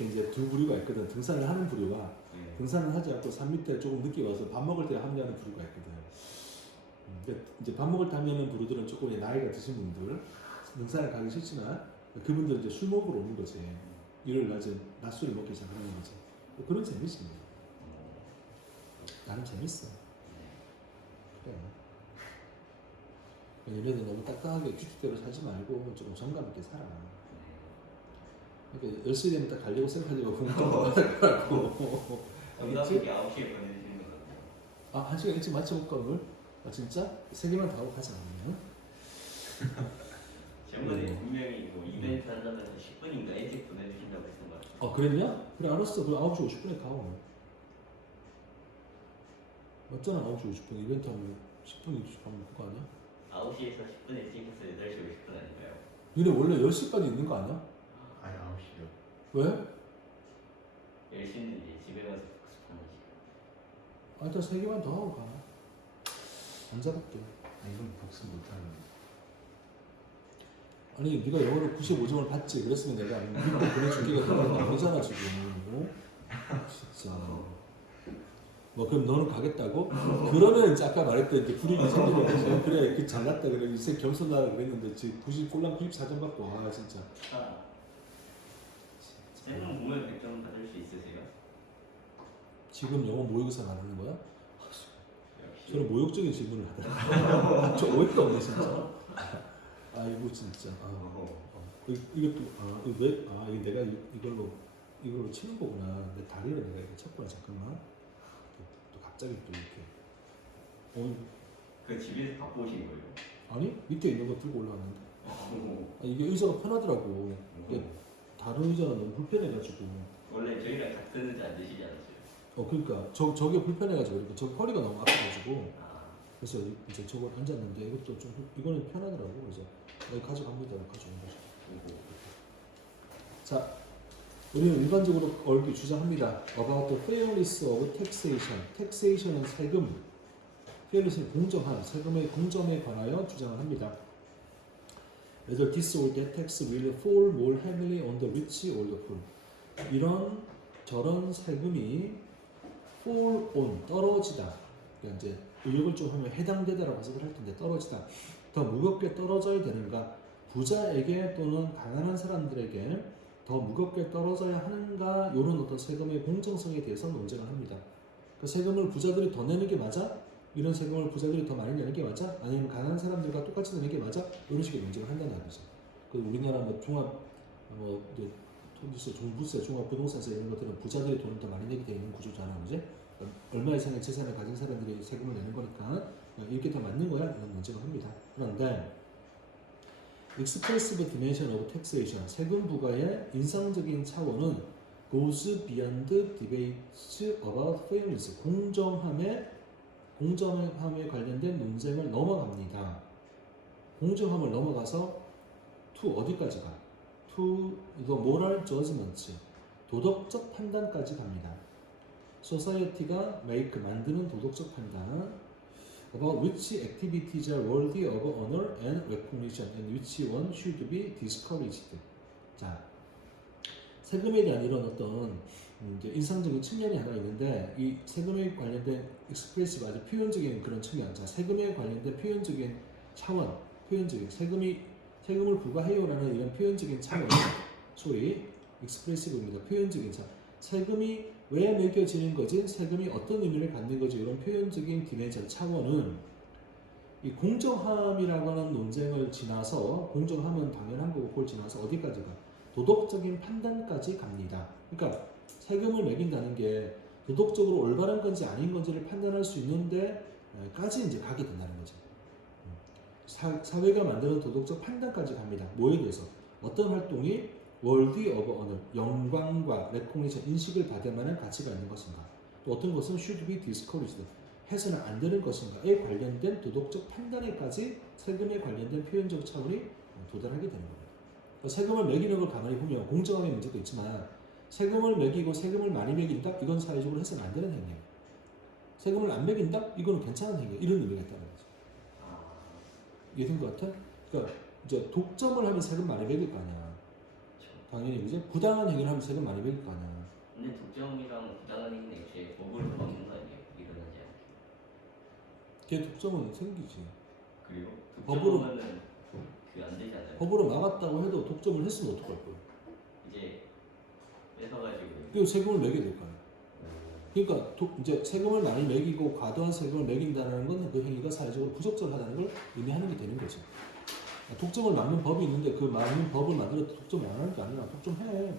이제 두 부류가 있거든. 등산을 하는 부류가 네. 등산을 하지 않고 산 밑에 조금 늦게 와서 밥 먹을 때 합류하는 부류가 있거든. 근데 이제 밥 먹을 때 합류하는 부류들은 조금 나이가 드신 분들 등산을 가기 싫지만 그분들 이제 술 먹으러 오는 거지. 일요일 낮에 낮술을 먹기 시작하는 거지. 그런 재미있지. 나는 재밌어. 그래. 얘네들 너무 딱딱하게 규칙대로 살지 말고 조금 정감 있게 살아. 그러니까 10시 되면 딱 가려고 생각하려고 공부도 하고. 정답이 9시에 보내주시는 것 같아요. 아, 한 시간 일찍 맞춰볼까 오늘? 아 진짜? 3개만 더 하고 가자 그러면. 저번에 분명히 뭐 이벤트 한다면서 10분인가 일찍 보내주신다고 했던 것 같아요. 아 그랬냐? 그래 알았어. 그럼 9시 50분에 가 오늘. 맞잖아 9시 50분 이벤트 하면 10분 일찍 가면 그거 아니야? 9시에서 10분에 찍어서 8시 50분 아닌가요? 니네 원래 10시까지 있는 거 아니야? 아니 9시요. 왜? 10시는 이제 집에 가서 복습하는 시간. 아 일단 3개만 더 하고 가. 안 잡을게. 아 이건 복습 못하는. 아니 네가 영어로 95점을 받지 그랬으면 내가 미국 보내줄게가 그런 거 아니잖아 지금. 진짜. 뭐 그럼 너는 가겠다고? 그러면 이제 아까 말했던 이제 불이익이 생기는 거지. 그래 그 잘났다 그래 이제 겸손하다 그랬는데 지금 94점 받고 아 진짜. 쌤은 보면 100점 받을 수 있으세요? 지금 영어 모의고사 말하는 거야? 역시. 저는 모욕적인 질문을 하더라. 저 어이가 없네 진짜. 아이고 진짜. 이것도 이거 내가 이걸로 치는 거구나. 내 다리를 내가 이렇게 쳤구나. 잠깐만. 또 갑자기 또 이렇게. 그 집에서 갖고 오신 거예요? 아니 밑에 있는 거 들고 올라왔는데. 오. 이게 의자가 편하더라고. 이게 다른 의자가 너무 불편해가지고. 원래 저희랑 같은 의자 앉으시지 않았어요? 그러니까 저게 불편해가지고 그러니까 저 허리가 너무 아파가지고. 아, 그래서 이제 저걸 앉았는데 이것도 좀 이거는 편하더라고. 그래서 여기 가져갑니다. 가져온 거죠. 자, 우리는 일반적으로 이렇게 주장합니다. About the fairness of taxation. taxation은 세금, fairness는 공정한, 세금의 공정에 관하여 주장을 합니다. Whether this or that tax will fall more heavily on the rich or the poor. 이런 저런 세금이 fall on 떨어지다. 그러니까 이제 의욕을 좀 하면 해당되다라고 해석을 할 텐데 떨어지다. 더 무겁게 떨어져야 되는가? 부자에게 또는 가난한 사람들에게 더 무겁게 떨어져야 하는가? 이런 어떤 세금의 공정성에 대해서 논쟁을 합니다. 그 세금을 부자들이 더 내는 게 맞아? 이런 세금을 부자들이 더 많이 내는 게 맞아? 아니면 가난한 사람들과 똑같이 내는 게 맞아? 이런 식의 논쟁을 한다는 거죠. 그 우리나라 뭐 종합 뭐 이제 토지세, 종부세, 종합부동산세 이런 것들은 부자들이 돈을 더 많이 내게 되어 있는 구조잖아, 그지? 얼마 이상의 재산을 가진 사람들이 세금을 내는 거니까 이렇게 더 맞는 거야? 이런 논쟁을 합니다. 그런데 expressive dimension of taxation, 세금 부과의 인상적인 차원은 goes beyond debates about fairness, 공정함에 관련된 논쟁을 넘어갑니다. 공정함을 넘어가서 to 어디까지 가? to the moral judgments, 도덕적 판단까지 갑니다. society가 make, 만드는 도덕적 판단 about which activities are worthy of honor and recognition and which one should be discouraged. 자, 세금에 대한 이런 어떤 이제 인상적인 측면이 하나 있는데 이 세금에 관련된 expressive 아주 표현적인 그런 측면. 자, 세금에 관련된 표현적인 차원, 표현적인 세금을 부과해요라는 이런 표현적인 차원, 소위 expressive입니다. 표현적인 차원. 세금이 왜 매겨지는 거지? 세금이 어떤 의미를 갖는 거지? 이런 표현적인 디멘션 차원은 이 공정함이라고 하는 논쟁을 지나서, 공정함은 당연한 거고 그걸 지나서 어디까지 가? 도덕적인 판단까지 갑니다. 그러니까 세금을 매긴다는 게 도덕적으로 올바른 건지 아닌 건지를 판단할 수 있는데까지 이제 가게 된다는 거죠. 사회가 만드는 도덕적 판단까지 갑니다. 뭐에 대해서? 어떤 활동이 worthy of honor, 영광과 recognition, 인식을 받을 만한 가치가 있는 것인가? 또 어떤 것은 should be discouraged, 해서는 안 되는 것인가에 관련된 도덕적 판단에까지 세금에 관련된 표현적 차원이 도달하게 되는 겁니다. 세금을 매기는 걸 가만히 보면 공정함의 문제도 있지만 세금을 매기고 세금을 많이 매긴다? 이건 사회적으로 해서는 안 되는 행위예요. 세금을 안 매긴다? 이거는 괜찮은 행위예요. 이런 의미가 있다는 거죠. 이해된 것 같아? 그러니까 이제 독점을 하면 세금 많이 매길 거 아니야. 당연히 이제 부당한 행위를 하면 세금 많이 매길 거 아니야. 근데 독점이랑 부당한 행위는 애초에 법으로 막는 거 아니에요? 일어나지 않게. 걔 독점은 생기지. 그리고 법으로- 독점하면은 그안 되잖아요. 법으로 막았다고 해도 독점을 했으면 어떡할 거야. 이제 뺏어가지고. 그리고 세금을 매게 될 거야. 그러니까 이제 세금을 많이 매기고 과도한 세금을 매긴다는 건 그 행위가 사회적으로 부적절하다는 걸 의미하는 게 되는 거죠. 독점을 막는 법이 있는데 그 막는 법을 만들어도 독점을 안 하는 게 아니라 독점해.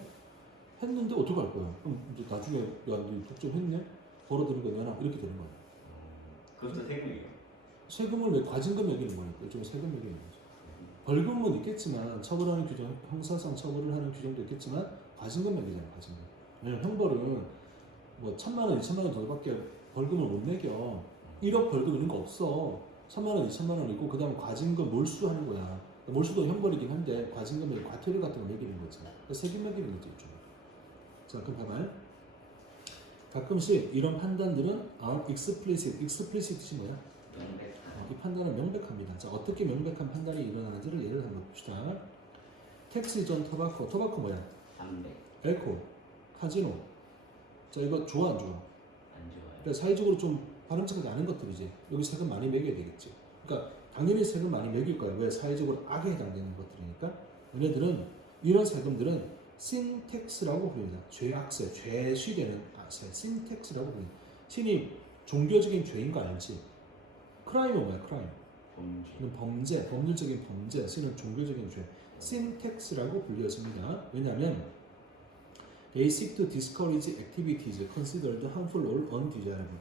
했는데 어떡할 거야? 그럼 이제 나중에 야, 너 독점했네? 벌어들인 거 내놔. 이렇게 되는 거야. 그것도 세금이에요. 세금을 왜 과징금 매기는 거니까 일종의 세금 매기는 거죠. 벌금은 있겠지만 처벌하는 규정, 형사상 처벌을 하는 규정도 있겠지만 과징금 매기잖아. 과징금. 왜냐면 형벌은 뭐 1,000만 원, 2,000만 원 정도밖에 벌금을 못 매겨. 1억 벌금 이런 거 없어. 1,000만 원, 2,000만 원 있고 그 다음에 과징금 몰수하는 거야. 몰수도 형벌이긴 한데 과징금에 과태료 같은 거 매기는 거지. 세금 매기는 거지. 자, 그럼 봐봐요. 가끔씩 이런 판단들은 explicit이 뭐야? 명백한. 이 판단은 명백합니다. 자, 어떻게 명백한 판단이 일어나는지를 예를 한번 봅시다. 택시 전 토바코 뭐야? 담배. 알코올, 카지노. 자, 이거 좋아 안 좋아? 안 좋아요. 그러니까 사회적으로 좀 바람직하지 않은 것들이지. 여기 세금 많이 매겨야 되겠지. 그러니까 당연히 세금 많이 매길 거야. 왜? 사회적으로 악에 해당되는 것들이니까. 얘네들은 이런 세금들은 신택스라고 부릅니다. 죄악세, 죄시되는 악세, 신택스라고 부릅니다. 신이 종교적인 죄인 거 알지? 크라임은 뭐야? 크라임. 범죄, 법률적인 범죄. 신은 종교적인 죄. 신택스라고 불려집니다. 왜냐하면 they seek to discourage activities considered harmful or undesirable.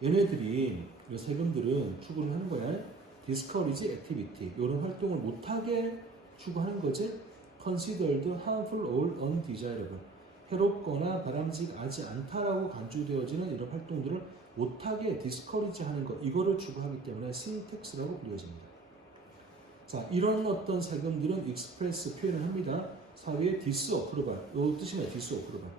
얘네들이 이 세금들은 추구를 하는 거야. discourage activity, 이런 활동을 못하게 추구하는 거지. considered harmful or undesirable, 해롭거나 바람직하지 않다라고 간주되어지는 이런 활동들을 못하게 discourage 하는 것, 이거를 추구하기 때문에 sin tax라고 불려집니다. 자, 이런 어떤 세금들은 express 표현을 합니다. 사회의 disapproval, 이 뜻이 뭐야? disapproval.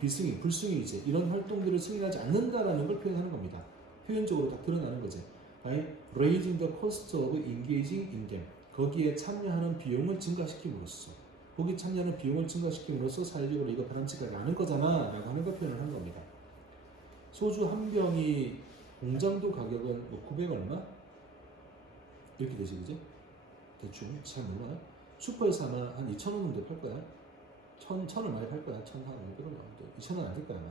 비승인, 불승인이지. 이런 활동들을 승인하지 않는다라는 걸 표현하는 겁니다. 표현적으로 딱 드러나는 거지. by raising the cost of engaging in them. 거기에 참여하는 비용을 증가시킴으로써, 거기 참여하는 비용을 증가시킴으로써 사회적으로 이거 바람직하지 않은 거잖아 라고 하는 걸 표현을 한 겁니다. 소주 한 병이 공장도 가격은 뭐 900 얼마? 이렇게 되지, 그지? 대충 잘 몰라. 슈퍼에서 아마 한 2,000원 정도 팔 거야. 1,000원 많이 팔 거야. 1,000원, 2,000원 안 될 거야 아마.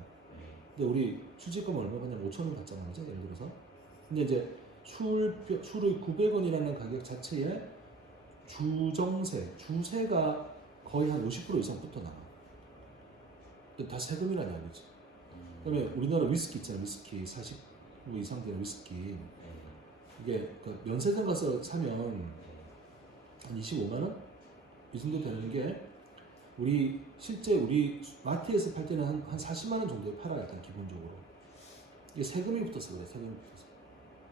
근데 우리 술집가면 얼마 받냐면 5,000원 받잖아, 그지? 예를 들어서. 근데 이제 술을 900원이라는 가격 자체에 주세가 거의 한 50% 이상 붙어 나가. 근데 다 세금이라는 이야기지. 그다음에 우리나라 위스키 있잖아, 위스키 40% 이상 되는 위스키. 이게 그 면세점 가서 사면 한 25만 원? 이 정도 되는 게 실제 우리 마트에서 팔 때는 한 40만 원 정도에 팔아요, 일단 기본적으로. 이게 세금이 붙어서 그래, 세금이 붙어서.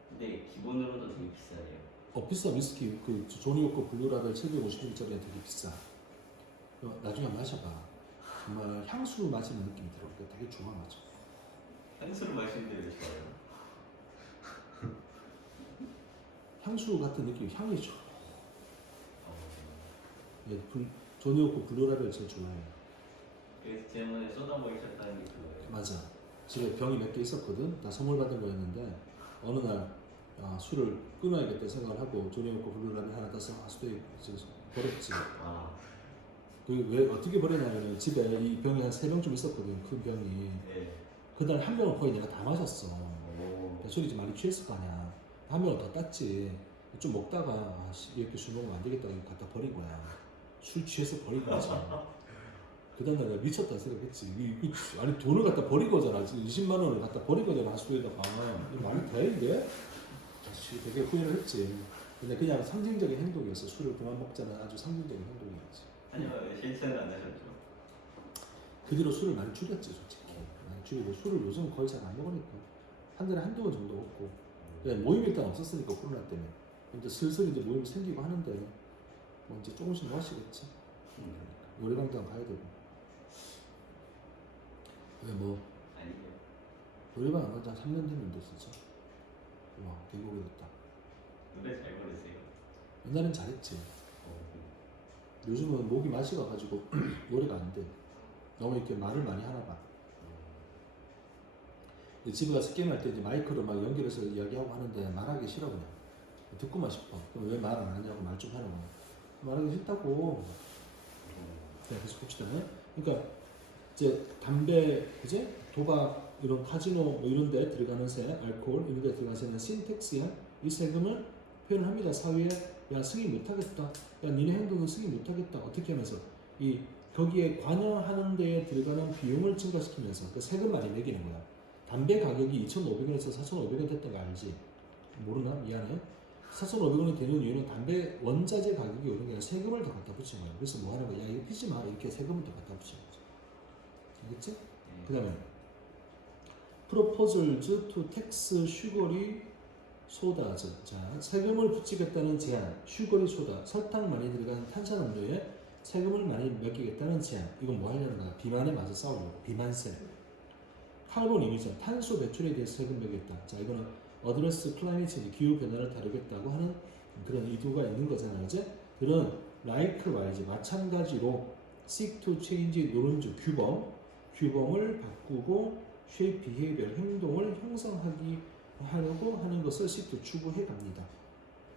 근데 기본으로도 되게 비싸요. 비싸. 위스키 그 조니워커 블루라벨 750ml짜리는 되게 비싸. 나중에 한번 마셔봐. 정말 향수 마시는 느낌이 들어. 그러니까 되게 좋아, 맞아. 향수를 마시는데 왜 좋아요? 향수 같은 느낌, 향이 좋아. 조니워커 블루라벨 제일 좋아해. 그래서 지난번에 쏟아 먹으셨다는 게 그거예요. 맞아. 집에 병이 몇 개 있었거든. 나 선물 받은 거였는데 어느 날 술을 끊어야겠다 생각을 하고 조니워커 블루라벨 하나 따서 하수도에 버렸지. 그 왜 어떻게 버렸냐면은 집에 이 병이 한 3병쯤 있었거든. 큰 병이. 네. 그날 한 병을 거의 내가 다 마셨어. 오. 술이 좀 많이 취했을 거 아니야. 한 병을 더 땄지. 좀 먹다가 이렇게 술 먹으면 안 되겠다 이거 갖다 버린 거야. 술 취해서 버린 거지. 그 다음날 내가 미쳤다 생각했지. 아니 돈을 갖다 버린 거잖아. 20만 원을 갖다 버린 거잖아. 하수도에다가. 이거 말이 돼 이게? 되게 후회를 했지. 근데 그냥 상징적인 행동이었어. 술을 그만 먹자는 아주 상징적인 행동이었지. 아니요, 실천을 안 하셨죠? 그 뒤로 술을 많이 줄였지 솔직히. 많이 줄이고 술을 요즘 거의 잘 안 먹으니까 한 달에 한두 번 정도 먹고. 모임이 일단 없었으니까 코로나 때문에. 이제 슬슬 이제 모임이 생기고 하는데 뭐 이제 조금씩 마시겠지. 노래방도 가야 되고. 뭐 아니요. 노래방 안 간지 한 3년 됐는데 진짜. 와 되게 오래됐다. 노래 잘 부르세요. 옛날엔 잘했지. 요즘은 목이 마시가가지고 노래가 안 돼. 너무 이렇게 말을 많이 하나 봐. 집에 가서 게임할 때 이제 마이크로 막 연결해서 이야기하고 하는데 말하기 싫어 그냥. 듣고만 싶어. 그럼 왜 말 안 하냐고 말 좀 하라고. 말하기 싫다고. 네, 계속 봅시다. 그러니까 이제 담배, 그제 도박, 이런 카지노 뭐 이런 데 들어가는 세, 알코올 이런 데 들어가는 세는 신택스야. 이 세금을 표현합니다. 사회에 야 승인 못하겠다. 야 니네 행동은 승인 못하겠다. 어떻게 하면서 거기에 관여하는 데에 들어가는 비용을 증가시키면서 그 세금 많이 매기는 거야. 담배 가격이 2,500원에서 4,500원 됐던 거 알지? 모르나? 미안해. 4,500원이 되는 이유는 담배 원자재 가격이 오른 게 아니라 세금을 더 갖다 붙인 거야. 그래서 뭐 하는 거야? 야 이거 피지 마. 이렇게 세금을 더 갖다 붙인 거지. 알겠지? 그 다음에 proposals to tax sugary sodas. 자, 세금을 붙이겠다는 제안. 슈거리 소다, 설탕 많이 들어간 탄산음료에 세금을 많이 매기겠다는 제안. 이건 뭐 하려는 거야? 비만에 맞서 싸우려고. 비만세. 카본 이미전, 탄소 배출에 대해서 세금 매겠다. 자, 이거는 어드레스 클라이밋 체인지, 기후 변화를 다루겠다고 하는 그런 의도가 있는 거잖아요, 이제. 그런 likewise 마찬가지로 seek to change 노른주 규범을 바꾸고 shape behavior 행동을 형성하려고 하는 것을 seek to 추구해 갑니다.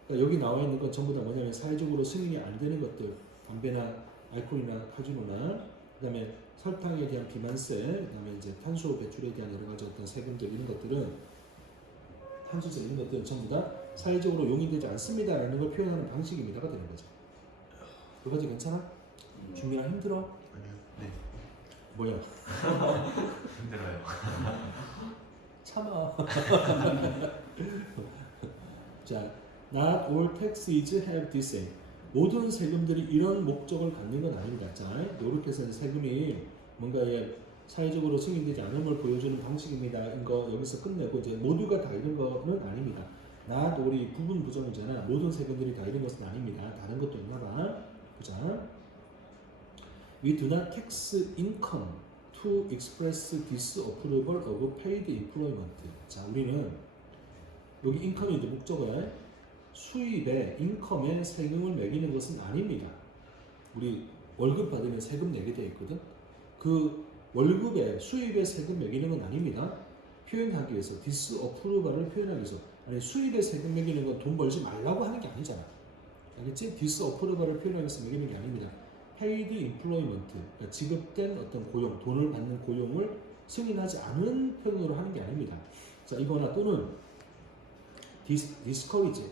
그러니까 여기 나와 있는 건 전부 다 뭐냐면 사회적으로 승인이 안 되는 것들, 담배나 알코올이나 카지노나 그다음에 설탕에 대한 비만세, 그다음에 이제 탄소 배출에 대한 여러 가지 어떤 세금들 이런 것들은 탄소세 이런 것들은 전부 다 사회적으로 용인되지 않습니다라는 걸 표현하는 방식입니다가 되는 거죠. 그거지 괜찮아? 준비랑 힘들어? 아니요. 네. 뭐야? 힘들어요. 참아. 자, not all taxes have this aim. 모든 세금들이 이런 목적을 갖는 건 아닙니다. 자, 이렇게 해서 세금이 뭔가 사회적으로 승인되지 않음을 보여주는 방식입니다. 이거 여기서 끝내고 이제 모두가 다 이런 거는 아닙니다. not all이 부분 부정이잖아. 모든 세금들이 다 이런 것은 아닙니다. 다른 것도 있나 봐. 보자. We do not tax income to express disapproval of paid employment. 자, 우리는 여기 인컴이 이제 목적어에 수입에 인컴에 세금을 매기는 것은 아닙니다. 우리 월급 받으면 세금 내게 되어 있거든. 그 월급에 수입에 세금 매기는 건 아닙니다. 표현하기 위해서 disapproval을 표현하기 위해서 아니 수입에 세금 매기는 건 돈 벌지 말라고 하는 게 아니잖아. 알겠지? disapproval을 표현하기 위해서 매기는 게 아닙니다. paid employment 그러니까 지급된 어떤 고용, 돈을 받는 고용을 승인하지 않은 표현으로 하는 게 아닙니다. 자 이거나 또는 discourage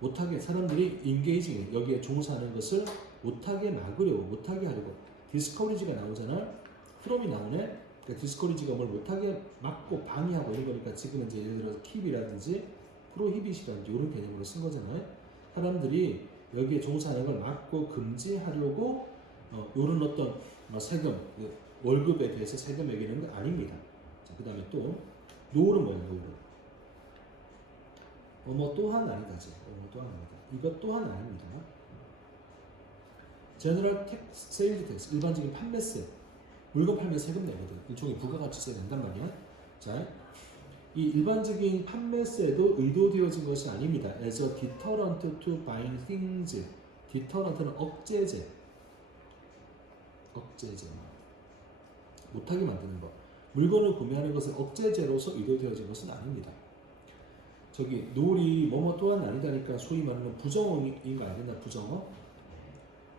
못하게 사람들이 engaging 여기에 종사하는 것을 못하게 막으려고 못하게 하려고 discourage가 나오잖아. from이 나오네. 그러니까 discourage가 뭘 못하게 막고 방해하고 이런 거니까 지금은 이제 예를 들어서 keep이라든지 prohibit이라든지 이런 개념으로 쓴 거잖아요. 사람들이 여기에 종사하는 걸 막고 금지하려고 이런 어떤 세금 월급에 대해서 세금 매기는 건 아닙니다. 자, 그 다음에 또 노을은 뭐예요? 노을은 뭐 또한 아니다지. 또한 아니다. 이것 또한 아닙니다. General Tax, Sales Tax 일반적인 판매세 물건 팔면 세금 내거든. 일종의 부가가치세 낸단 말이야. 자, 이 일반적인 판매세도 의도되어진 것이 아닙니다. As a deterrent to buying things. deterrent는 억제제. 억제제. 못하게 만드는 것. 물건을 구매하는 것은 억제제로서 의도되어진 것은 아닙니다. 저기 노을이 뭐뭐 또한 아니다니까 소위 말하는 부정어인 거 알겠나? 부정어?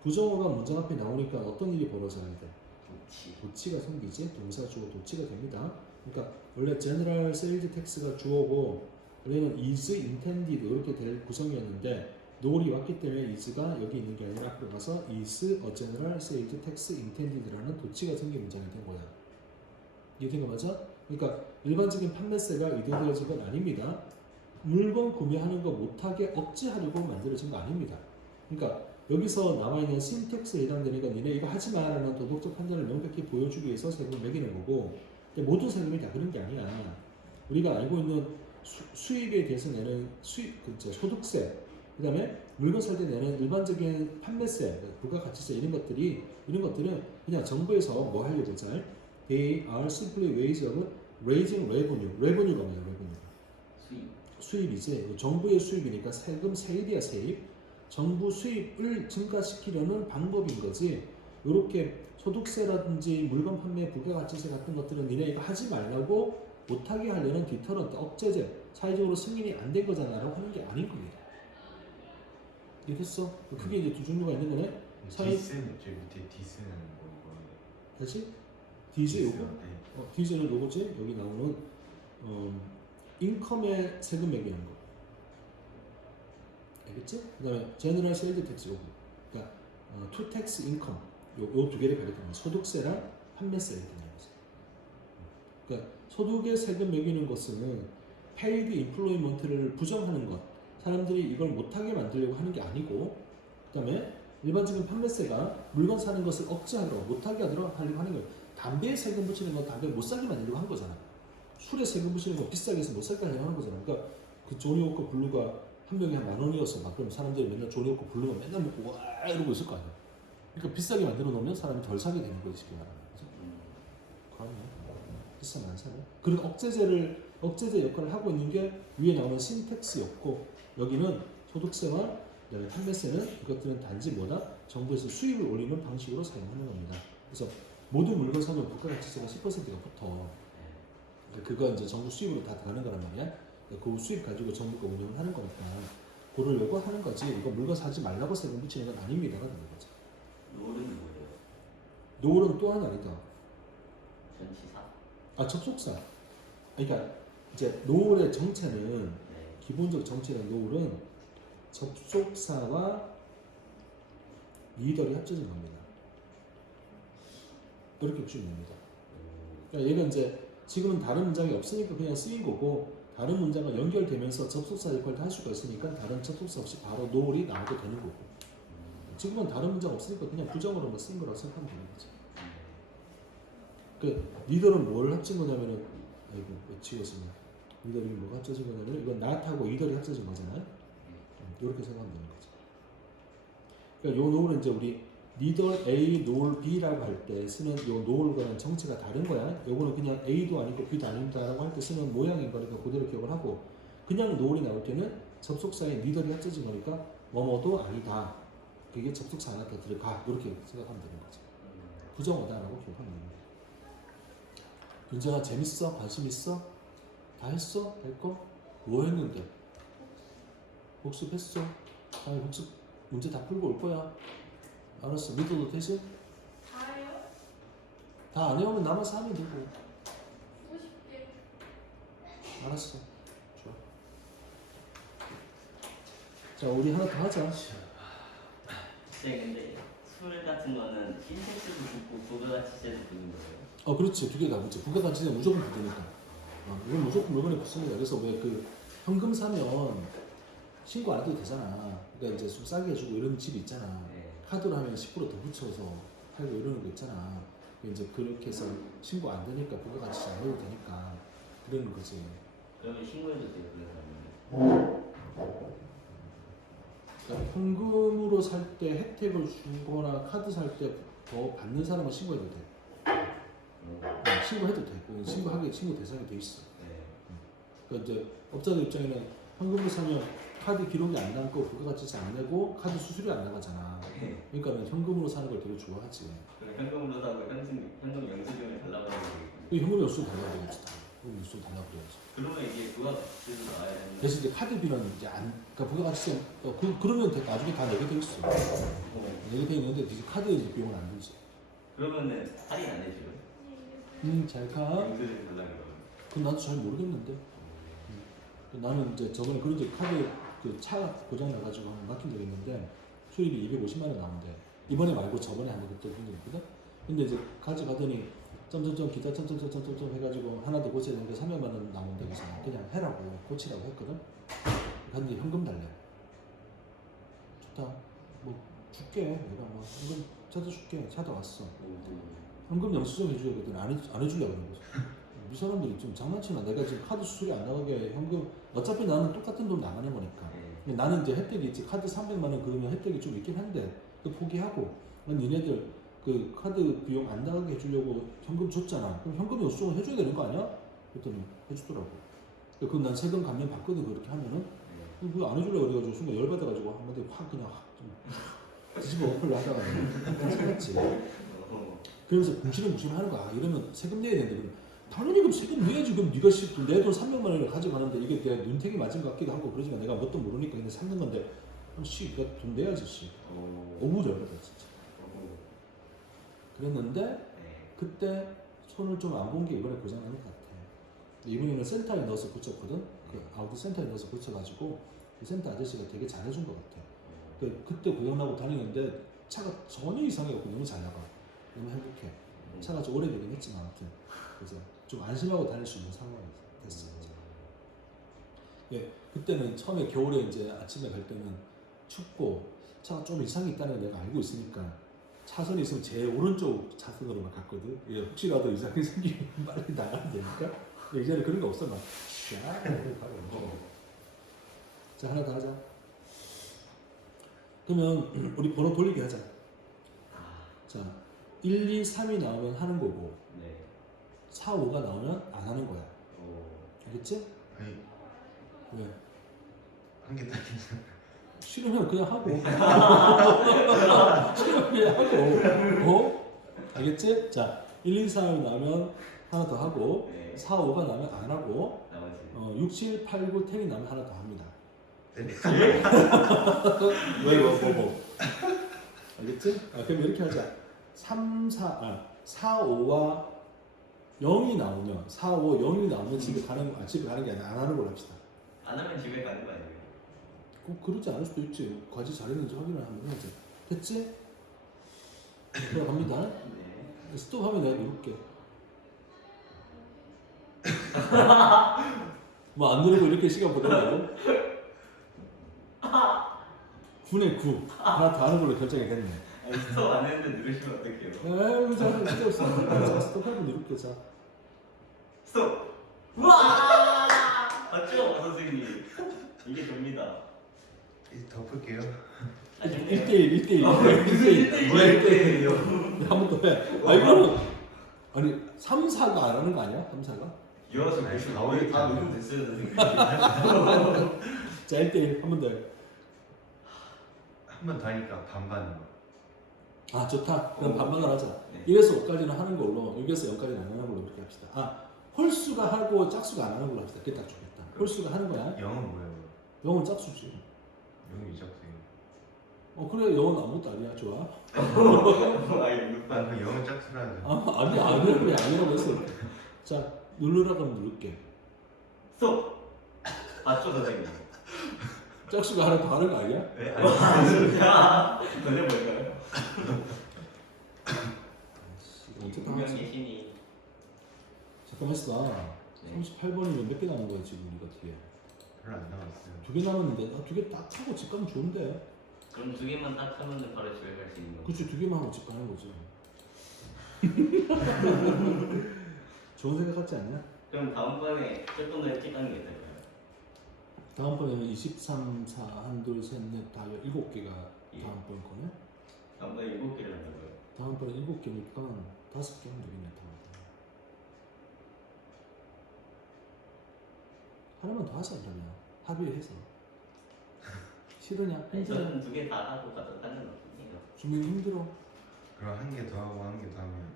부정어가 문장 앞에 나오니까 어떤 일이 벌어져야 돼? 도치가 생기지. 동사 주어 도치가 됩니다. 그러니까 원래 general sales tax가 주어고 원래는 is intended 이렇게 될 구성이었는데 노을이 왔기 때문에 is가 여기 있는 게 아니라 앞으로 가서 is a general sales tax intended라는 도치가 생긴 문장이 된 거야. 이해된 거 맞아? 그러니까 일반적인 판매세가 의도되어진 건 아닙니다. 물건 구매하는 거 못하게 억제하려고 만들어진 거 아닙니다. 그러니까 여기서 나와 있는 신텍스에 해당되는 건 니네 이거 하지 마라는 도덕적 판단을 명백히 보여주기 위해서 세금을 매기는 거고 근데 모든 세금이 다 그런 게 아니야. 우리가 알고 있는 수입에 대해서 내는 소득세 그 다음에 물건 살 때 내는 일반적인 판매세, 부가가치세 이런 것들은 그냥 정부에서 뭐 하려고 잘 They are simply ways of raising revenue. revenue가 뭐야? revenue. 수입이지. 정부의 수입이니까 세금, 세입이야 세입. 정부 수입을 증가시키려는 방법인 거지. 이렇게 소득세라든지 물건 판매 부가가치세 같은 것들은 니네 이거 하지 말라고 못하게 하려는 디터런트, 억제제, 사회적으로 승인이 안 된 거잖아 라고 하는 게 아닌 겁니다. 이해됐어? 크게 이제 두 종류가 있는 거네. 디스는 저 밑에 디스는 뭐 다시? 디즈 요거? 네. 디즈는 요거지? 여기 나오는 인컴에 세금 매기는 거. 알겠지? 그 다음에 제너럴 세일즈 텍스 요거. 그러니까 투 텍스 인컴 요 두 개를 가리키는 거야. 소득세랑 판매세를 가리키는 거지. 그러니까 소득에 세금 매기는 것은 페이드 인플로이먼트를 부정하는 것. 사람들이 이걸 못하게 만들려고 하는 게 아니고 그 다음에 일반적인 판매세가 물건 사는 것을 억제하도록 못하게 하도록 하려고 하는 거예요. 담배에 세금 붙이는 건 담배 못 사게 만들려고 한 거잖아. 술에 세금 붙이는 건 비싸게 해서 못 사게 하려고 하는 거잖아. 그러니까 그 조니워커 블루가 한 병에 한 10,000원이었어. 막 그럼 사람들이 맨날 조니워커 블루만 맨날 먹고 와 이러고 있을 거 아니야. 그러니까 비싸게 만들어 놓으면 사람이 덜 사게 되는 거지 쉽게 말하면. 그죠? 그러면 비싸면 안 사고. 그런 억제제 역할을 하고 있는 게 위에 나오는 신텍스였고 여기는 소득세와 그다음에 판매세는 이것들은 단지 뭐다? 정부에서 수입을 올리는 방식으로 사용하는 겁니다. 그래서 모든 물건 사면 부가가치세가 10%가 붙어. 그거 이제 정부 수입으로 다 들어가는 거란 말이야. 그 수입 가지고 정부가 운영을 하는 거니까 그걸 요구하는 거지. 이거 물건 사지 말라고 세금 붙이는 건 아닙니다가 되는 거죠. 노을은 뭐예요? 노을은 또한 아니다. 전치사? 접속사. 그러니까 이제 노을의 정체는 네. 기본적 정체는 노을은 접속사와 리더리 합쳐진 겁니다. 이렇게 보시면 됩니다. 그러니까 얘가 이제 지금은 다른 문장이 없으니까 그냥 쓰인 거고 다른 문장과 연결되면서 접속사 역할도 할 수가 있으니까 다른 접속사 없이 바로 노을이 나오게 되는 거고 지금은 다른 문장 없으니까 그냥 부정으로 뭐 쓰인 거라고 생각하면 되는 거지. 그 리더는 뭘 합친 거냐면은 아이고 왜 치웠으면 리더리 뭐가 합쳐진 거냐면 이건 not하고 이더리 합쳐진 거잖아요. 이렇게 생각하면 되는 거죠. 그러니까 요 노을은 이제 우리 리더 A, 노을 B라고 할 때 쓰는 요 노을과는 정체가 다른 거야. 요거는 그냥 A도 아니고 B도 아닙니다라고 할 때 쓰는 모양인 거니까 그대로 기억을 하고 그냥 노을이 나올 때는 접속사에 리더리 합쳐진 거니까 뭐뭐도 아니다. 그게 접속사 하나 더 들어가. 이렇게 생각하면 되는 거죠. 부정어다라고 기억하면 됩니다. 윤정아 재밌어? 관심 있어? 다 했어? 될 거? 뭐 했는데? 복습했어? 아니 복습 문제 다 풀고 올 거야. 알았어. 믿어도 되지? 다요? 다 안 해오면 남아서 하면 되고. 50개. 알았어. 좋아. 자, 우리 하나 더 하자. 네, 근데 술 같은 거는 신체수도 붙고 부가가치세도 붙는 거예요. 그렇지. 두 개 다 붙지. 부가가치는 무조건 붙으니까. 이건 무조건 물건에 붙습니다. 그래서 왜 그 현금 사면 신고 안 해도 되잖아. 그러니까 이제 좀 싸게 해주고 이런 집이 있잖아. 네. 카드로 하면 10%더 붙여서 팔고 이러는 거 있잖아. 이제 그렇게 해서 신고 안 되니까 부가가치 안 해도 되니까 그러는 거지. 그러면 신고해도 돼요, 그런 사람은. 그러니까 현금으로 살 때 혜택을 주거나 카드 살 때 더 받는 사람은 신고해도 돼. 신고해도 돼. 신고하게 신고 대상이 돼 있어. 네. 그러니까 이제 업자들 입장에는 현금으로 사면 카드 기록이 안 남고 부가가치 안 내고 카드 수수료 안 나가잖아. 네. 그러니까 현금으로 사는 걸 되게 좋아하지. 그럼 현금으로 사고 현금 영수증을 달라고 하는 거예요. 현금 영수 달라고 그래야지. 현금 영수 달라고 그래야지. 그러면 이게 부가가치세도 나와야 되는 거예요. 대신 이제 카드비는 이제 그러니까 부가가치세 그러면 나중에 다 내게 돼 있어. 내게 돼 있는데 이제 카드 이제 비용은 안 들지. 그러면은 할인 안 해줘요? 잘 가. 영수증 달라고 그러면. 그건 나도 잘 모르겠는데. 나는 이제 저번에 그런 적 카드 그 차 고장 나가지고 한번 막힌 적이 있는데 수입이 250만 원 나온대. 이번에 말고 저번에 한번 그때 그런 적 있거든. 근데 이제 가져가더니 점점점 기타 점점점점점 해가지고 하나 더 고쳐야 되니까 300만 원 나온대. 그래서 그냥 해라고 고치라고 했거든. 근데 현금 달래. 좋다. 뭐 줄게. 내가 뭐 현금 차도 줄게. 차도 왔어. 현금 영수증 해줘야 되거든. 안 해주려고 그러는 거지. 이 사람들이 좀 장난치나. 내가 지금 카드 수수료 안 나가게 현금 어차피 나는 똑같은 돈 나가는 거니까. 근데 나는 이제 혜택이 있지. 카드 300만 원 그러면 혜택이 좀 있긴 한데 그 포기하고 니네들 그 카드 비용 안 나가게 해주려고 현금 줬잖아. 그럼 현금 영수증을 해줘야 되는 거 아니야? 그랬더니 해주더라고. 그럼 난 세금 감면 받거든. 그렇게 하면은 그거 안 해주려고 그래가지고 순간 열받아가지고 한마디 확 그냥 좀 뒤집어 엎으려 하다가 살았지. 그러면서 궁시렁궁시렁 하는 거야. 이러면 세금 내야 되는데 당연히 그럼 세금 내야지. 그럼 네가 내 돈 300만 원을 가져가는데 이게 내가 눈탱이 맞은 것 같기도 하고 그러지만 내가 뭣도 모르니까 그냥 샀는 건데 씨, 네가 돈 내야지 씨. 너무 열받아 진짜. 그랬는데 그때 손을 좀 안 본 게 이번에 고장난 것 같아. 이번에는 센터에 넣어서 고쳤거든. 그 아우디 센터에 넣어서 고쳐가지고 그 센터 아저씨가 되게 잘해준 것 같아. 그때 고장나고 다니는데 차가 전혀 이상이 없고 너무 잘 나가. 너무 행복해. 차가 좀 오래되긴 했지만 아무튼 그래서 좀 안심하고 다닐 수 있는 상황이 됐어. 예, 그때는 처음에 겨울에 이제 아침에 갈 때는 춥고 차가 좀 이상이 있다는 걸 내가 알고 있으니까 차선이 있으면 제일 오른쪽 차선으로만 갔거든. 예, 혹시라도 이상이 생기면 빨리 나가야 되니까. 이제는 그런 거 없어 막. 자, 하나 더 하자. 그러면 우리 번호 돌리기 하자. 자, 1, 2, 3이 나오면 하는 거고 4, 5가 나오면 안 하는 거야. 알겠지? 아니 왜? 한 개 딱 있는. 싫으면 그냥 하고. 싫으면 그냥 하고. 알겠지? 자, 1, 2, 3이 나오면 하나 더 하고 4, 5가 나오면 안 하고 6, 7, 8, 9, 10이 나오면 하나 더 합니다. 뭐. 알겠지? 그럼 이렇게 하자. 4, 5와 0이 나오면 4, 5, 0이 나오면 집에 가는 게 아니라 안 하는 걸로 합시다. 안 하면 집에 가는 거 아니에요? 그러지 않을 수도 있지. 과제 잘했는지 확인을 한번 해야지. 됐지? 들어갑니다. 스톱 하면 내가 누를게. 뭐 안 누르고 이렇게 시간 보내려고? 9네 9. 하나 더 하는 걸로 결정이 됐네. 스톱 안 했는데 누르시면 어떡해요? 에이, 자, 스톱 하고 누를게. 자. 스톱! 우와! 맞죠, 선생님? 이게 됩니다. 이제 덮을게요. 1대1. 뭐야 1대1이요? 한 번 더 해. 이거는 아니 3, 4가 안 하는 거 아니야? 3, 4가? 이어서 아니, 무슨 가오리 다 다 녹음됐어요, 선생님. 자, 1대1 한 번 더 해. 한 번 더 하니까 반반. 좋다. 그럼 반반을 하자. 네. 1에서 5까지는 하는 걸로 6에서 0까지는 안 하는 걸로 그렇게 합시다. 홀수가 하고 짝수가 안 하는 걸로 합시다. 그게 딱 좋겠다. 홀수가 하는 거야. 0은 뭐예요? 0은 짝수지. 0이 이적수예요. 그래 0은 아무것도 아니야. 좋아. 아이 그 0은 짝수라는데. 아니라고 그래. 아니라고 했어. 자 누르라 그러면 누를게. 스톱. 맞죠 선생님? 짝수가 하나 더 하는 거 아니야? 네? 아니, 자, 너네 뭘까요? 어쨌든 분명히 신이. 잠깐만 있어. 네. 38번이면 몇 개 남은 거야 지금 우리가 뒤에? 별로 안 남았어요. 2개 남았는데 2개 딱 하고 집 가면 좋은데. 그럼 2개만 딱 하면 바로 집에 갈 수 있는 거. 그치 2개만 하고 집 가는 거지. 좋은 생각 같지 않냐? 그럼 다음번에 조금 더 일찍 가는 게 어떨까요? 다음번에는 23, 4, 1, 2, 3, 4, 5, 7개가 예. 다음번 거네? 다음번에 7개를 한다고요? 다음번에 7개니까 5개 하면 되겠네. 하나만 더 하자 그러면 합의를 해서. 싫으냐? 아니, 힘드냐? 저는 2개 다 하고 가도 상관없습니다. 준비 힘들어. 그럼 한 개 더 하고 한 개 더 하면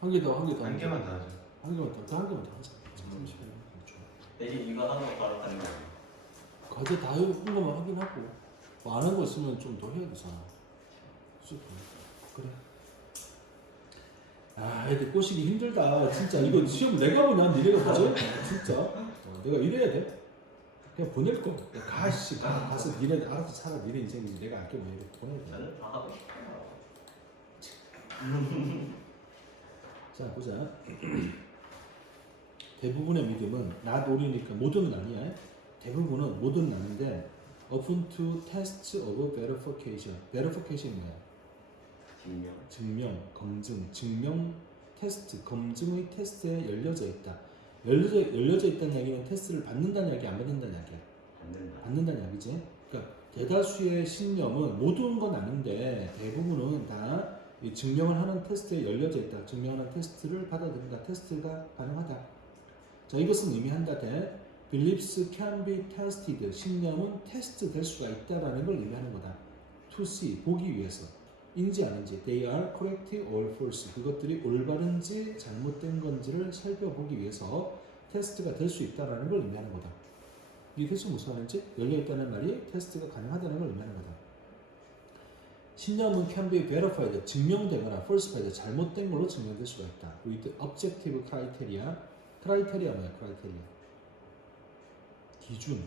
한 개 더, 한 개 더. 한 개만 더 하죠. 한 개만 더, 한 개만 더 하자. 잠시만요. 대신 이거 하고 바로 가는 거예요. 과제 다 해본 것만 확인하고 뭐 안 한 거 있으면 좀 더 해야 되잖아. 그래. 아, 애들 꼬시기 힘들다. 진짜 이거 시험 내가 보냐? 니네가 보지? 진짜. 내가 이래야 돼. 그냥 보낼 거. 가씨 가서 니네 알아서 살아. 니네 인생이지. 내가 아껴 왜 이렇게 보내야 돼. 저는 다 하고 싶어요. 자 보자. 대부분의 믿음은 not all이니까 모두는 아니야. 대부분은 모두는 아닌데 open to test of verification. verification이 뭐야? 증명, 검증, 증명 테스트, 검증의 테스트에 열려져 있다. 열려져 있다는 얘기는 테스트를 받는다는 이야기, 안 받는다는 이야기야. 받는다는 이야기지. 그러니까 대다수의 신념은 모든 건 아닌데 대부분은 다 이 증명을 하는 테스트에 열려져 있다. 증명하는 테스트를 받아들인다. 테스트가 가능하다. 자, 이것은 의미한다. Beliefs can be tested. 신념은 테스트 될 수가 있다라는 걸 의미하는 거다. To see, 보기 위해서. 인지 아닌지, they are correct or false. 그것들이 올바른지 잘못된 건지를 살펴보기 위해서 테스트가 될 수 있다라는 걸 의미하는 거다. 이게 대체 무슨 말인지? 열려 있다는 말이 테스트가 가능하다는 걸 의미하는 거다. 신념은 can be verified, 증명되거나 falsified, 잘못된 걸로 증명될 수가 있다. with objective criteria. 크라이테리아 뭐야? 크라이테리아. 기준,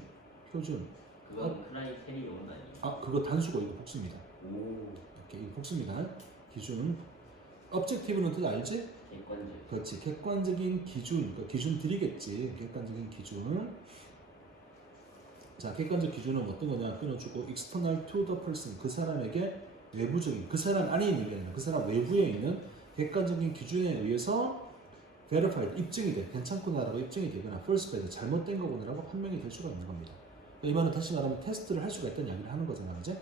표준. 그건 크라이테리온 아니에요? 그거 단수고 이거 복수입니다. 오. 이렇게 이거 복수입니다. 기준. objective는 뜻 알지? 객관적. 그렇지. 객관적인 기준. 그러니까 기준들이겠지. 객관적인 기준. 자, 객관적 기준은 어떤 거냐? 끊어주고 external to the person. 그 사람에게 외부적인, 그 사람 안에 있는 게 아니라 그 사람 외부에 있는 객관적인 기준에 의해서 verified, 입증이 돼. 괜찮구나라고 입증이 되거나 falsified, 잘못된 거구나라고 판명이 될 수가 있는 겁니다. 이번에 다시 말하면 테스트를 할 수가 있다는 이야기를 하는 거잖아. 그지?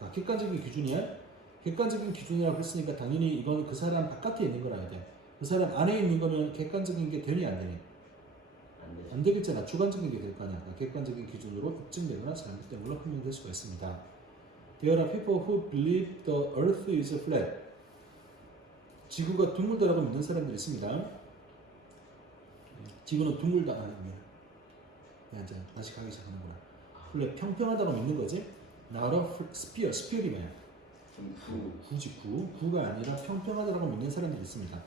자, 객관적인 기준이야. 객관적인 기준이라고 했으니까 당연히 이건 그 사람 바깥에 있는 거라야 돼. 그 사람 안에 있는 거면 객관적인 게 되니 안 되니? 안 되죠. 안 되겠잖아. 주관적인 게 될 거 아니야. 그러니까 객관적인 기준으로 입증되거나 잘못된 걸로 판명될 수가 있습니다. There are people who believe the earth is flat. 지구가 둥글다라고 믿는 사람들이 있습니다. 지구는 둥글다. 이제 다시 가기 시작하는구나. 플랫, 평평하다고 믿는 거지? Not a sphere. sphere이 뭐야? 굳이 구가 아니라 평평하다고 믿는 사람들이 있습니다.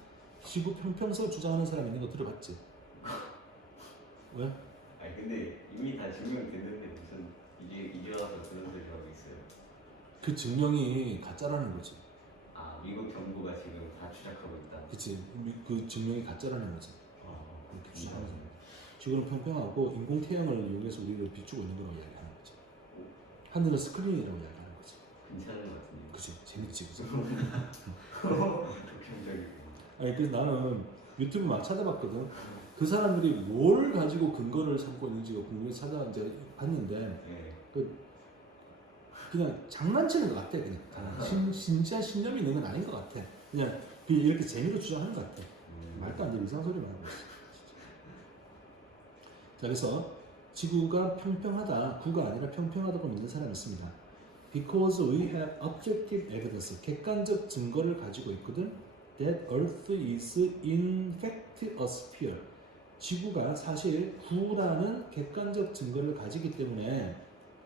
지구 평평서 주장하는 사람 있는 거 들어봤지? 왜? 아니 근데 이미 다 증명됐는데 무슨 이제 와서 그런 소리 하고 있어요. 그 증명이 가짜라는 거지. 아 미국 정부가 지금 다 추적하고 있다. 그치? 그 증명이 가짜라는 거지. 그렇게 주장하는 음. 거지. 지구는 평평하고 인공 태양을 이용해서 우리를 비추고 있는 거라고 이야기하는 거지. 하늘은 스크린이라고 이야기하는 거지. 괜찮은 것 같은데. 그치? 재밌지, 그치? 독창적이고. 아니 그래서 나는 유튜브 막 찾아봤거든. 그 사람들이 뭘 가지고 근거를 삼고 있는지 궁금해서 찾아 이제 봤는데 네. 그냥 장난치는 것 같아. 그냥 진짜 신념이 있는 건 아닌 것 같아. 그냥 이렇게 재미로 주장하는 것 같아. 말도 안 되는 이상한 소리만 하고 있어. 자, 그래서 지구가 평평하다, 구가 아니라 평평하다고 믿는 사람이 있습니다. Because we have objective evidence, 객관적 증거를 가지고 있거든. that Earth is in fact a sphere. 지구가 사실 구라는 객관적 증거를 가지기 때문에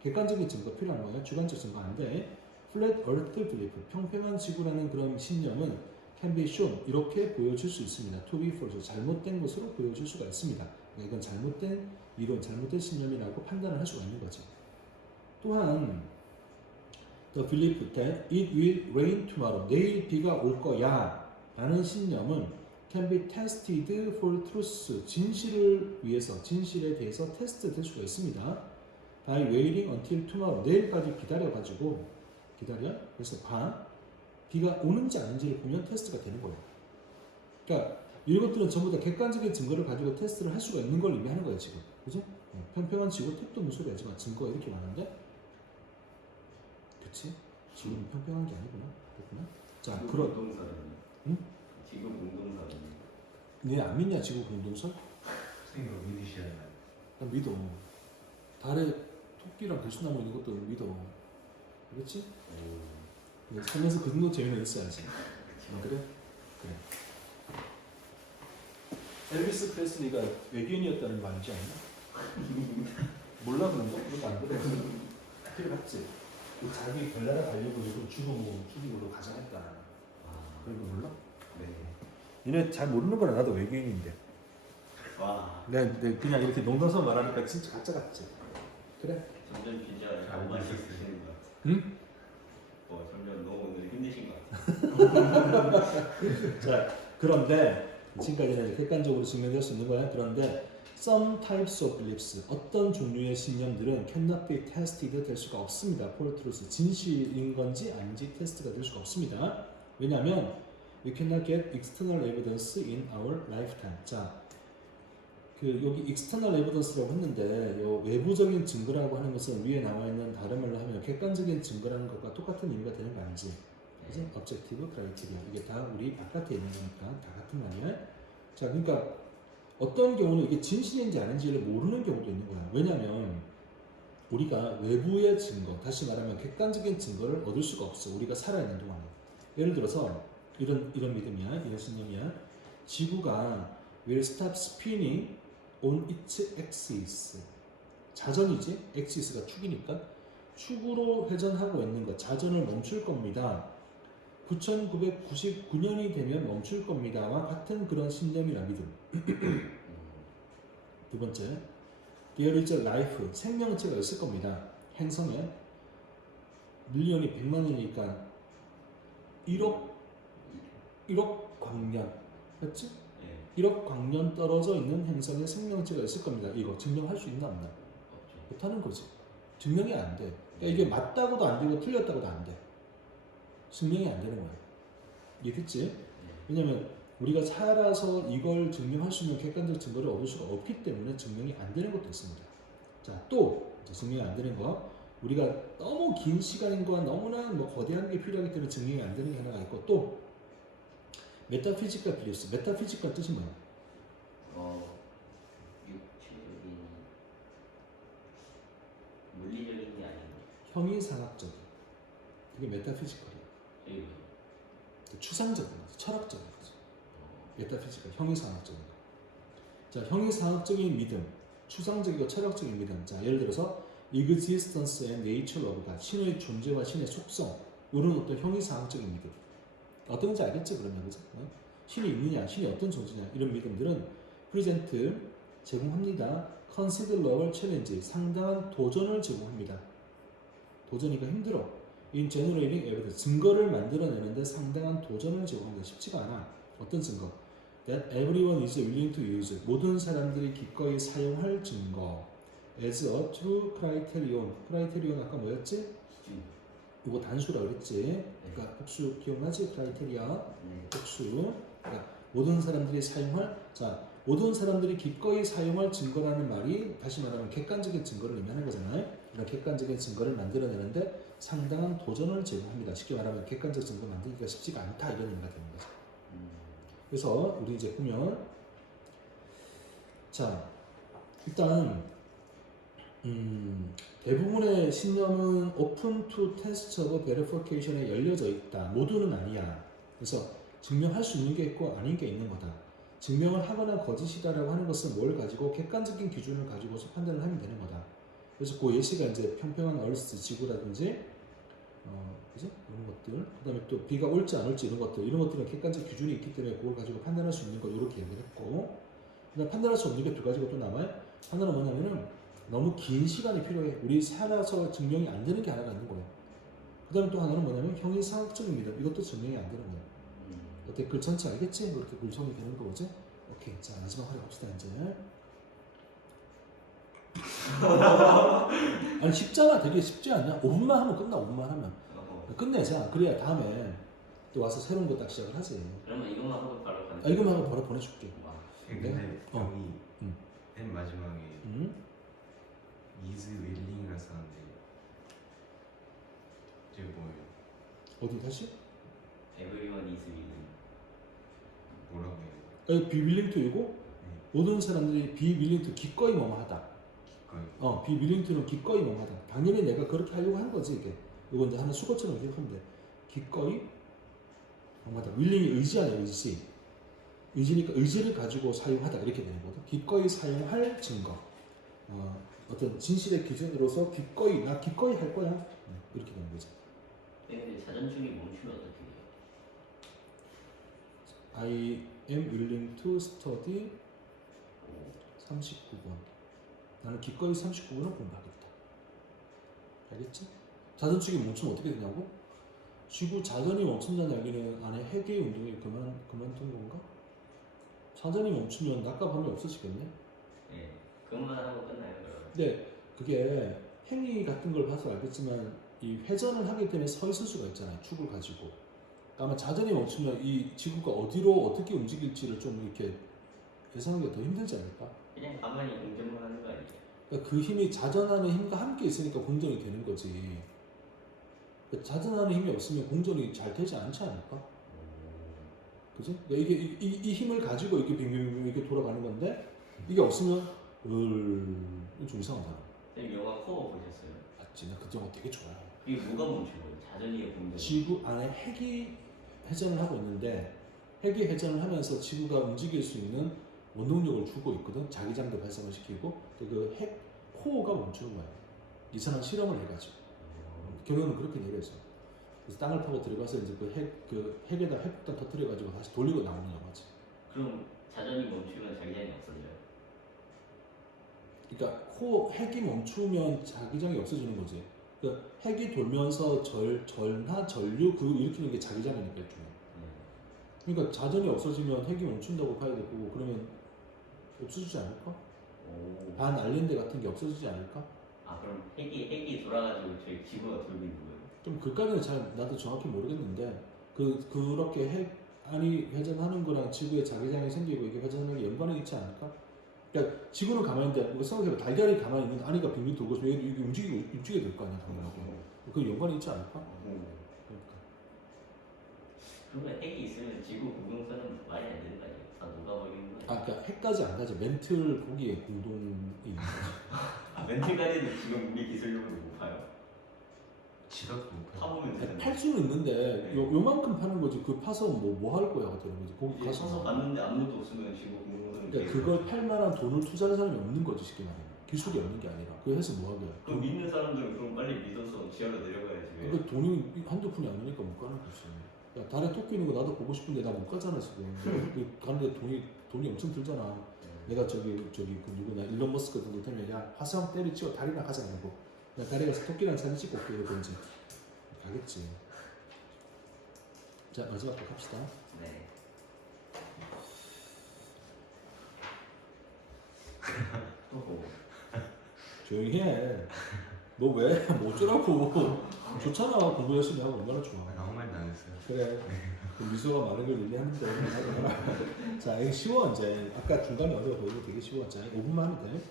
객관적인 증거 필요한 거예요. 주관적 증거 안 돼. Flat Earth belief, 평평한 지구라는 그런 신념은 can be shown, 이렇게 보여줄 수 있습니다. To be false, 잘못된 것으로 보여줄 수가 있습니다. 그러니까 이건 잘못된 이론, 잘못된 신념이라고 판단을 할 수가 있는 거죠. 또한 the belief that it will rain tomorrow, 내일 비가 올 거야 라는 신념은 can be tested for truth, 진실을 위해서, 진실에 대해서 테스트 될 수가 있습니다. by waiting until tomorrow, 내일까지 기다려가지고 그래서 비가 오는지 아닌지를 보면 테스트가 되는 거예요. 그러니까 이런 것들은 전부 다 객관적인 증거를 가지고 테스트를 할 수가 있는 걸 의미하는 거예요, 지금. 그죠? 평평한 지구, 택도 없는 소리 하지만 증거가 이렇게 많은데? 그치? 지구는 평평한 게 아니구나. 그렇구나. 자, 지구 그런. 공동설이네. 응? 지구 공동설이네. 네 안 믿냐, 지구 공동설? 선생님 믿으셔야 돼요. 난 믿어. 달에 토끼랑 개수나무 있는 것도 믿어. 그렇지? 살면서 그 정도 재미는 있어야지. 그래? 그래. 엘비스 프레슬리가 외계인이었다는 거 알지 않나? 몰라 그런 거? 그것도 안 그래. 들어봤지? 자기 별나라 가려고 일부러 죽이고 가장했다. 그런 거 몰라? 네. 니네 잘 모르는 거라. 나도 외계인인데. 와. 내 그냥 이렇게 농담삼아 말하니까 진짜 가짜 같지? 그래? 점점 진짜 잘 많이 모르겠어요. 드시는 것 같아. 응? 점점 너무 오늘 힘드신 것 같아. 자, 그런데 지금까지는 이제 객관적으로 증명될 수 있는 거야. 그런데 some types of beliefs, 어떤 종류의 신념들은 cannot be tested 될 수가 없습니다. for truth, 진실인 건지 아닌지 테스트가 될 수가 없습니다. 왜냐하면 we cannot get external evidence in our lifetime. 자, 그 여기 external evidence라고 했는데 요 외부적인 증거라고 하는 것은 위에 나와 있는 다른 말로 하면 객관적인 증거라는 것과 똑같은 의미가 되는 거 아니지? 그지? objective criteria, 이게 다 우리 바깥에 있는 거니까 다 같은 말이야. 자, 그러니까 어떤 경우는 이게 진실인지 아닌지를 모르는 경우도 있는 거야. 왜냐하면 우리가 외부의 증거, 다시 말하면 객관적인 증거를 얻을 수가 없어. 우리가 살아있는 동안에. 예를 들어서 이런 믿음이야, 이런 신념이야. 지구가 will stop spinning on its axis. 자전이지? axis가 축이니까 축으로 회전하고 있는 것, 자전을 멈출 겁니다. 9999년이 되면 멈출 겁니다와 같은 그런 신념이나 믿음. 두 번째, there is a life, 생명체가 있을 겁니다. 행성에 밀리언이 100만년이니까 1억 광년, 맞지? 1억 광년 떨어져 있는 행성에 생명체가 있을 겁니다. 이거 증명할 수 있나 없나? 없죠. 못하는 거지. 증명이 안 돼. 그러니까 이게 맞다고도 안 되고 틀렸다고도 안 돼. 증명이 안 되는 거야. 이해됐지? 왜냐면 우리가 살아서 이걸 증명할 수 있는 객관적 증거를 얻을 수가 없기 때문에 증명이 안 되는 것도 있습니다. 자, 또 이제 증명이 안 되는 거, 우리가 너무 긴 시간과 너무나 거대한 게 필요하기 때문에 증명이 안 되는 게 하나가 있고, 또 메타피지컬 빌리프스. 메타피지컬 뜻이 뭐야? 육체적인 물리적인 게 아니고 형이상학적인. 그게 메타피지컬이야. 저희 추상적인 거지, 철학적인 거지. 메타피지컬, 형이상학적인 거. 자, 형이상학적인 믿음, 추상적이고 철학적인 믿음. 자, 예를 들어서 existence and nature of God, 신의 존재와 신의 속성, 이런 어떤 형이상학적인 믿음. 어떤 건지 알겠죠, 그러면? 그죠? 신이 있느냐, 신이 어떤 존재냐, 이런 믿음들은 present, 제공합니다. considerable challenge, 상당한 도전을 제공합니다. 도전이니까 힘들어. in generating evidence, 증거를 만들어내는데 상당한 도전을 제공합니다. 쉽지가 않아. 어떤 증거? that everyone is willing to use, 모든 사람들이 기꺼이 사용할 증거. as a true criterion. criterion 아까 뭐였지? 이거 단수라 그랬지? 그러니까 복수 기억나지? 크라이테리아 복수. 그러니까 모든 사람들이 사용할, 자, 모든 사람들이 기꺼이 사용할 증거라는 말이 다시 말하면 객관적인 증거를 의미하는 거잖아요. 이런 객관적인 증거를 만들어내는데 상당한 도전을 제공합니다. 쉽게 말하면 객관적 증거 만들기가 쉽지가 않다, 이런 의미가 되는 거죠. 그래서 우리 이제 보면, 자, 일단 대부분의 신념은 open to test of verification에 열려져 있다. 모두는 아니야. 그래서 증명할 수 있는 게 있고 아닌 게 있는 거다. 증명을 하거나 거짓이다라고 하는 것은 뭘 가지고 객관적인 기준을 가지고서 판단을 하면 되는 거다. 그래서 그 예시가 이제 평평한 얼스 지구라든지 그죠? 이런 것들, 그다음에 또 비가 올지 안 올지 이런 것들은 객관적 기준이 있기 때문에 그걸 가지고 판단할 수 있는 거 이렇게 얘기를 했고, 그다음 판단할 수 없는 게 두 가지가 또 남아요. 하나는 뭐냐면은 너무 긴 시간이 필요해. 우리 살아서 증명이 안 되는 게 하나가 있는 거예요. 그다음에 또 하나는 뭐냐면 형이상학적인 믿음, 이것도 증명이 안 되는 거예요. 어때? 글 전체 알겠지? 이렇게 글성이 되는 거지? 오케이. 자, 마지막 하러 갑시다 이제. 아니 쉽잖아. 되게 쉽지 않냐? 5분만 하면 끝나. 5분만 하면 끝내자. 그래야 다음에 또 와서 새로운 거 딱 시작을 하지. 그러면 이것만 하고 바로 가는 이거만 하고 바로 보내줄게. 근데 여기 음. 맨 마지막에 is willing이라 썼는데 이게 뭐예요? 어디 다시? Everyone is willing. 뭐라고 해요? be willing to이고 모든 사람들이 be willing to 기꺼이 뭐뭐하다. 기꺼이. be willing to는 기꺼이 뭐뭐하다. 당연히 내가 그렇게 하려고 한 거지 이게. 이건 이제 하나 수거처럼 기억하면 돼. 기꺼이 뭐뭐하다. willing이 의지 아니야 의지. 의지니까 의지를 가지고 사용하다 이렇게 되는 거거든. 기꺼이 사용할 증거. 어떤 진실의 기준으로서 기꺼이 나 기꺼이 할 거야. 이렇게 되는 거지. 근데 자전축이 멈추면 어떻게 돼요? I am willing to study 39번. 나는 기꺼이 39번을 공부하겠다. 알겠지? 자전축이 멈추면 어떻게 되냐고? 지구 자전이 멈춘다는 얘기는 안에 회계 운동이 그만둔 건가? 자전이 멈추면 낙가밤이 없어지겠네? 네, 그것만 하고 끝나요 그럼. 근데 그게 행위 같은 걸 봐서 알겠지만 이 회전을 하기 때문에 서 있을 수가 있잖아요. 축을 가지고. 아마 자전이 멈추면 이 지구가 어디로 어떻게 움직일지를 좀 이렇게 예상하기가 더 힘들지 않을까? 그냥 가만히 공정만 하는 거 아니에요? 그러니까 그 힘이 자전하는 힘과 함께 있으니까 공전이 되는 거지. 그러니까 자전하는 힘이 없으면 공전이 잘 되지 않지 않을까? 그지? 그러니까 이게 이 힘을 가지고 이렇게 빙빙빙 이렇게 돌아가는 건데 이게 없으면 좀 이상하잖아. 선생님 영화 코어 보셨어요? 맞지? 나 그 영화 되게 좋아해. 이게 뭐가 멈추고요? 자전이의 공정. 지구 안에 핵이 회전을 하고 있는데 핵이 회전을 하면서 지구가 움직일 수 있는 원동력을 주고 있거든. 자기장도 발생을 시키고 그 핵 코어가 멈추는 거야. 이상한 실험을 해가지고 결론은 그렇게 내려져. 그래서 땅을 파고 들어가서 이제 그 핵에다 핵폭탄 터뜨려가지고 다시 돌리고 나오는 영화지. 그럼 자전이 멈추면 자기장이 없어져요? 그러니까 핵이 멈추면 자기장이 없어지는 거지. 그러니까 핵이 돌면서 전하 전류 그 일으키는 게 자기장이니까 일종의. 그러니까 자전이 없어지면 핵이 멈춘다고 봐야 되고 그러면 없어지지 않을까? 오. 반알렌데 같은 게 없어지지 않을까? 아 그럼 핵이 돌아가지고 저희 지구가 돌고 있는 거예요? 좀 그까지는 잘 나도 정확히 모르겠는데 그렇게 핵 안이 회전하는 거랑 지구에 자기장이 생기고 이게 회전하는 게 연관이 있지 않을까? 그러니까 지구는 가만히 있는데 우리가 생각해봐. 달걀이 가만히 있는데 안이가 빙빙 돌고 있으면 이게 움직이게 될 거 아니야 당연하게. 그 연관이 있지 않을까? 그러니까. 그러면 핵이 있으면 지구 공동선은 말이 안 되는 거 아니에요? 다 녹아버리는 거 아니에요? 그러니까 핵까지 안 가죠. 멘틀 거기에 공동이 있는 거지. 아, 멘틀까지는 지금 우리 기술력으로 못 파요? 지각도 못 해요. 파보면 되는데. 팔 수는 있는데 요만큼 파는 거지. 그 파서 뭐 할 거야 되는 거지. 거기 이게 서서 봤는데 아무것도 없으면 지구 공동선은 그러니까 그걸 팔 만한 돈을 투자할 사람이 없는 거지 쉽게 말하면. 기술이 없는 게 아니라. 그거 해서 뭐 하게? 그럼 믿는 사람들은 그럼 빨리 믿어서 지하로 내려가야지 왜? 그 돈이 한두 푼이 안 되니까 못 가는 거지. 야 달에 토끼 있는 거 나도 보고 싶은데 나 못 가잖아 지금. 가는데 돈이 엄청 들잖아. 내가 저기 그 누구냐 일론 머스크 정도 되면 야 화성 때려치워 다리나 가자 이러고 나 다리 가서 토끼랑 사진 찍고 올게 이러고 이제 가겠지. 자 마지막 거 갑시다. 네. 또 뭐? 조용히 해. 너 왜? 뭐 어쩌라고. 좋잖아. 공부 열심히 하고 얼마나 좋아. 아무 말도 안 했어요. 그래. 그 미소가 많은 걸 얘기하는데 자 이거 쉬워 이제. 아까 중간에 어려워 보이고 되게 쉬워. 자 5분만 하면 돼.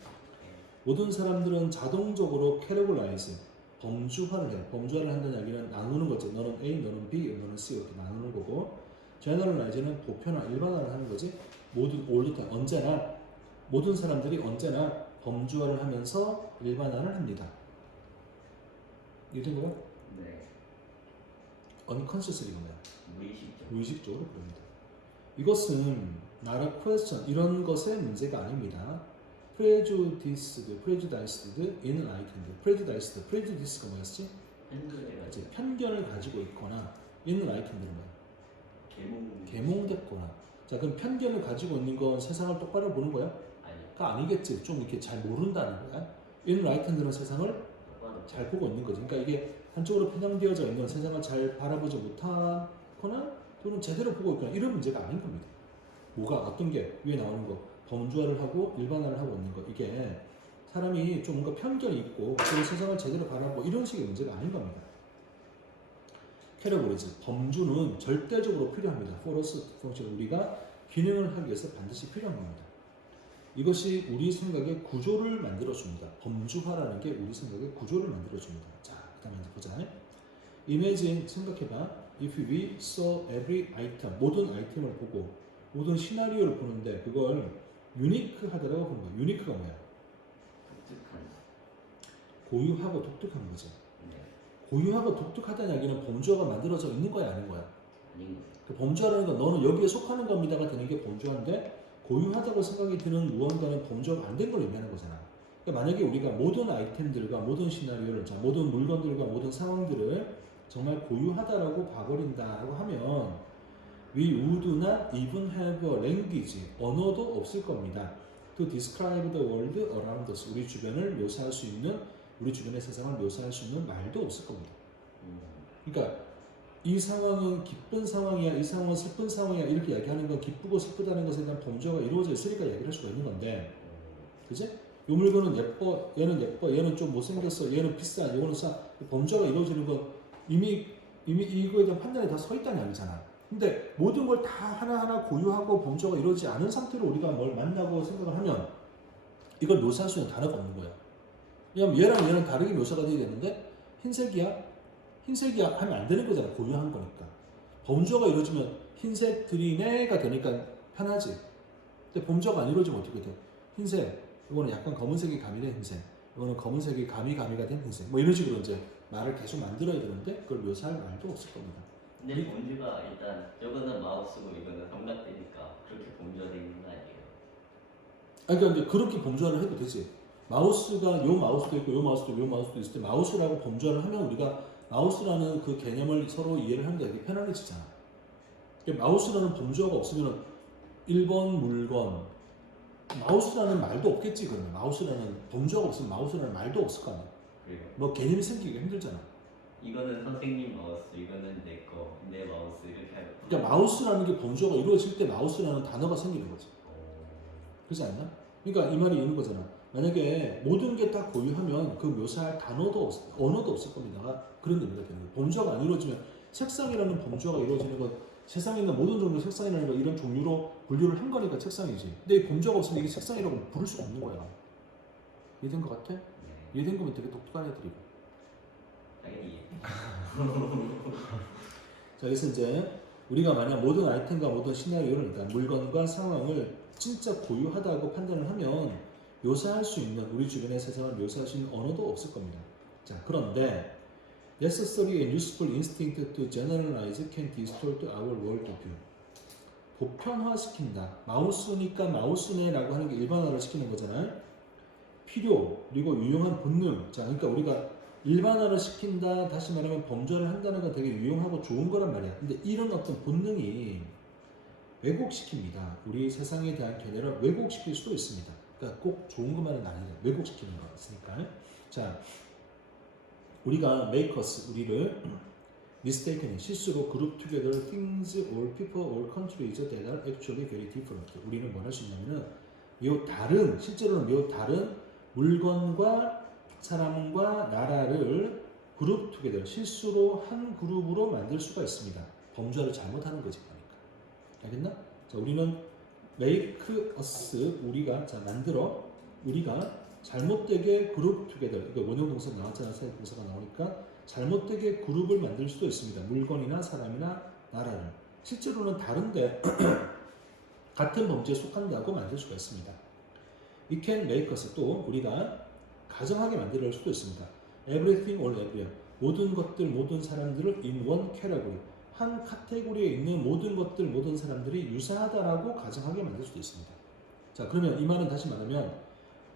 모든 사람들은 자동적으로 캐러글라이즈 범주화를 해. 범주화를 한다는 이야기는 나누는 거지. 너는 A, 너는 B, 너는 C 이렇게 나누는 거고 제너럴라이즈는 보편화, 일반화를 하는 거지. 언제나 모든 사람들이 언제나 범주화를 하면서 일반화를 합니다. 이해된 거야? 네. unconsciously 뭐야? 무의식적. 무의식적으로 그럽니다. 이것은 not a question 이런 것의 문제가 아닙니다. prejudiced enlightened. prejudice가 뭐였지? 현재가 이제 편견을 가지고 있거나 enlightened는 뭐야? 계몽됐거나. 자, 그럼 편견을 가지고 있는 건 세상을 똑바로 보는 거야? 아니 가 아니겠지. 좀 이렇게 잘 모른다는 거야. enlightened는 세상을 똑바로 잘 보고 있는 거지. 그러니까 이게 한쪽으로 편향되어져 있는 세상을 잘 바라보지 못하거나 또는 제대로 보고 있거나 이런 문제가 아닌 겁니다. 뭐가 어떤 게 위에 나오는 거 범주화를 하고 일반화를 하고 있는 거 이게 사람이 좀 뭔가 편견이 있고 그 세상을 제대로 바라보고 이런 식의 문제가 아닌 겁니다. 캐러고리즈 범주는 절대적으로 필요합니다. 포러스 펑션 우리가 기능을 하기 위해서 반드시 필요한 겁니다. 이것이 우리 생각의 구조를 만들어줍니다. 범주화라는 게 우리 생각의 구조를 만들어줍니다. 자, 그 다음에 보자. Imagine, 생각해봐. If we saw every item, 모든 아이템을 보고 모든 시나리오를 보는데 그걸 유니크하다라고 보는 거야. 유니크가 뭐야? 독특한 고유하고 독특한 거지. 네 고유하고 독특하다는 이야기는 범주화가 만들어져 있는 거야, 아닌 거야? 아닌 거 그 범주화라는 건 너는 여기에 속하는 겁니다가 되는 게 범주화인데 고유하다고 생각이 드는 무언가는 범주화가 안 된 걸 의미하는 거잖아. 그러니까 만약에 우리가 모든 아이템들과 모든 시나리오를, 자, 모든 물건들과 모든 상황들을 정말 고유하다라고 봐버린다라고 하면 we would not even have a language, 언어도 없을 겁니다. To describe the world around us, 우리 주변을 묘사할 수 있는, 우리 주변의 세상을 묘사할 수 있는 말도 없을 겁니다. 그러니까 이 상황은 기쁜 상황이야, 이 상황은 슬픈 상황이야 이렇게 이야기하는 건 기쁘고 슬프다는 것에 대한 범주화가 이루어져 있으니까 이야기를 할 수가 있는 건데, 그지? 이 물건은 예뻐, 얘는 좀 못생겼어, 얘는 비싸, 이거는 싸. 범주화가 이루어지는 건 이미 이거에 대한 판단이 다 서 있다는 얘기잖아. 근데 모든 걸 다 하나하나 고유하고 범주화가 이루어지지 않은 상태로 우리가 뭘 만나고 생각을 하면 이걸 묘사할 수 있는 단어가 없는 거야. 왜냐면 얘랑 얘는 다르게 묘사가 돼야 되는데 흰색이야 하면 안 되는 거잖아. 고유한 거니까. 범주화가 이루어지면 흰색 그린에가 되니까 편하지. 근데 범주화가 안 이루어지면 어떻게 돼? 흰색, 이거는 약간 검은색이 가미된 흰색, 이거는 검은색이 가미가 된 흰색, 뭐 이런 식으로 이제 말을 계속 만들어야 되는데 그걸 묘사할 말도 없을 겁니다. 근데 범주가 일단 저거는 마우스고 이거는 삼각대니까 그렇게 범주화되어 있는 거 아니에요? 아니, 그러니까 이제 그렇게 범주화를 해도 되지. 마우스가 요 마우스도 있고 요 마우스도 있고 요 마우스도 있을 때 마우스라고 범주화를 하면 우리가 마우스라는 그 개념을 서로 이해를 하는 데 되게 편안해지잖아. 그러니까 마우스라는 범주화가 없으면 1번 물건, 마우스라는 말도 없겠지. 그러면 마우스라는 범주화가 없으면 마우스라는 말도 없을 거 아니야. 그리고 뭐 개념이 생기기가 힘들잖아. 이거는 선생님 마우스, 이거는 내 마우스 이렇게 하고. 그러니까 마우스라는 게 범주화가 이루어질 때 마우스라는 단어가 생기는 거지. 그렇지 않나? 그러니까 이 말이 있는 거잖아. 만약에 모든 게 다 고유하면 그 묘사할 단어도 언어도 없을 겁니다. 그런 의미가 되는 거예요. 범주화가 안 이루어지면 책상이라는 범주화가 이루어지는 건 세상에 있는 모든 종류의 책상이라는 거 이런 종류로 분류를 한 거니까 책상이지. 근데 이 범주화가 없으면 이게 책상이라고 부를 수가 없는 거야. 이해된 것 같아? 이해된 거면 되게 독특한 애들이고. 당연히 자, 그래서 이제 우리가 만약 모든 아이템과 모든 시나리오를, 그러니까 물건과 상황을 진짜 고유하다고 판단을 하면 묘사할 수 있는, 우리 주변의 세상을 묘사할 수 있는 언어도 없을 겁니다. 자, 그런데 necessary and useful instinct to generalize can distort our world view. 보편화시킨다. 마우스니까 마우스네라고 하는 게 일반화를 시키는 거잖아요. 필요, 그리고 유용한 본능. 자, 그러니까 우리가 일반화를 시킨다, 다시 말하면 범죄를 한다는 건 되게 유용하고 좋은 거란 말이야. 근데 이런 어떤 본능이 왜곡시킵니다. 우리 세상에 대한 견해를 왜곡시킬 수도 있습니다. 그러니까 꼭 좋은 것만은 아니에요. 왜곡시키는 거 있으니까. 자, 우리가 makers, 우리를 mistaken, 실수로 group together things or people or countries that are actually very different. 우리는 뭘 할 수 있냐면은 매우 다른, 실제로는 매우 다른 물건과 사람과 나라를 그룹 투게더, 실수로 한 그룹으로 만들 수가 있습니다. 범죄를 잘못하는 거지, 그러니까. 알겠나? 자, 우리는 make us, 우리가, 자, 만들어, 우리가 잘못되게 그룹 투게더, 이거 원형 동사 나왔잖아, 사역 동사가 나오니까 잘못되게 그룹을 만들 수도 있습니다. 물건이나 사람이나 나라를. 실제로는 다른데 같은 범죄에 속한다고 만들 수가 있습니다. It can make us, 또 우리가 가정하게 만들 수도 있습니다. Everything or everyone, 모든 것들, 모든 사람들을 in one category, 한 카테고리에 있는 모든 것들, 모든 사람들이 유사하다라고 가정하게 만들 수도 있습니다. 자, 그러면 이 말은 다시 말하면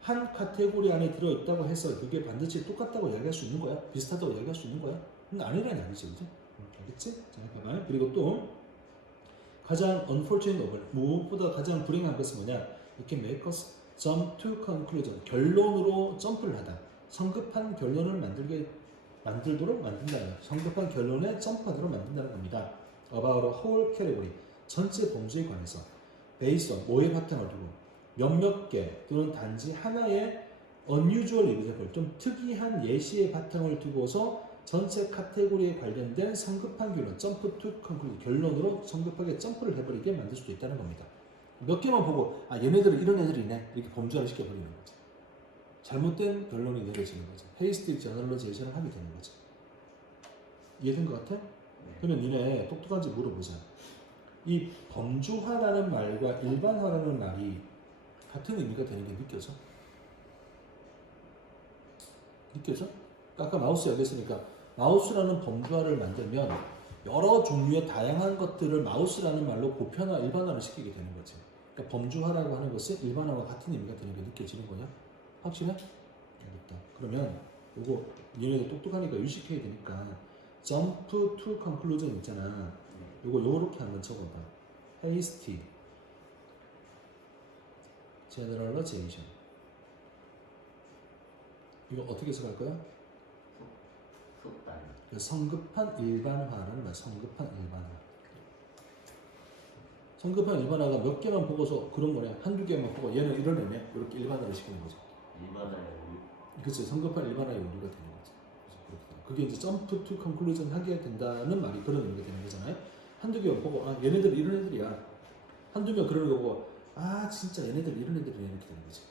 한 카테고리 안에 들어있다고 해서 그게 반드시 똑같다고 이야기할 수 있는 거야? 비슷하다고 이야기할 수 있는 거야? 그건 아니라는 얘기지, 그지? 알겠지? 자, 봐봐요. 그리고 또 가장 unfortunate of all, 무엇보다 가장 불행한 것은 뭐냐? It can make us jump to conclusion. 결론으로 점프를 하다. 성급한 결론을 만들도록 만든다는, 성급한 결론에 점프하도록 만든다는 겁니다. About a whole category. 전체 범주에 관해서 based on 뭐에 바탕을 두고 몇몇 개 또는 단지 하나의 unusual example, 좀 특이한 예시의 바탕을 두고서 전체 카테고리에 관련된 성급한 결론, 점프 투 컨클루전, 결론으로 성급하게 점프를 해버리게 만들 수도 있다는 겁니다. 몇 개만 보고 아 얘네들은 이런 애들이네 이렇게 범주화를 시켜버리는 거죠. 잘못된 결론이 내려지는 거죠. 헤이스티 저널러제이션을 하게 되는 거죠. 이해된 것 같아? 그러면 니네 똑똑한지 물어보자. 이 범주화라는 말과 일반화라는 말이 같은 의미가 되는 게 느껴져? 느껴져? 아까 마우스 얘기했으니까 마우스라는 범주화를 만들면 여러 종류의 다양한 것들을 마우스라는 말로 보편화, 일반화를 시키게 되는 거지. 그러니까 범주화라고 하는 것은 일반화와 같은 의미가 되는 게 느껴지는 거냐? 확실해? 알겠다. 그러면 요거 니네도 똑똑하니까 유식해야 되니까 jump to conclusion 있잖아. 요거 요렇게 한번 적어봐. hasty generalization. 이거 어떻게 해석할 거야? 속단. 성급한 일반화라는 말. 성급한 일반화. 성급한 일반화가 몇 개만 보고서 그런 거네. 한두 개만 보고 얘는 이런 애네. 이렇게 일반화를 시키는 거죠. 일반화요. 그치. 성급한 일반화의 오류가 되는 거죠. 그래서 그렇게 돼요. 그게 이제 점프 투 컨클루전 하게 된다는 말이 그런 의미가 되는 거잖아요. 한두 개 보고 아 얘네들 이런 애들이야. 한두 명 그런 거 보고 아 진짜 얘네들 이런 애들이네 이렇게 되는 거지.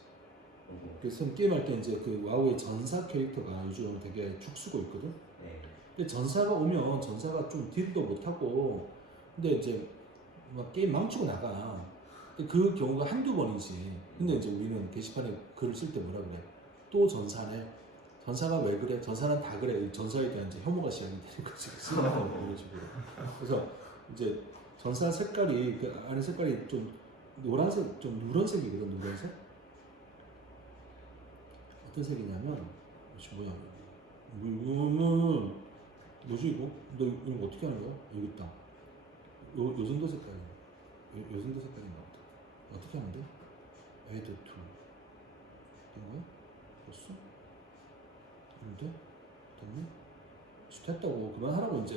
그래서 게임할 때 이제 그 와우의 전사 캐릭터가 요즘 되게 축수고 있거든. 네. 근데 전사가 오면 전사가 좀 딜도 못하고 근데 이제 막 게임 망치고 나가. 근데 그 경우가 한두 번이지. 근데 이제 우리는 게시판에 글을 쓸 때 뭐라 그래? 또 전사네. 전사가 왜 그래? 전사는 다 그래. 전사에 대한 이제 혐오가 시작이 되는 거지. 이런 식으로. 그래서 이제 전사 색깔이 그 안에 색깔이 좀 노란색, 좀 누런색이거든. 누런색. 어떤 색이냐면 뭐야? 뭐지 이거? 너 이거 어떻게 하는 거야? 여기 있다. 요 정도 색깔이야. 요 정도 색깔인가 보다. 어떻게 하면 돼? add to 된 거야? 됐어? 됐는데? 됐네? 됐다고 그만하라고 이제.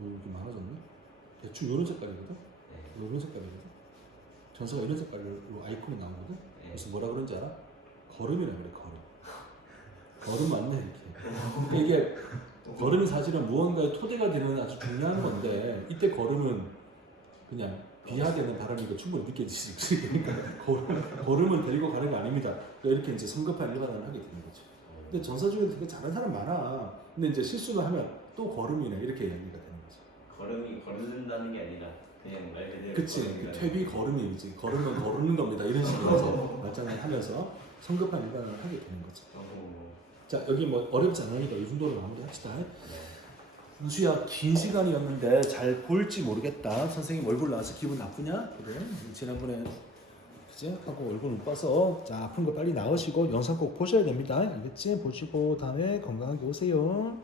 이렇게 많아졌네? 대충 요런 색깔이거든? 네. 요런 색깔이거든? 전사가 이런 색깔로 아이콘이 나오거든? 네. 그래서 뭐라 그런지 알아? 걸음이라 그래 걸음. 걸음 맞네 이렇게. 그러니까 이게 걸음이 사실은 무언가의 토대가 되는 아주 중요한 건데 이때 걸음은 그냥 비하되는 발언이니까 충분히 느껴지지. 그러니까 걸음을 데리고 가는 거 아닙니다. 이렇게 이제 성급한 일반화를 하게 되는 거죠. 근데 전사 중에 되게 잘하는 사람 많아. 근데 이제 실수를 하면 또 걸음이네 이렇게 이야기가 되는 거죠. 걸음이 걸른다는 게 아니라 그냥 말 그대로. 그치. 걸음이라는 퇴비 걸음이지. 걸으면 걸는 겁니다. 이런 식으로 해서 말장난 하면서 성급한 일반화를 하게 되는 거죠. 자 여기 뭐 어렵지 않으니까 이 정도로 마무리합시다. 네. 은수야 긴 시간이었는데 잘 볼지 모르겠다. 선생님 얼굴 나와서 기분 나쁘냐? 그래. 지난번에 그지? 하고 얼굴 못 봐서 자 아픈 거 빨리 나으시고 영상 꼭 보셔야 됩니다. 알겠지? 보시고 다음에 건강하게 오세요.